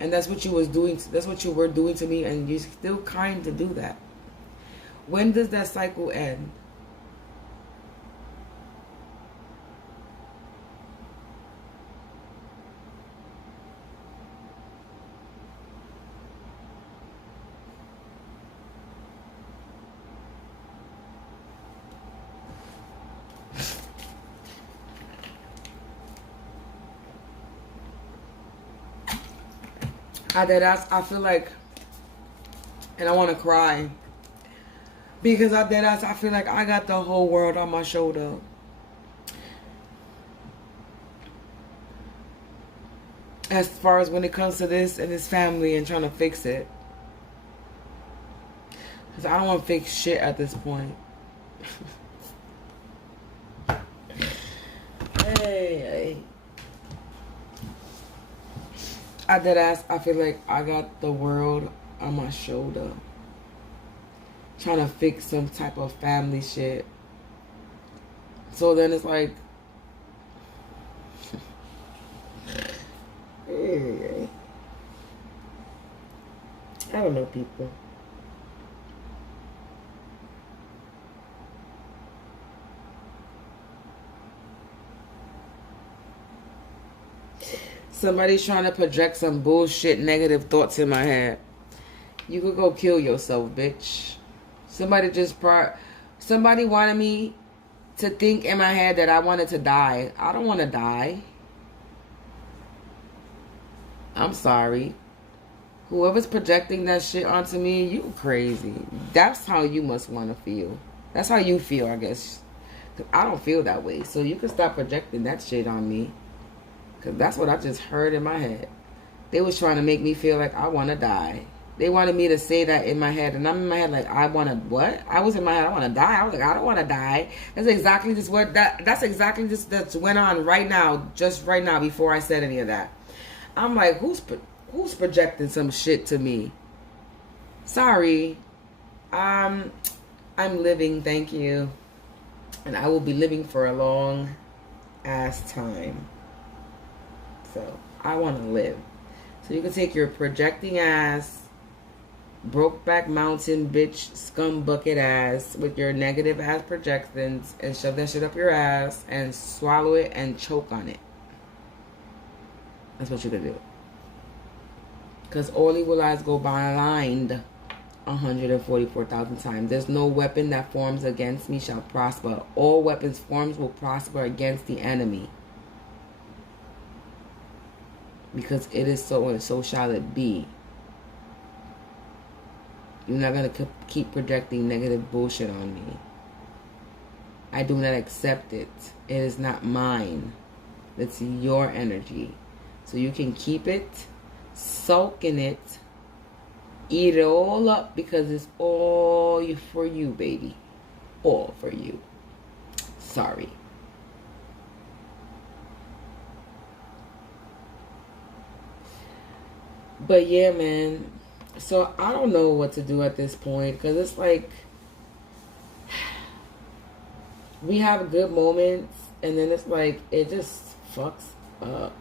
and that's what you was doing, that's what you were doing to me, and you're still kind to do that. When does that cycle end? I feel like, and I want to cry, because I feel like I got the whole world on my shoulder. As far as when it comes to this and his family and trying to fix it. Because I don't want to fix shit at this point. Hey. I feel like I got the world on my shoulder. Trying to fix some type of family shit. So then it's like... I don't know, people. Somebody's trying to project some bullshit negative thoughts in my head. You could go kill yourself, bitch. Somebody wanted me to think in my head that I wanted to die. I don't want to die. I'm sorry. Whoever's projecting that shit onto me, you crazy. That's how you must want to feel. That's how you feel, I guess. 'Cause I don't feel that way. So you can stop projecting that shit on me. Because that's what I just heard in my head. They was trying to make me feel like I want to die. They wanted me to say that in my head. And I'm in my head like, I want to what? I was in my head, I want to die. I was like, I don't want to die. That's exactly just what, that's exactly just that's went on right now. Just right now before I said any of that. I'm like, who's projecting some shit to me? Sorry. I'm living, thank you. And I will be living for a long ass time. So, I want to live. So you can take your projecting ass, Brokeback Mountain bitch, scum bucket ass with your negative ass projections and shove that shit up your ass and swallow it and choke on it. That's what you can do. Because all evil eyes go blind 144,000 times. There's no weapon that forms against me shall prosper. All weapons formed will prosper against the enemy. Because it is so and so shall it be. You're not going to keep projecting negative bullshit on me. I do not accept it. It is not mine. It's your energy. So you can keep it, soak in it, eat it all up because it's all for you, baby. All for you. Sorry. But yeah, man. So I don't know what to do at this point because it's like we have good moments and then it's like it just fucks up.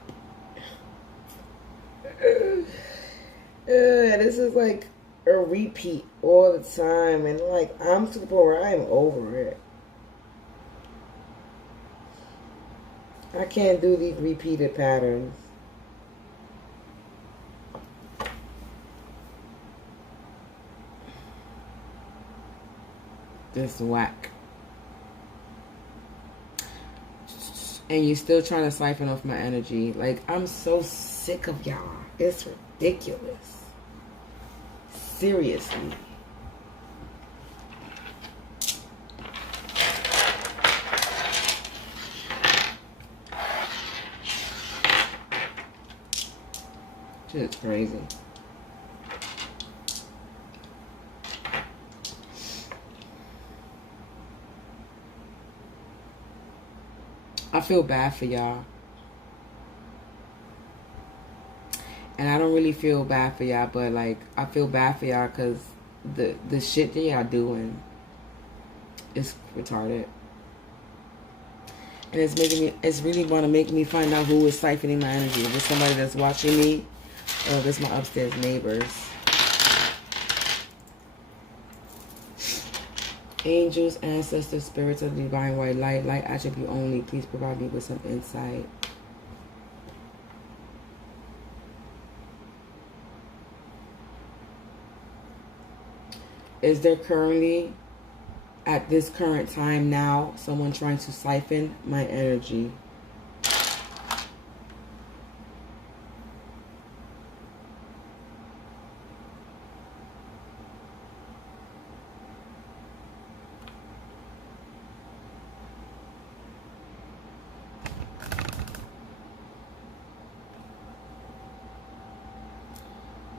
This is like a repeat all the time and like I'm to the point where I'm over it. I can't do these repeated patterns. Just whack. And you still trying to siphon off my energy. Like, I'm so sick of y'all. It's ridiculous. Seriously. Shit's crazy. I feel bad for y'all. And I don't really feel bad for y'all, but like I feel bad for y'all because the shit that y'all doing is retarded. And it's really want to make me find out who is siphoning my energy. Is this somebody that's watching me? Or is this my upstairs neighbors? Angels, ancestors, spirits of the divine white light, light attribute only. Please provide me with some insight. Is there currently, at this current time now, someone trying to siphon my energy?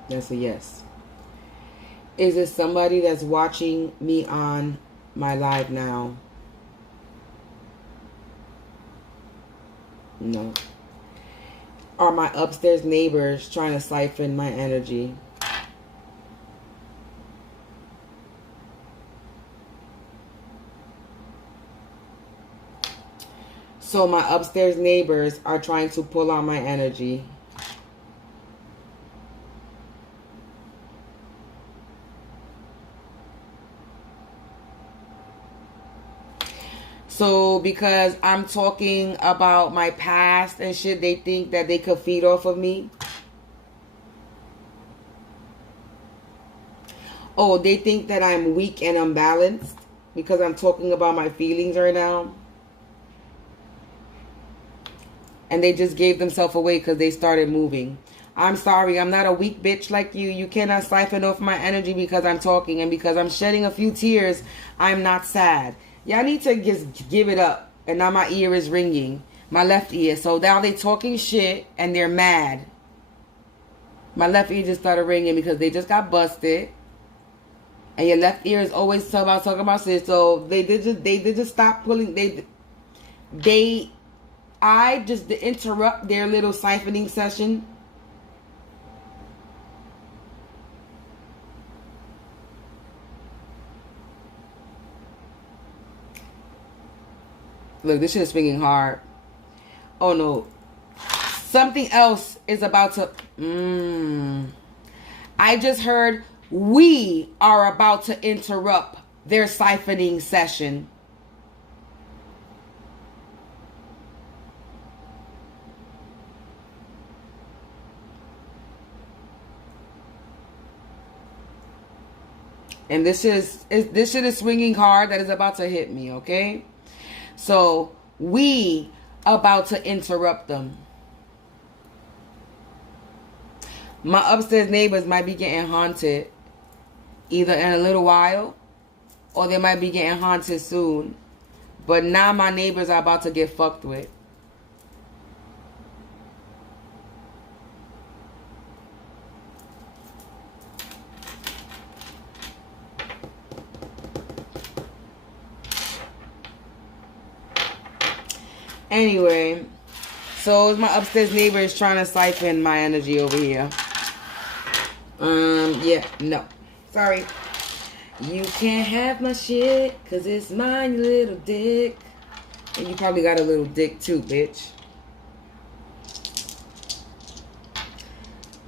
That's a yes. Is it somebody that's watching me on my live now? No. Are my upstairs neighbors trying to siphon my energy? So my upstairs neighbors are trying to pull on my energy. So because I'm talking about my past and shit, they think that they could feed off of me. Oh, they think that I'm weak and unbalanced because I'm talking about my feelings right now. And they just gave themselves away because they started moving. I'm sorry, I'm not a weak bitch like you. You cannot siphon off my energy because I'm talking. And because I'm shedding a few tears, I'm not sad. Y'all need to just give it up. And now my ear is ringing. My left ear. So now they talking shit and they're mad. My left ear just started ringing because they just got busted. And your left ear is always talking about shit. So they did just stop pulling. I just interrupt their little siphoning session. Look, this shit is swinging hard. Oh no. Something else is about to... I just heard we are about to interrupt their siphoning session. And this shit is swinging hard that is about to hit me, okay? So, we about to interrupt them. My upstairs neighbors might be getting haunted either in a little while or they might be getting haunted soon. But now my neighbors are about to get fucked with. Anyway, so my upstairs neighbor is trying to siphon my energy over here. Yeah, no. Sorry. You can't have my shit, cause it's mine, you little dick. And you probably got a little dick too, bitch.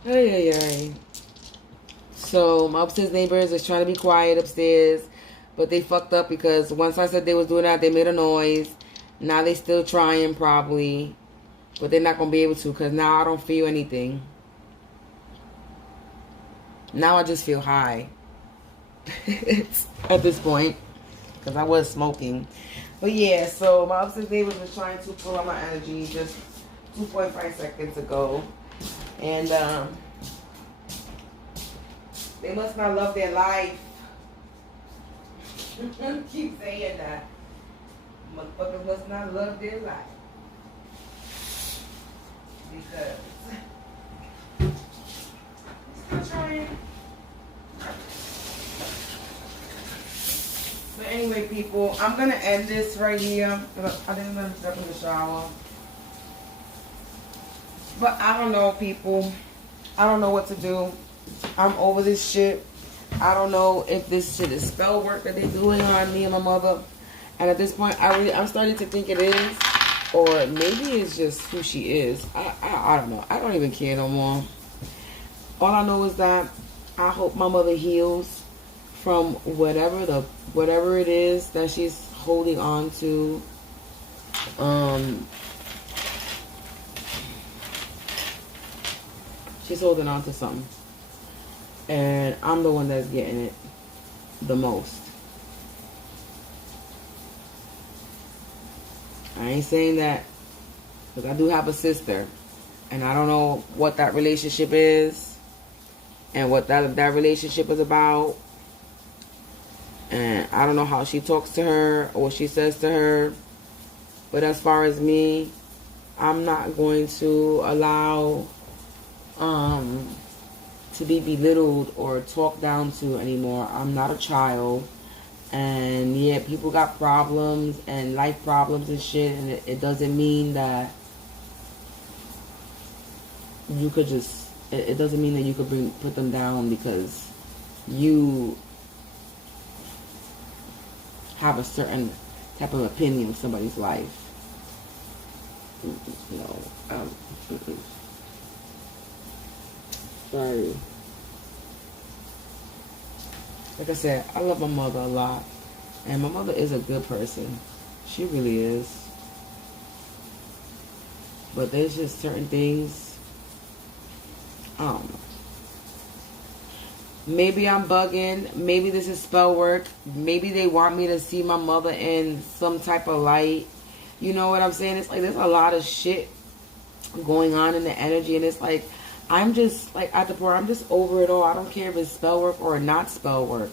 Ay. So, my upstairs neighbors is trying to be quiet upstairs. But they fucked up because once I said they was doing that, they made a noise. Now they still trying probably. But they're not going to be able to because now I don't feel anything. Now I just feel high. At this point. Because I was smoking. But yeah, so my upstairs neighbors was trying to pull on my energy just 2.5 seconds ago. And they must not love their life. Keep saying that. Motherfuckers must not love their life. Because still trying. But anyway, people, I'm gonna end this right here. I think I'm gonna step in the shower. But I don't know, people. I don't know what to do. I'm over this shit. I don't know if this shit is spell work that they're doing on me and my mother. And at this point, I'm starting to think it is. Or maybe it's just who she is. I don't know. I don't even care no more. All I know is that I hope my mother heals from whatever it is that she's holding on to. She's holding on to something. And I'm the one that's getting it the most. I ain't saying that because I do have a sister. And I don't know what that relationship is. And what that relationship is about. And I don't know how she talks to her or what she says to her. But as far as me, I'm not going to allow to be belittled or talked down to anymore. I'm not a child. And yeah, people got problems and life problems and shit. And it doesn't mean that you could just... It doesn't mean that you could put them down because you have a certain type of opinion of somebody's life. No. Sorry. Like I said, I love my mother a lot. And my mother is a good person. She really is. But there's just certain things... I don't know. Maybe I'm bugging. Maybe this is spell work. Maybe they want me to see my mother in some type of light. You know what I'm saying? It's like there's a lot of shit going on in the energy. And it's like, I'm just like at the point, I'm just over it all. I don't care if it's spell work or not spell work.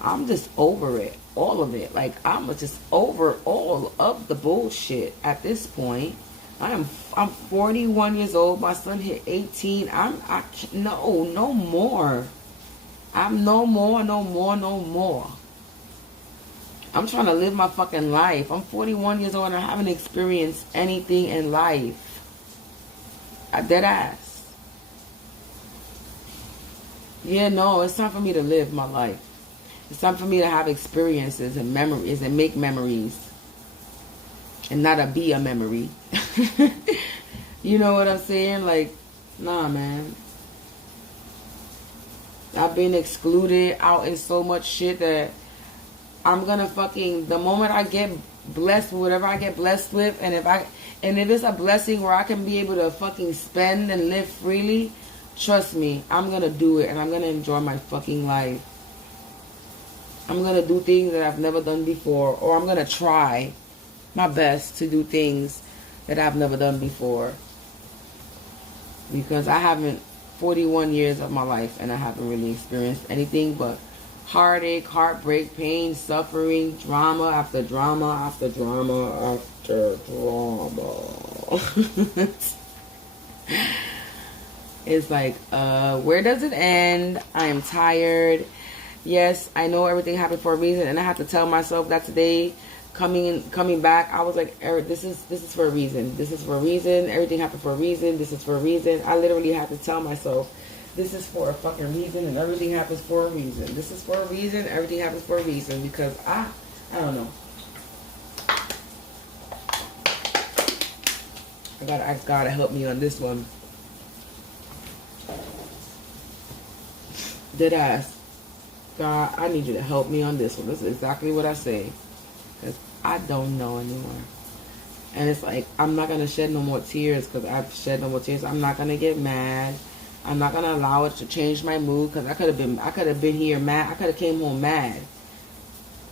I'm just over it. All of it. Like, I'm just over all of the bullshit at this point. I'm 41 years old. My son hit 18. No more. I'm no more. I'm trying to live my fucking life. I'm 41 years old and I haven't experienced anything in life. Dead ass. Yeah, no, it's time for me to live my life. It's time for me to have experiences and memories and make memories. And not be a memory. You know what I'm saying? Like, nah, man. I've been excluded out in so much shit that I'm gonna fucking... The moment I get blessed with whatever I get blessed with, and if it's a blessing where I can be able to fucking spend and live freely, trust me, I'm gonna do it and I'm gonna enjoy my fucking life. I'm gonna do things that I've never done before, or I'm gonna try my best to do things that I've never done before. Because I haven't... 41 years of my life and I haven't really experienced anything but heartache, heartbreak, pain, suffering, drama after drama after drama after drama. It's like, where does it end? I am tired. Yes, I know everything happened for a reason, and I have to tell myself that today. Coming back, I was like, Eric, this is for a reason. This is for a reason. Everything happened for a reason. This is for a reason. I literally had to tell myself, this is for a fucking reason, and everything happens for a reason. This is for a reason. Everything happens for a reason. Because I don't know. I gotta ask God to help me on this one. Dead ass. God, I need you to help me on this one. This is exactly what I say. Because I don't know anymore. And it's like, I'm not going to shed no more tears because I've shed no more tears. I'm not going to get mad. I'm not going to allow it to change my mood because I could have been here mad. I could have came home mad.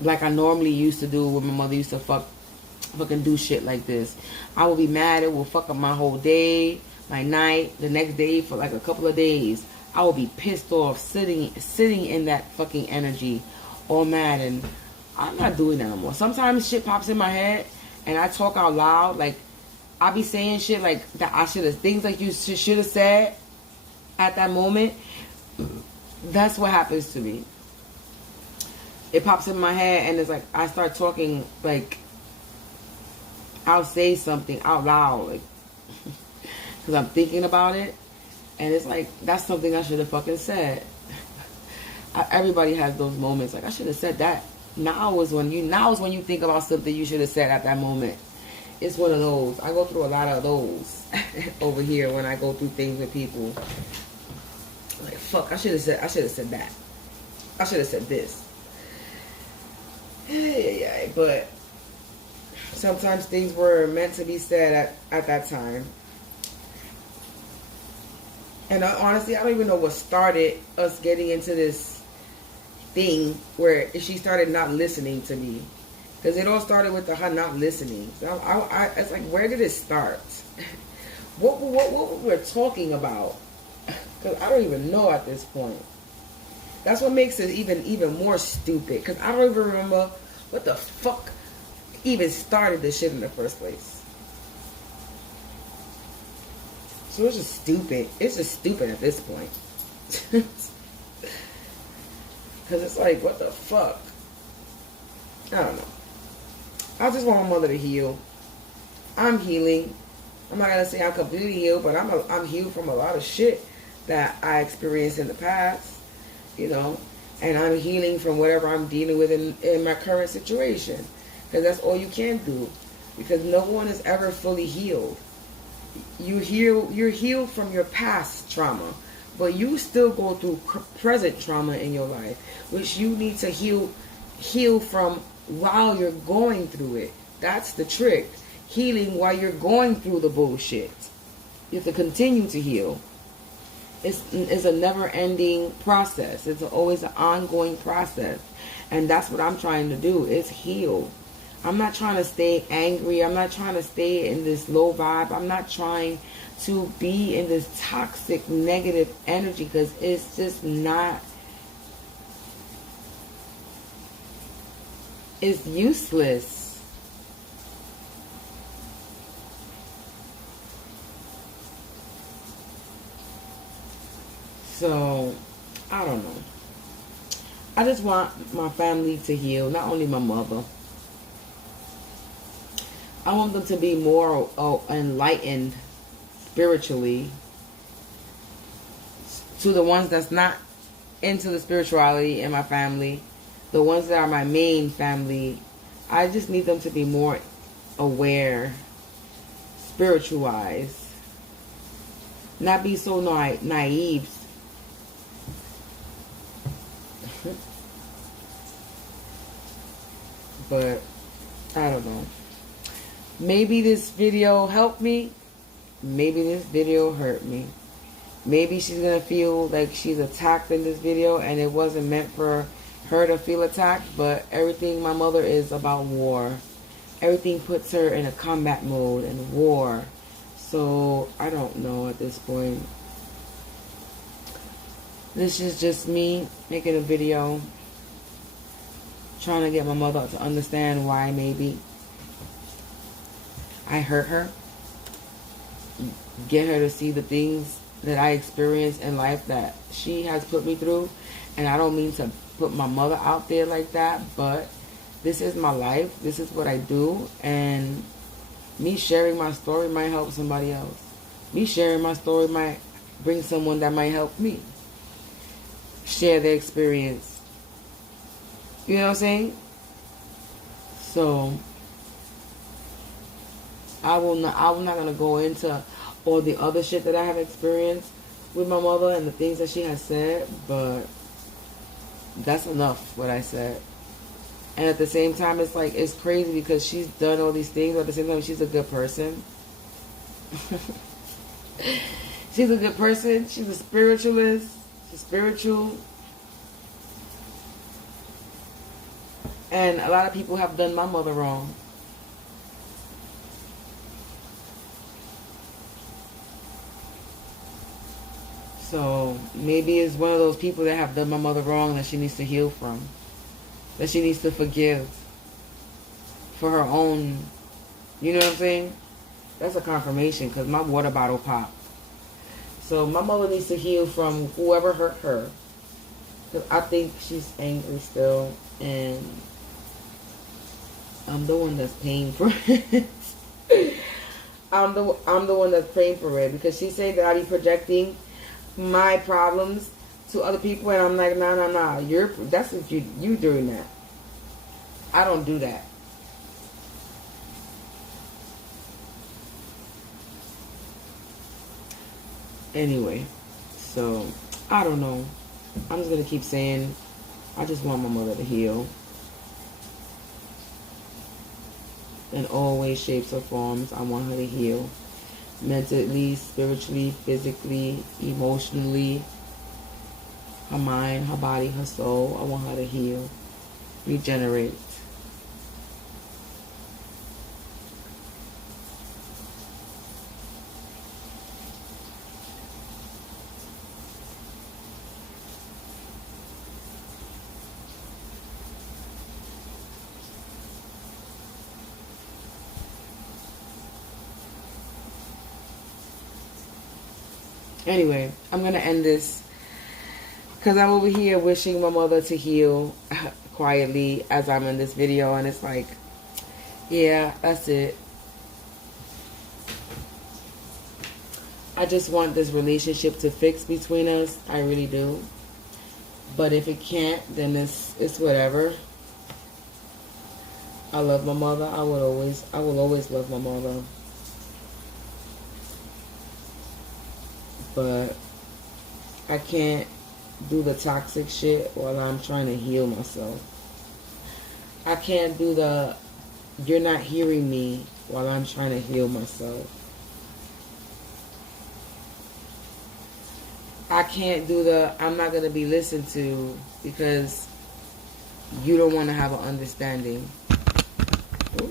Like I normally used to do when my mother used to fucking do shit like this. I will be mad. It will fuck up my whole day, my night, the next day for like a couple of days. I will be pissed off sitting in that fucking energy all mad, and I'm not doing that no more. Sometimes shit pops in my head and I talk out loud. Like, I be saying shit like that I should have... Things like you should have said at that moment. That's what happens to me. It pops in my head and it's like I start talking like... I'll say something out loud. Like, because I'm thinking about it. And it's like, that's something I should have fucking said. Everybody has those moments. Like, I should have said that. Now is when you think about something you should have said at that moment. It's one of those. I go through a lot of those over here when I go through things with people. Like, fuck, I should have said that. I should have said this. Yeah, but sometimes things were meant to be said at that time. And honestly, I don't even know what started us getting into this thing where she started not listening to me. Because it all started with her not listening. So it's like, where did it start? What we were talking about? Because I don't even know at this point. That's what makes it even more stupid. Because I don't even remember what the fuck even started this shit in the first place. So it's just stupid. It's just stupid at this point. Because it's like, what the fuck? I don't know. I just want my mother to heal. I'm healing. I'm not going to say I'm completely healed, but I'm healed from a lot of shit that I experienced in the past, you know. And I'm healing from whatever I'm dealing with in my current situation. Because that's all you can do. Because no one is ever fully healed. You're healed from your past trauma, but you still go through present trauma in your life, which you need to heal from while you're going through it. That's the trick. Healing while you're going through the bullshit. You have to continue to heal. It's a never-ending process. It's always an ongoing process, and that's what I'm trying to do, is heal. I'm not trying to stay angry. I'm not trying to stay in this low vibe. I'm not trying to be in this toxic, negative energy, because it's just not... It's useless. So, I don't know. I just want my family to heal, not only my mother. I want them to be more enlightened spiritually. To the ones that's not into the spirituality in my family, the ones that are my main family, I just need them to be more aware, spiritualized. Not be so naive. But, I don't know. Maybe this video helped me. Maybe this video hurt me. Maybe she's going to feel like she's attacked in this video, and it wasn't meant for her to feel attacked. But everything my mother is about war. Everything puts her in a combat mode and war. So, I don't know at this point. This is just me making a video. Trying to get my mother to understand why maybe I hurt her. Get her to see the things that I experienced in life that she has put me through. And I don't mean to put my mother out there like that, but this is my life. This is what I do. And me sharing my story might help somebody else. Me sharing my story might bring someone that might help me share their experience. You know what I'm saying? So I'm not gonna go into all the other shit that I have experienced with my mother and the things that she has said, but that's enough what I said. And at the same time, it's like, it's crazy because she's done all these things, but at the same time, she's a good person. She's a good person. She's a spiritualist. She's spiritual. And a lot of people have done my mother wrong. So maybe it's one of those people that have done my mother wrong that she needs to heal from. That she needs to forgive. For her own, you know what I'm saying? That's a confirmation because my water bottle popped. So my mother needs to heal from whoever hurt her. Because I think she's angry still. And I'm the one that's paying for it. I'm the one that's paying for it. Because she said that I be projecting my problems to other people, and I'm like, nah. That's what you doing that. I don't do that. Anyway, so I don't know. I'm just gonna keep saying, I just want my mother to heal. In all ways, shapes, or forms, I want her to heal. Mentally, spiritually, physically, emotionally, her mind, her body, her soul. I want her to heal, regenerate. Anyway, I'm going to end this because I'm over here wishing my mother to heal quietly as I'm in this video. And it's like, yeah, that's it. I just want this relationship to fix between us. I really do. But if it can't, then it's whatever. I love my mother. I will always love my mother. But I can't do the toxic shit while I'm trying to heal myself. I can't do the you're not hearing me while I'm trying to heal myself. I can't do the I'm not going to be listened to because you don't want to have an understanding. Ooh.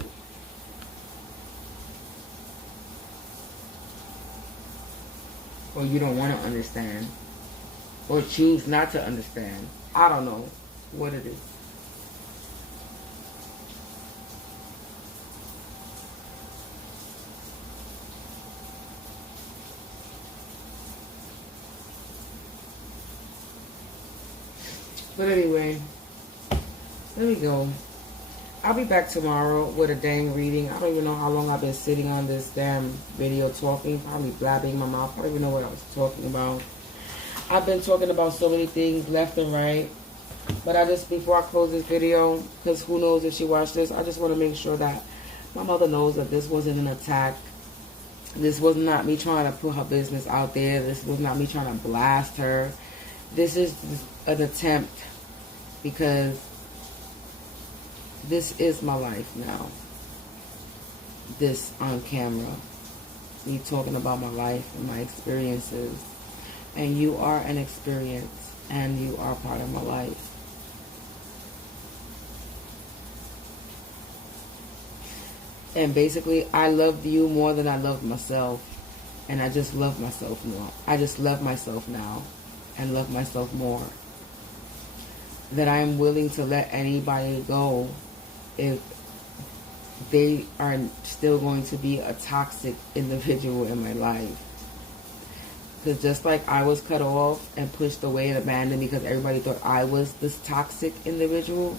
Or you don't want to understand. Or choose not to understand. I don't know what it is. But anyway, let me go. I'll be back tomorrow with a dang reading. I don't even know how long I've been sitting on this damn video talking. Probably blabbing my mouth. I don't even know what I was talking about. I've been talking about so many things left and right. But I just, before I close this video, because who knows if she watched this, I just want to make sure that my mother knows that this wasn't an attack. This was not me trying to put her business out there. This was not me trying to blast her. This is an attempt because this is my life now. This on camera. Me talking about my life and my experiences. And you are an experience. And you are part of my life. And basically, I love you more than I love myself. And I just love myself more. I just love myself now. And love myself more. That I'm willing to let anybody go if they are still going to be a toxic individual in my life. Because just like I was cut off and pushed away and abandoned because everybody thought I was this toxic individual,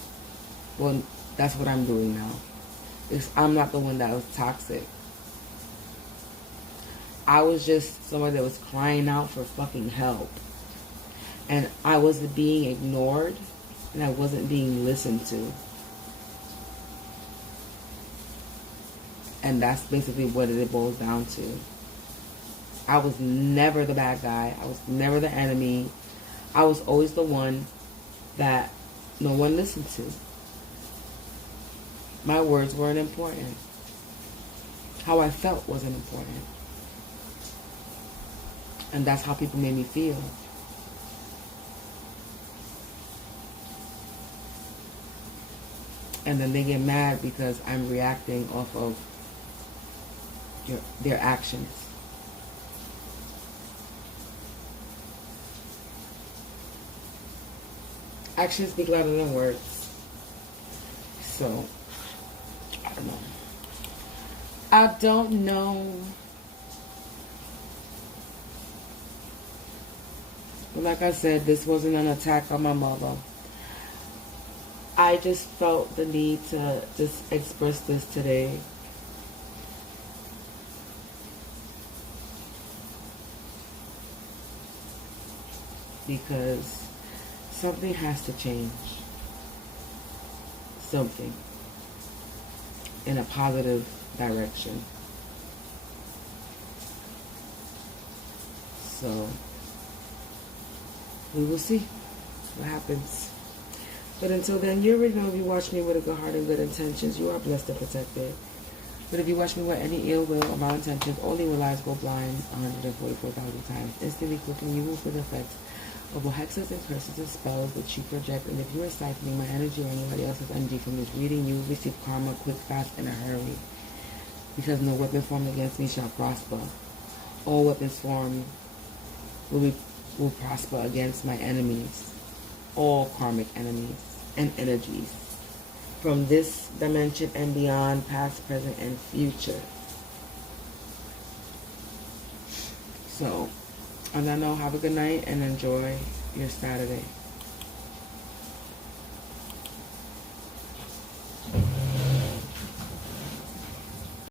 well, that's what I'm doing now. Because I'm not the one that was toxic. I was just somebody that was crying out for fucking help. And I wasn't being ignored. And I wasn't being listened to. And that's basically what it boils down to. I was never the bad guy. I was never the enemy. I was always the one that no one listened to. My words weren't important. How I felt wasn't important. And that's how people made me feel. And then they get mad because I'm reacting off of their actions. Actions speak louder than words. So, I don't know. I don't know. But like I said, this wasn't an attack on my mother. I just felt the need to just express this today. because something has to change. Something. In a positive direction. So, we will see what happens. But until then, you already know if you watch me with a good heart and good intentions, you are blessed and protected. But if you watch me with any ill will or malintentions, all evil eyes go blind 144,000 times. Instantly, quickly, you will feel the effects of all hexes and curses and spells which you project. And if you are siphoning my energy or anybody else's energy from this reading, you will receive karma quick, fast, in a hurry. Because no weapon formed against me shall prosper. All weapons formed will prosper against my enemies. All karmic enemies and energies. From this dimension and beyond, past, present, and future. So, on that note, have a good night and enjoy your Saturday.